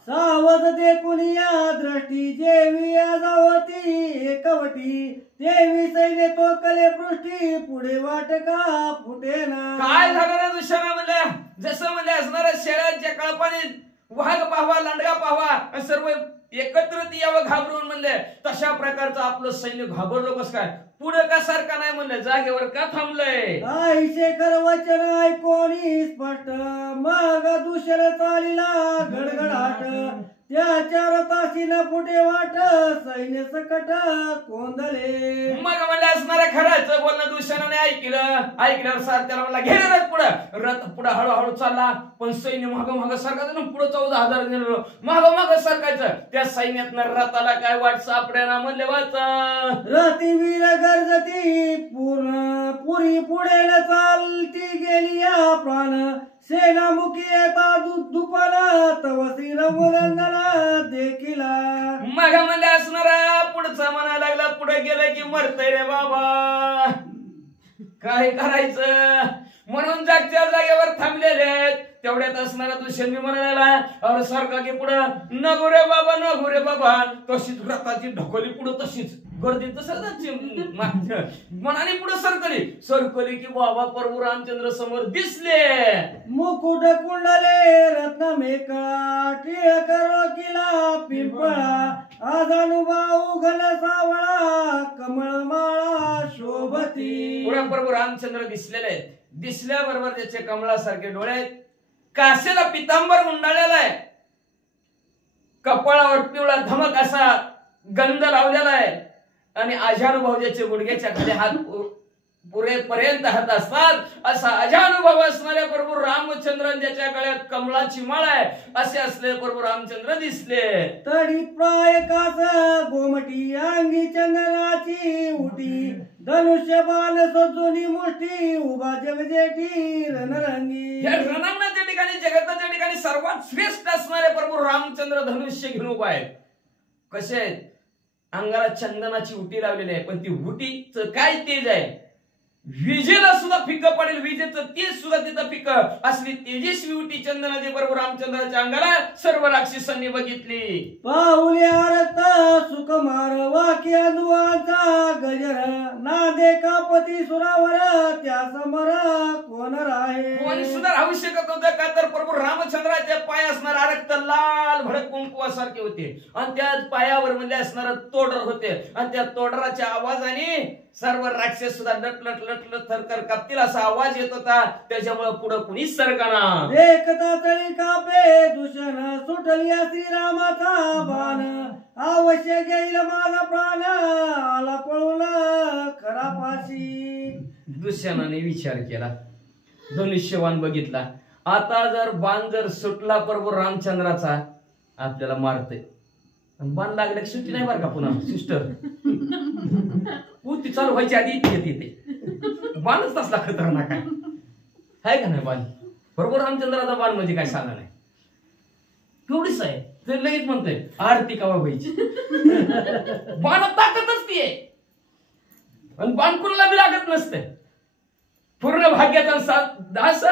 सावध दे कुणी या दृष्टी, जेवी जावती एकवटी, देवी सैन्य तो कले पृष्ठी, पुढे वाट का फुटे ना. काय झालं रे दूषणा म्हणल्या. जसं म्हणले असणाऱ्या शेळ्यांच्या कळपाने वाघ पाहावा, लांडगा पाहावा, सर्व एकत्र यावं घाबरून म्हणले. तशा प्रकारचं आपलं सैन्य घाबरलो कस काय. पुढे का सारखा नाही म्हणलं, जागेवर का थांबलंय. आईशे कर वचन ऐकोणी स्पष्ट, मग दूषण चालीला गडगडाट, त्या 4 तासीला फुटे वाट सैन्य सकट कोंदले. मग म्हणले असणाऱ्या खराचं बोलणं दूषणाने ऐकल्यावर सार त्याला म्हणला घे रथ पुढं. रथ पुढे हळूहळू चालला, पण सैन्य माग सरकायचं. पुढे 14,000 माग सरकायचं. त्या सैन्यातनं रथाला काय वाट सापड्याना म्हणले वाचा. रती वीर गरजती पुरी पुढे न चालती गेली या प्राण, सेनामुखी येता दुपाला तव श्रीरंगनंदना देखिला. मग म्हणले असणारा पुढचा म्हणायला लागला, पुढे गेलं की मरतय रे बाबा, काय करायचं. म्हणून जागच्या जागेवर थांबलेले आहेत. तेवढ्यात असणारा दुष्यंत म्हणाला अरे सारखा की पुढं नको रे बाबा तशीच रथाची ढकली पुढं तशीच गर्दी तसंच मनाने पुढे सरकली की बाबा प्रभू रामचंद्र समोर दिसले. मुकुट कुंडले रत्न मेकळा टिळक रोकिला पिंपळा आज अनुभव घन सावळा कमळ माळा शोभती. पुढे प्रभू रामचंद्र दिसलेले आहेत. दिसल्याबरोबर त्याचे कमळासारखे डोळे आहेत. कासेला पितांबर गुंडाळलेला आहे. कपाळावर पिवळा धमक असा गंध लावलेला आहे आणि अजानुभव ज्याचे गुडघ्याच्या खाली हात पुरेपर्यंत हात असतात असा अजानुभव असणाऱ्या प्रभू रामचंद्र ज्याच्या गळ्यात कमळाची माळ आहे असे असले प्रभू रामचंद्र दिसले. तडी प्राय कास गोमटी अंगी चंद्राची उटी धनुष्य बाण सजोनी मुष्टी उभा जगजेठी रणरंगी. या रणांगणाच्या ठिकाणी जगताच्या ठिकाणी सर्वात श्रेष्ठ असणारे प्रभू रामचंद्र धनुष्य घेऊन उभा आहेत. कसे आहेत? अंगाला चंदनाची उटी लावलेली आहे पण ती उटीच काय तेज आहे. विजेला सुद्धा फिक्क पडेल विजेचं तेज सुद्धा तिथं फिक्क असली तेजस्वी उटी चंदनाची प्रभू रामचंद्राच्या अंगाला सर्व राक्षसांनी बघितली. पाहुल्या रक्त सुकुमार वाक्य दुवाचा गजर नादे कापती सुरावर त्या समोर कोण राहे. कोण सुद्धा राहू शकत होतं का तर प्रभू रामचंद्राचे पाय असणारा रक्त लाल भडक कुंकुवासारखे होते आणि त्या पायावर म्हणजे असणारा तोडर होते आणि त्या तोडराच्या आवाजाने सर्व राक्षस सुद्धा लटलट थरथर कापतील असा आवाज येत होता. त्याच्यामुळे पुढे कुणीच सरकना. देखता तळी कापे दूषण सुटली श्रीरामाचा बाण अवश्य घेईल माझा प्राण आला पळून खरा पाशी. दुष्यनाने विचार केला. धनुष्यबाण बघितला. आता जर बाण जर सुटला प्रभू रामचंद्राचा आपल्याला मारते. बाण लागल्या की सुट्टी नाही बरं का पुन्हा सिस्टर. ती चालू व्हायची आधी येते. बाणच तसला खतरनाक आहे का नाही बाण. बरोबर रामचंद्राचा बाण म्हणजे काय सांगा नाही. केवढीच आहे ते लगेच म्हणतोय आरती कवा व्हायची. बाण ताकदच ती आहे आणि बाण कुणाला बी लागत नसते. पूर्ण भाग्याचा दास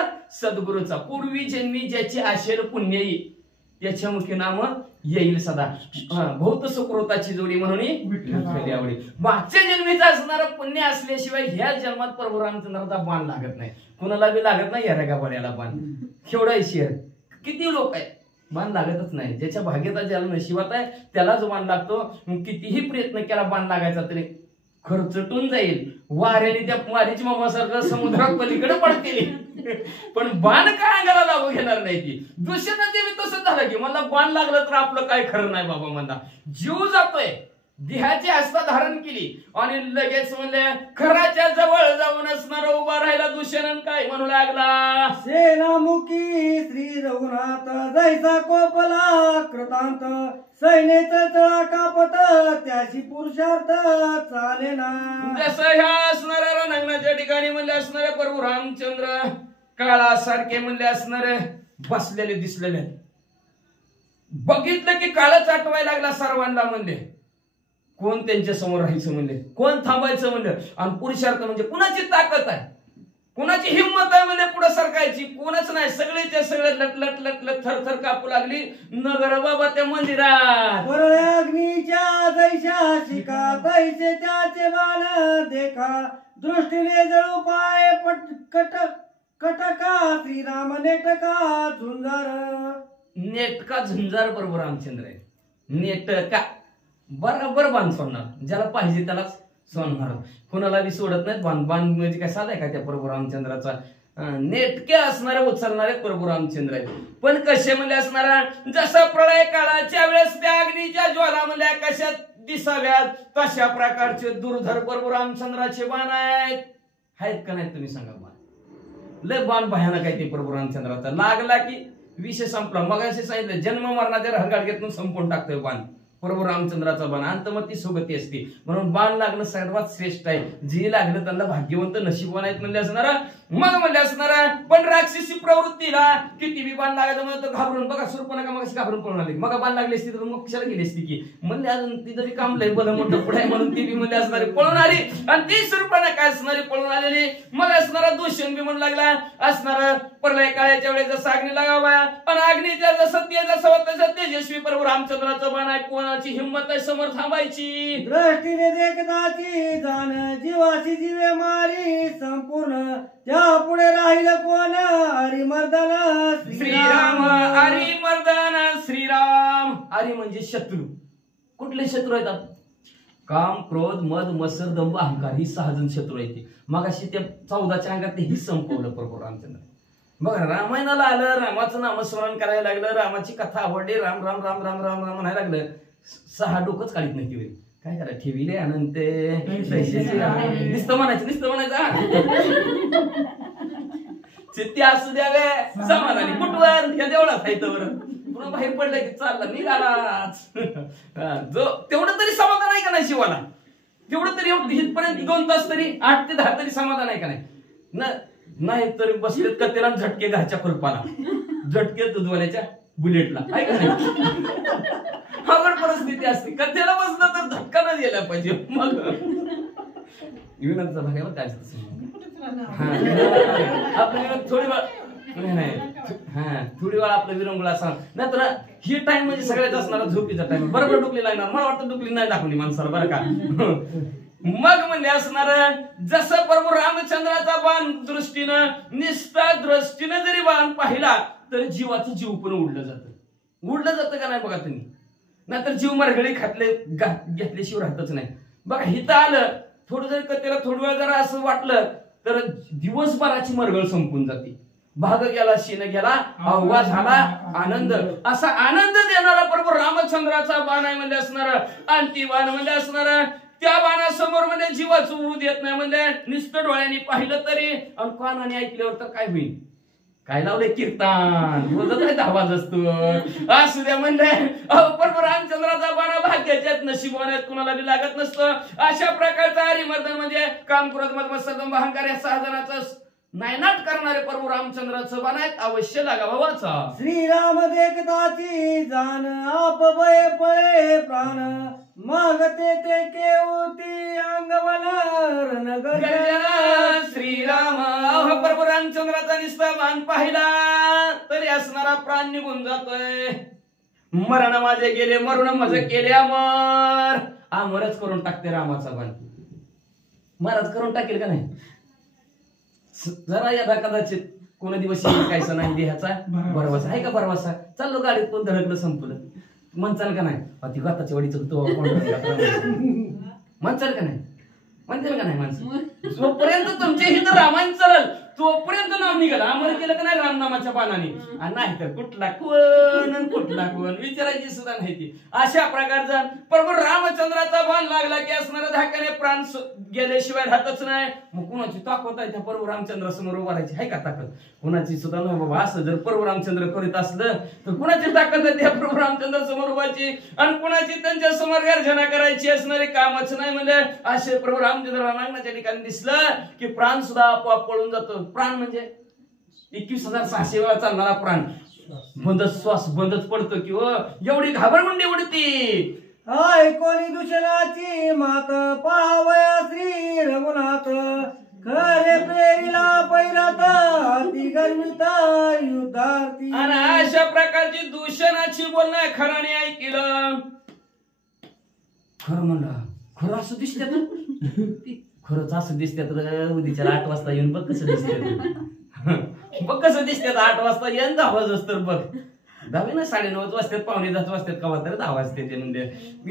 सद्गुरूचा पूर्वी जन्मी ज्याची आशेर पुण्य येईल त्याच्या मुखी नाम येईल सदा. भौत सुकृताची जोडी म्हणून आवडी. मागच्या जन्मीचा असणारं पुण्य असल्याशिवाय ह्या जन्मात प्रभू रामचंद्राचा बाण लागत नाही. कुणाला बी लागत नाही या रेगाबड्याला बाण. केवढा शेअर किती लोक आहेत बाण लागतच नाही. ज्याच्या भाग्याचा ज्याला नशिबात आहे त्याला जो बाण लागतो. कितीही प्रयत्न केला बाण लागायचा तरी खर्चटून जाईल. वाऱ्याने त्या वारीची मामासारखं समुद्रात पलीकडे पडतील पण बाण काय अंगाला लागू घेणार नाही. ती दुष्यंत देवी तसंच झालं की मला बाण लागलं तर आपलं काय खरं नाही बाबा. मला जीव जातोय. देहाची आस्था धारण केली आणि लगेच म्हणले खराच्या जवळ जाऊन असणार उभा राहिला दुष्यंत काय म्हणू लागला. सेनामुखी श्री रघुनाथ जैसा कोपला कृतांत सैन्याचा तळा कापत त्याशी पुरुषार्थ चालेना. जसं ह्या असणाऱ्या रणांगणाच्या ठिकाणी म्हणले असणारे प्रभू रामचंद्र काळासारखे म्हणले असणारे बसलेले दिसलेले. बघितलं की काळच आठवायला लागला सर्वांना. म्हणले कोण त्यांच्या समोर राहायचं म्हणले कोण थांबायचं म्हणलं. आणि पुरुषार्थ म्हणजे कुणाची ताकद आहे कुणाची हिंमत आहे म्हणजे पुढे सरकायची. कोणच नाही. सगळेच्या सगळे लटलट थरथर कापू लागली. नगर बाबा त्या मंदिरात अग्नीच्या जैशा शिका तैसे त्याचे बाण देखा दृष्टीने जळू पाय कटका श्रीराम नेटका झुंजार. नेटका झुंजार बरोबर रामचंद्र आहे. नेटका बरोबर बाण सोडणार. ज्याला पाहिजे त्यालाच सोडणार. कुणाला बी सोडत नाहीत बाण. बाण म्हणजे काय साधा आहे का त्या प्रभू रामचंद्राचा. नेटके असणारे उचलणारे प्रभू रामचंद्र आहेत. पण कसे म्हणजे असणारा जसा प्रळय काळाच्या वेळेस त्या अग्नीच्या ज्वाला म्हणजे कशा दिसाव्यात तशा प्रकारचे दुर्धर प्रभू रामचंद्राचे बाण आहेत का नाही तुम्ही सांगा. बाण लय बाण भयानक आहे ते प्रभू रामचंद्राचा. लागला की विषय संपला. मग असे सांगितलं जन्म मरणाच्या रंगाडगेतून संपून टाकतोय बाण प्रभू रामचंद्राचा बाण. अंतमती सोबती असते म्हणून बाण लागणं सर्वात श्रेष्ठ आहे. जे लागलं त्यांना भाग्यवंत नशीबवान आहेत म्हणले असणारा. मग म्हणले असणारा पण राक्षसी प्रवृत्तीला किती बी बाण लागायचं म्हणतो घाबरून. बघा सुरपणा मग घाबरून पळून आली. मग बाण लागली असती तर मग कशाला गेली असती की म्हणले अजून ती जरी कामलंय बरं मोठं पुढे म्हणून ती बी म्हणले असणारी पळून आली. आणि ती सुरपणा काय असणारी पळून आलेली. मग असणार असणारा दूषण बी म्हणू लागला असणारा प्रलय काळाच्या वेळेस जसं अग्नी लागावा पण अग्नीच्या जसं तेज असं तसं तेजस्वी प्रभू रामचंद्राचं बाण आहे. कोणाची हिंमत आहे समोर थांबायची. दृष्टीने देखताची जाण जीवाशी जीवे मारी संपूर्ण त्या पुढे राहील कोण हरिमर्दन श्रीराम हरिमर्दन श्रीराम. हरी म्हणजे शत्रू. कुठले शत्रू आहेत? काम क्रोध मद मत्सर दंभ अहंकार ही 6 जण शत्रू आहेत. मग अशी त्या 14च्या अंगात ही संपवलं प्रभू रामचंद्र. बघा रामायणाला आलं, रामाचं नामस्मरण करायला लागलं, रामाची कथा आवडली, राम राम राम राम राम राम म्हणायला लागलं. 6 डोकंच काढीत नाही ती वेळी. काय करा ठेविले अनंत नुसतं म्हणायचं चित्ती असू द्यावे समाधानी कुठवर या देवळात खायचं बरं. पुन्हा बाहेर पडलं की चालला निघालाच. जो तेवढं तरी समाधान आहे का नाही शिवाला? तेवढं तरी इथपर्यंत 2 तास तरी 8 ते 10 तरी समाधान आहे का नाही तरी बसले कतेला झटके घरच्या कुलपाला, झटके दुधवाल्याच्या बुलेटला आहे का नाही? अवघड परिस्थिती असते. कथेला बसलं तर धक्का न गेला पाहिजे. मग विनंतीचा भागायला काय आपलं थोडी थोडी वेळ आपलं विरंगुळा असा नाही तर ही टाइम म्हणजे सगळ्यात असणारा झोपीचा टाइम. बरोबर डुकली लागणार. मला वाटतं डुकली नाही दाखवली माणसाला बरं का. मग म्हणजे असणार जसं प्रभू रामचंद्राचा बाण दृष्टीनं निष्ठा दृष्टीनं जरी बाण पाहिला तर जीवाचं जीव पण उडलं जातं का नाही बघा तुम्ही. नाहीतर जीव मरगळी घेतल्याशिवाय राहतच नाही. बघा हिथं आलं थोडं जर त्याला थोडं वेळ जरा असं वाटलं तर दिवसभराची मरगळ संपून जाते. भाग गेला शीन गेला अवघा झाला आनंद. असा आनंद देणारा प्रभू रामचंद्राचा बाण आहे म्हणजे असणार. आणि ती बाण म्हणजे असणार त्या बाणासमोर म्हणजे जीवाचं उरू देत नाही. म्हणजे नुसतं डोळ्यांनी पाहिलं तरी आणि कानाने ऐकल्यावर तर काय होईल? काय लावले कीर्तन रोजच नाही 10 वाज असतो असू द्या म्हणले. प्रभू रामचंद्राचा बाणा भाग्याच्यात नशिबाने कुणाला बी लागत नसतं. अशा प्रकारचा हरिमर्दन म्हणजे काम क्रोध मद मत्सर दंभ अहंकार या 6 जणांचं नायनाट करणारे प्रभू रामचंद्राचं बाण आहेत. अवश्य लागावा वाचा. श्रीराम देखताची जाण आप बये पळे प्राण मागते ते केवती अंगवन गर्जना. श्रीराम प्रभू रामचंद्राचा निस्ता बाण पाहिला तरी असणारा प्राण निघून जातोय. मरण माझे गेले मरून माझे केले अमर. अमरच करून टाकते रामाचा बाण. महाराज करून टाकेल का नाही? जरा यदा कदाचित कोणा दिवस कायचा नाही देहाचा भरवसा आहे का? भरवसा चाललो गाडीत कोण धडकलं संपलं म्हणचाल का नाही? ती गाताच्या वडीचं तो म्हणचाल का नाही? म्हणतील का नाही माणसं? जोपर्यंत तुमच्या इथं रामायण चालल तोपर्यंत नाव निघालं. अमर केलं का नाही रामनामाच्या बाणाने? नाही तर कुठला कोण विचारायची सुद्धा नाही ती. अशा प्रकारचा प्रभू रामचंद्राचा बाण लागला की असणाऱ्या धाक्याने प्राण गेल्याशिवाय राहतच नाही. मग कुणाची ताकद आहे त्या प्रभू रामचंद्र समोर उभारायची आहे का? ताकद कुणाची सुद्धा नाही बाबा. असं जर प्रभू रामचंद्र करीत असलं तर कुणाची ताकद आहे त्या प्रभू रामचंद्र समोर उभायची आणि कुणाची त्यांच्या समोर गर्जना करायची असणारे कामच नाही. म्हणजे असे प्रभू रामचंद्र रामायणाच्या ठिकाणी दिसलं की प्राण सुद्धा आपोआप पळून जातो. प्राण म्हणजे 21,600 वेळा चालणारा प्राण श्वास बंदच पडतो की एवढी घाबरगुंडी उडती. हाय कोणी दुसऱ्याची मात पाहावया श्री रघुनाथ खरे प्रेरीला पैरात अति गर्मिता युद्धार्थी. आणि अशा प्रकारची दूषणाची बोलणं खराने ऐकलं. खरं म्हणला खरं असं दिसत खरंच असं दिसतात. उद्याच्या 8 वाजता येऊन बघ कसं दिसतात. बघ कसं दिसतात 8 वाजता येऊन 10 वाजता बघ 10 ना 9:30 वाजतात 9:45 वाजतात कवा तर 10 वाजते ते म्हणजे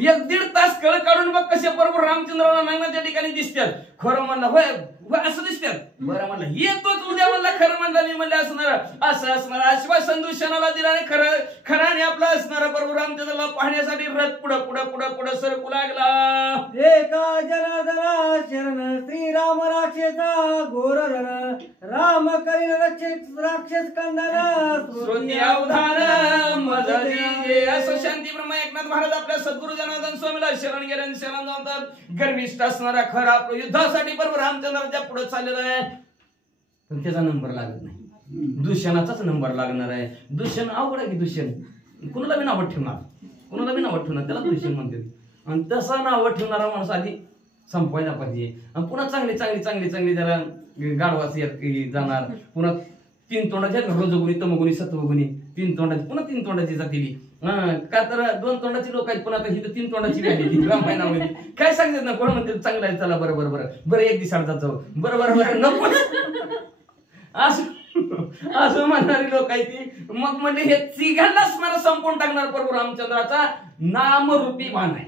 1-1.5 तास कळ काढून बघ कसे प्रभू रामचंद्राला नागनाच्या ठिकाणी दिसतात. खरं म्हणलं होय असं दिसतात. बरं म्हणलं येतोच उद्या म्हणला. खरं म्हणलं मी म्हणलं असं असणार आश्वासन दूषणाला दिला आणि खराने आपला असणारा प्रभू रामचंद्राला पाहण्यासाठी रथ पुढं सरकू लागला. एका जनार्दना शरण श्रीराम राक्षसा घोर रण राम करीन राक्षस कंदन श्रुती अवधान मदती. असं शांती ब्रह्म एकनाथ महाराज आपल्या सद्गुरु जनार्दन स्वामीला शरण गेले आणि शरण जातात. गर्विष्ठ असणारा खरा आपलं युद्धासाठी प्रभू रामचंद्राच्या पुढे चाललेला आहे पण त्याचा नंबर लागत नाही. दूषणाचाच नंबर लागणार आहे. दूषण अवघड आहे की दूषण कुणाला बी नावं ठेवणार त्याला दूषण म्हणते. आणि तसा नावं ठेवणारा माणूस आधी संपवायला पाहिजे. आणि पुन्हा चांगली जरा गाढवाच जाणार, पुन्हा 3 तोंडाची आहेत, रजोगुणी तमगुणी सत्वगुणी 3 तोंडाची, पुन्हा 3 तोंडाची जातील का तर 2 तोंडाची लोक आहेत, पण आता ही तर 3 तोंडाची व्याधी रामायणामध्ये काय सांगतात ना, कोण म्हणते चांगलं आहे, चला बरं बरं बरं बरं एक दिवसाला जातो, बरं बरं बरं नको असं म्हणणारी लोक आहेत ती. मग म्हणजे हे तिघांना स्मरण संपून टाकणार प्रभू रामचंद्राचा नामरूपी बाण आहे,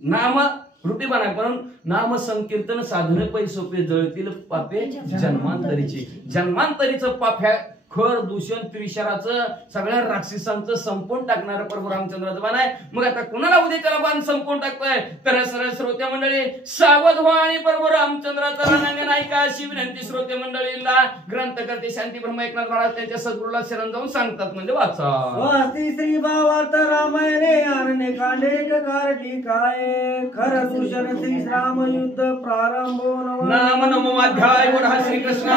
नाम रूपी बाण आहे. म्हणून नाम संकीर्तन साधन पै सोपे जळतील पापे जन्मांतरीचे, जन्मांतरीचं पाप ह्या खर दूषण त्रिशराचं सगळ्या राक्षसांचं संपून टाकणारं प्रभू रामचंद्राचं बाण आहे. मग आता कुणाला उद्या त्याला बाण संपून टाकतोय, तर सरळ श्रोते मंडळी सावध व्हा आणि प्रभू रामचंद्राचा रणांगण ऐका अशी विनंती श्रोते मंडळींना ग्रंथकर्ते शांती ब्रह्म एकनाथ महाराज त्यांच्या सद्गुरूला शरण जाऊन सांगतात, म्हणजे वाचा. स्वस्ति श्री भावार्थ रामायणे अरण्य कांडेकार टीकाये खर दूषण श्री राम युद्ध प्रारंभो नाम नमो अध्याय वर श्री कृष्ण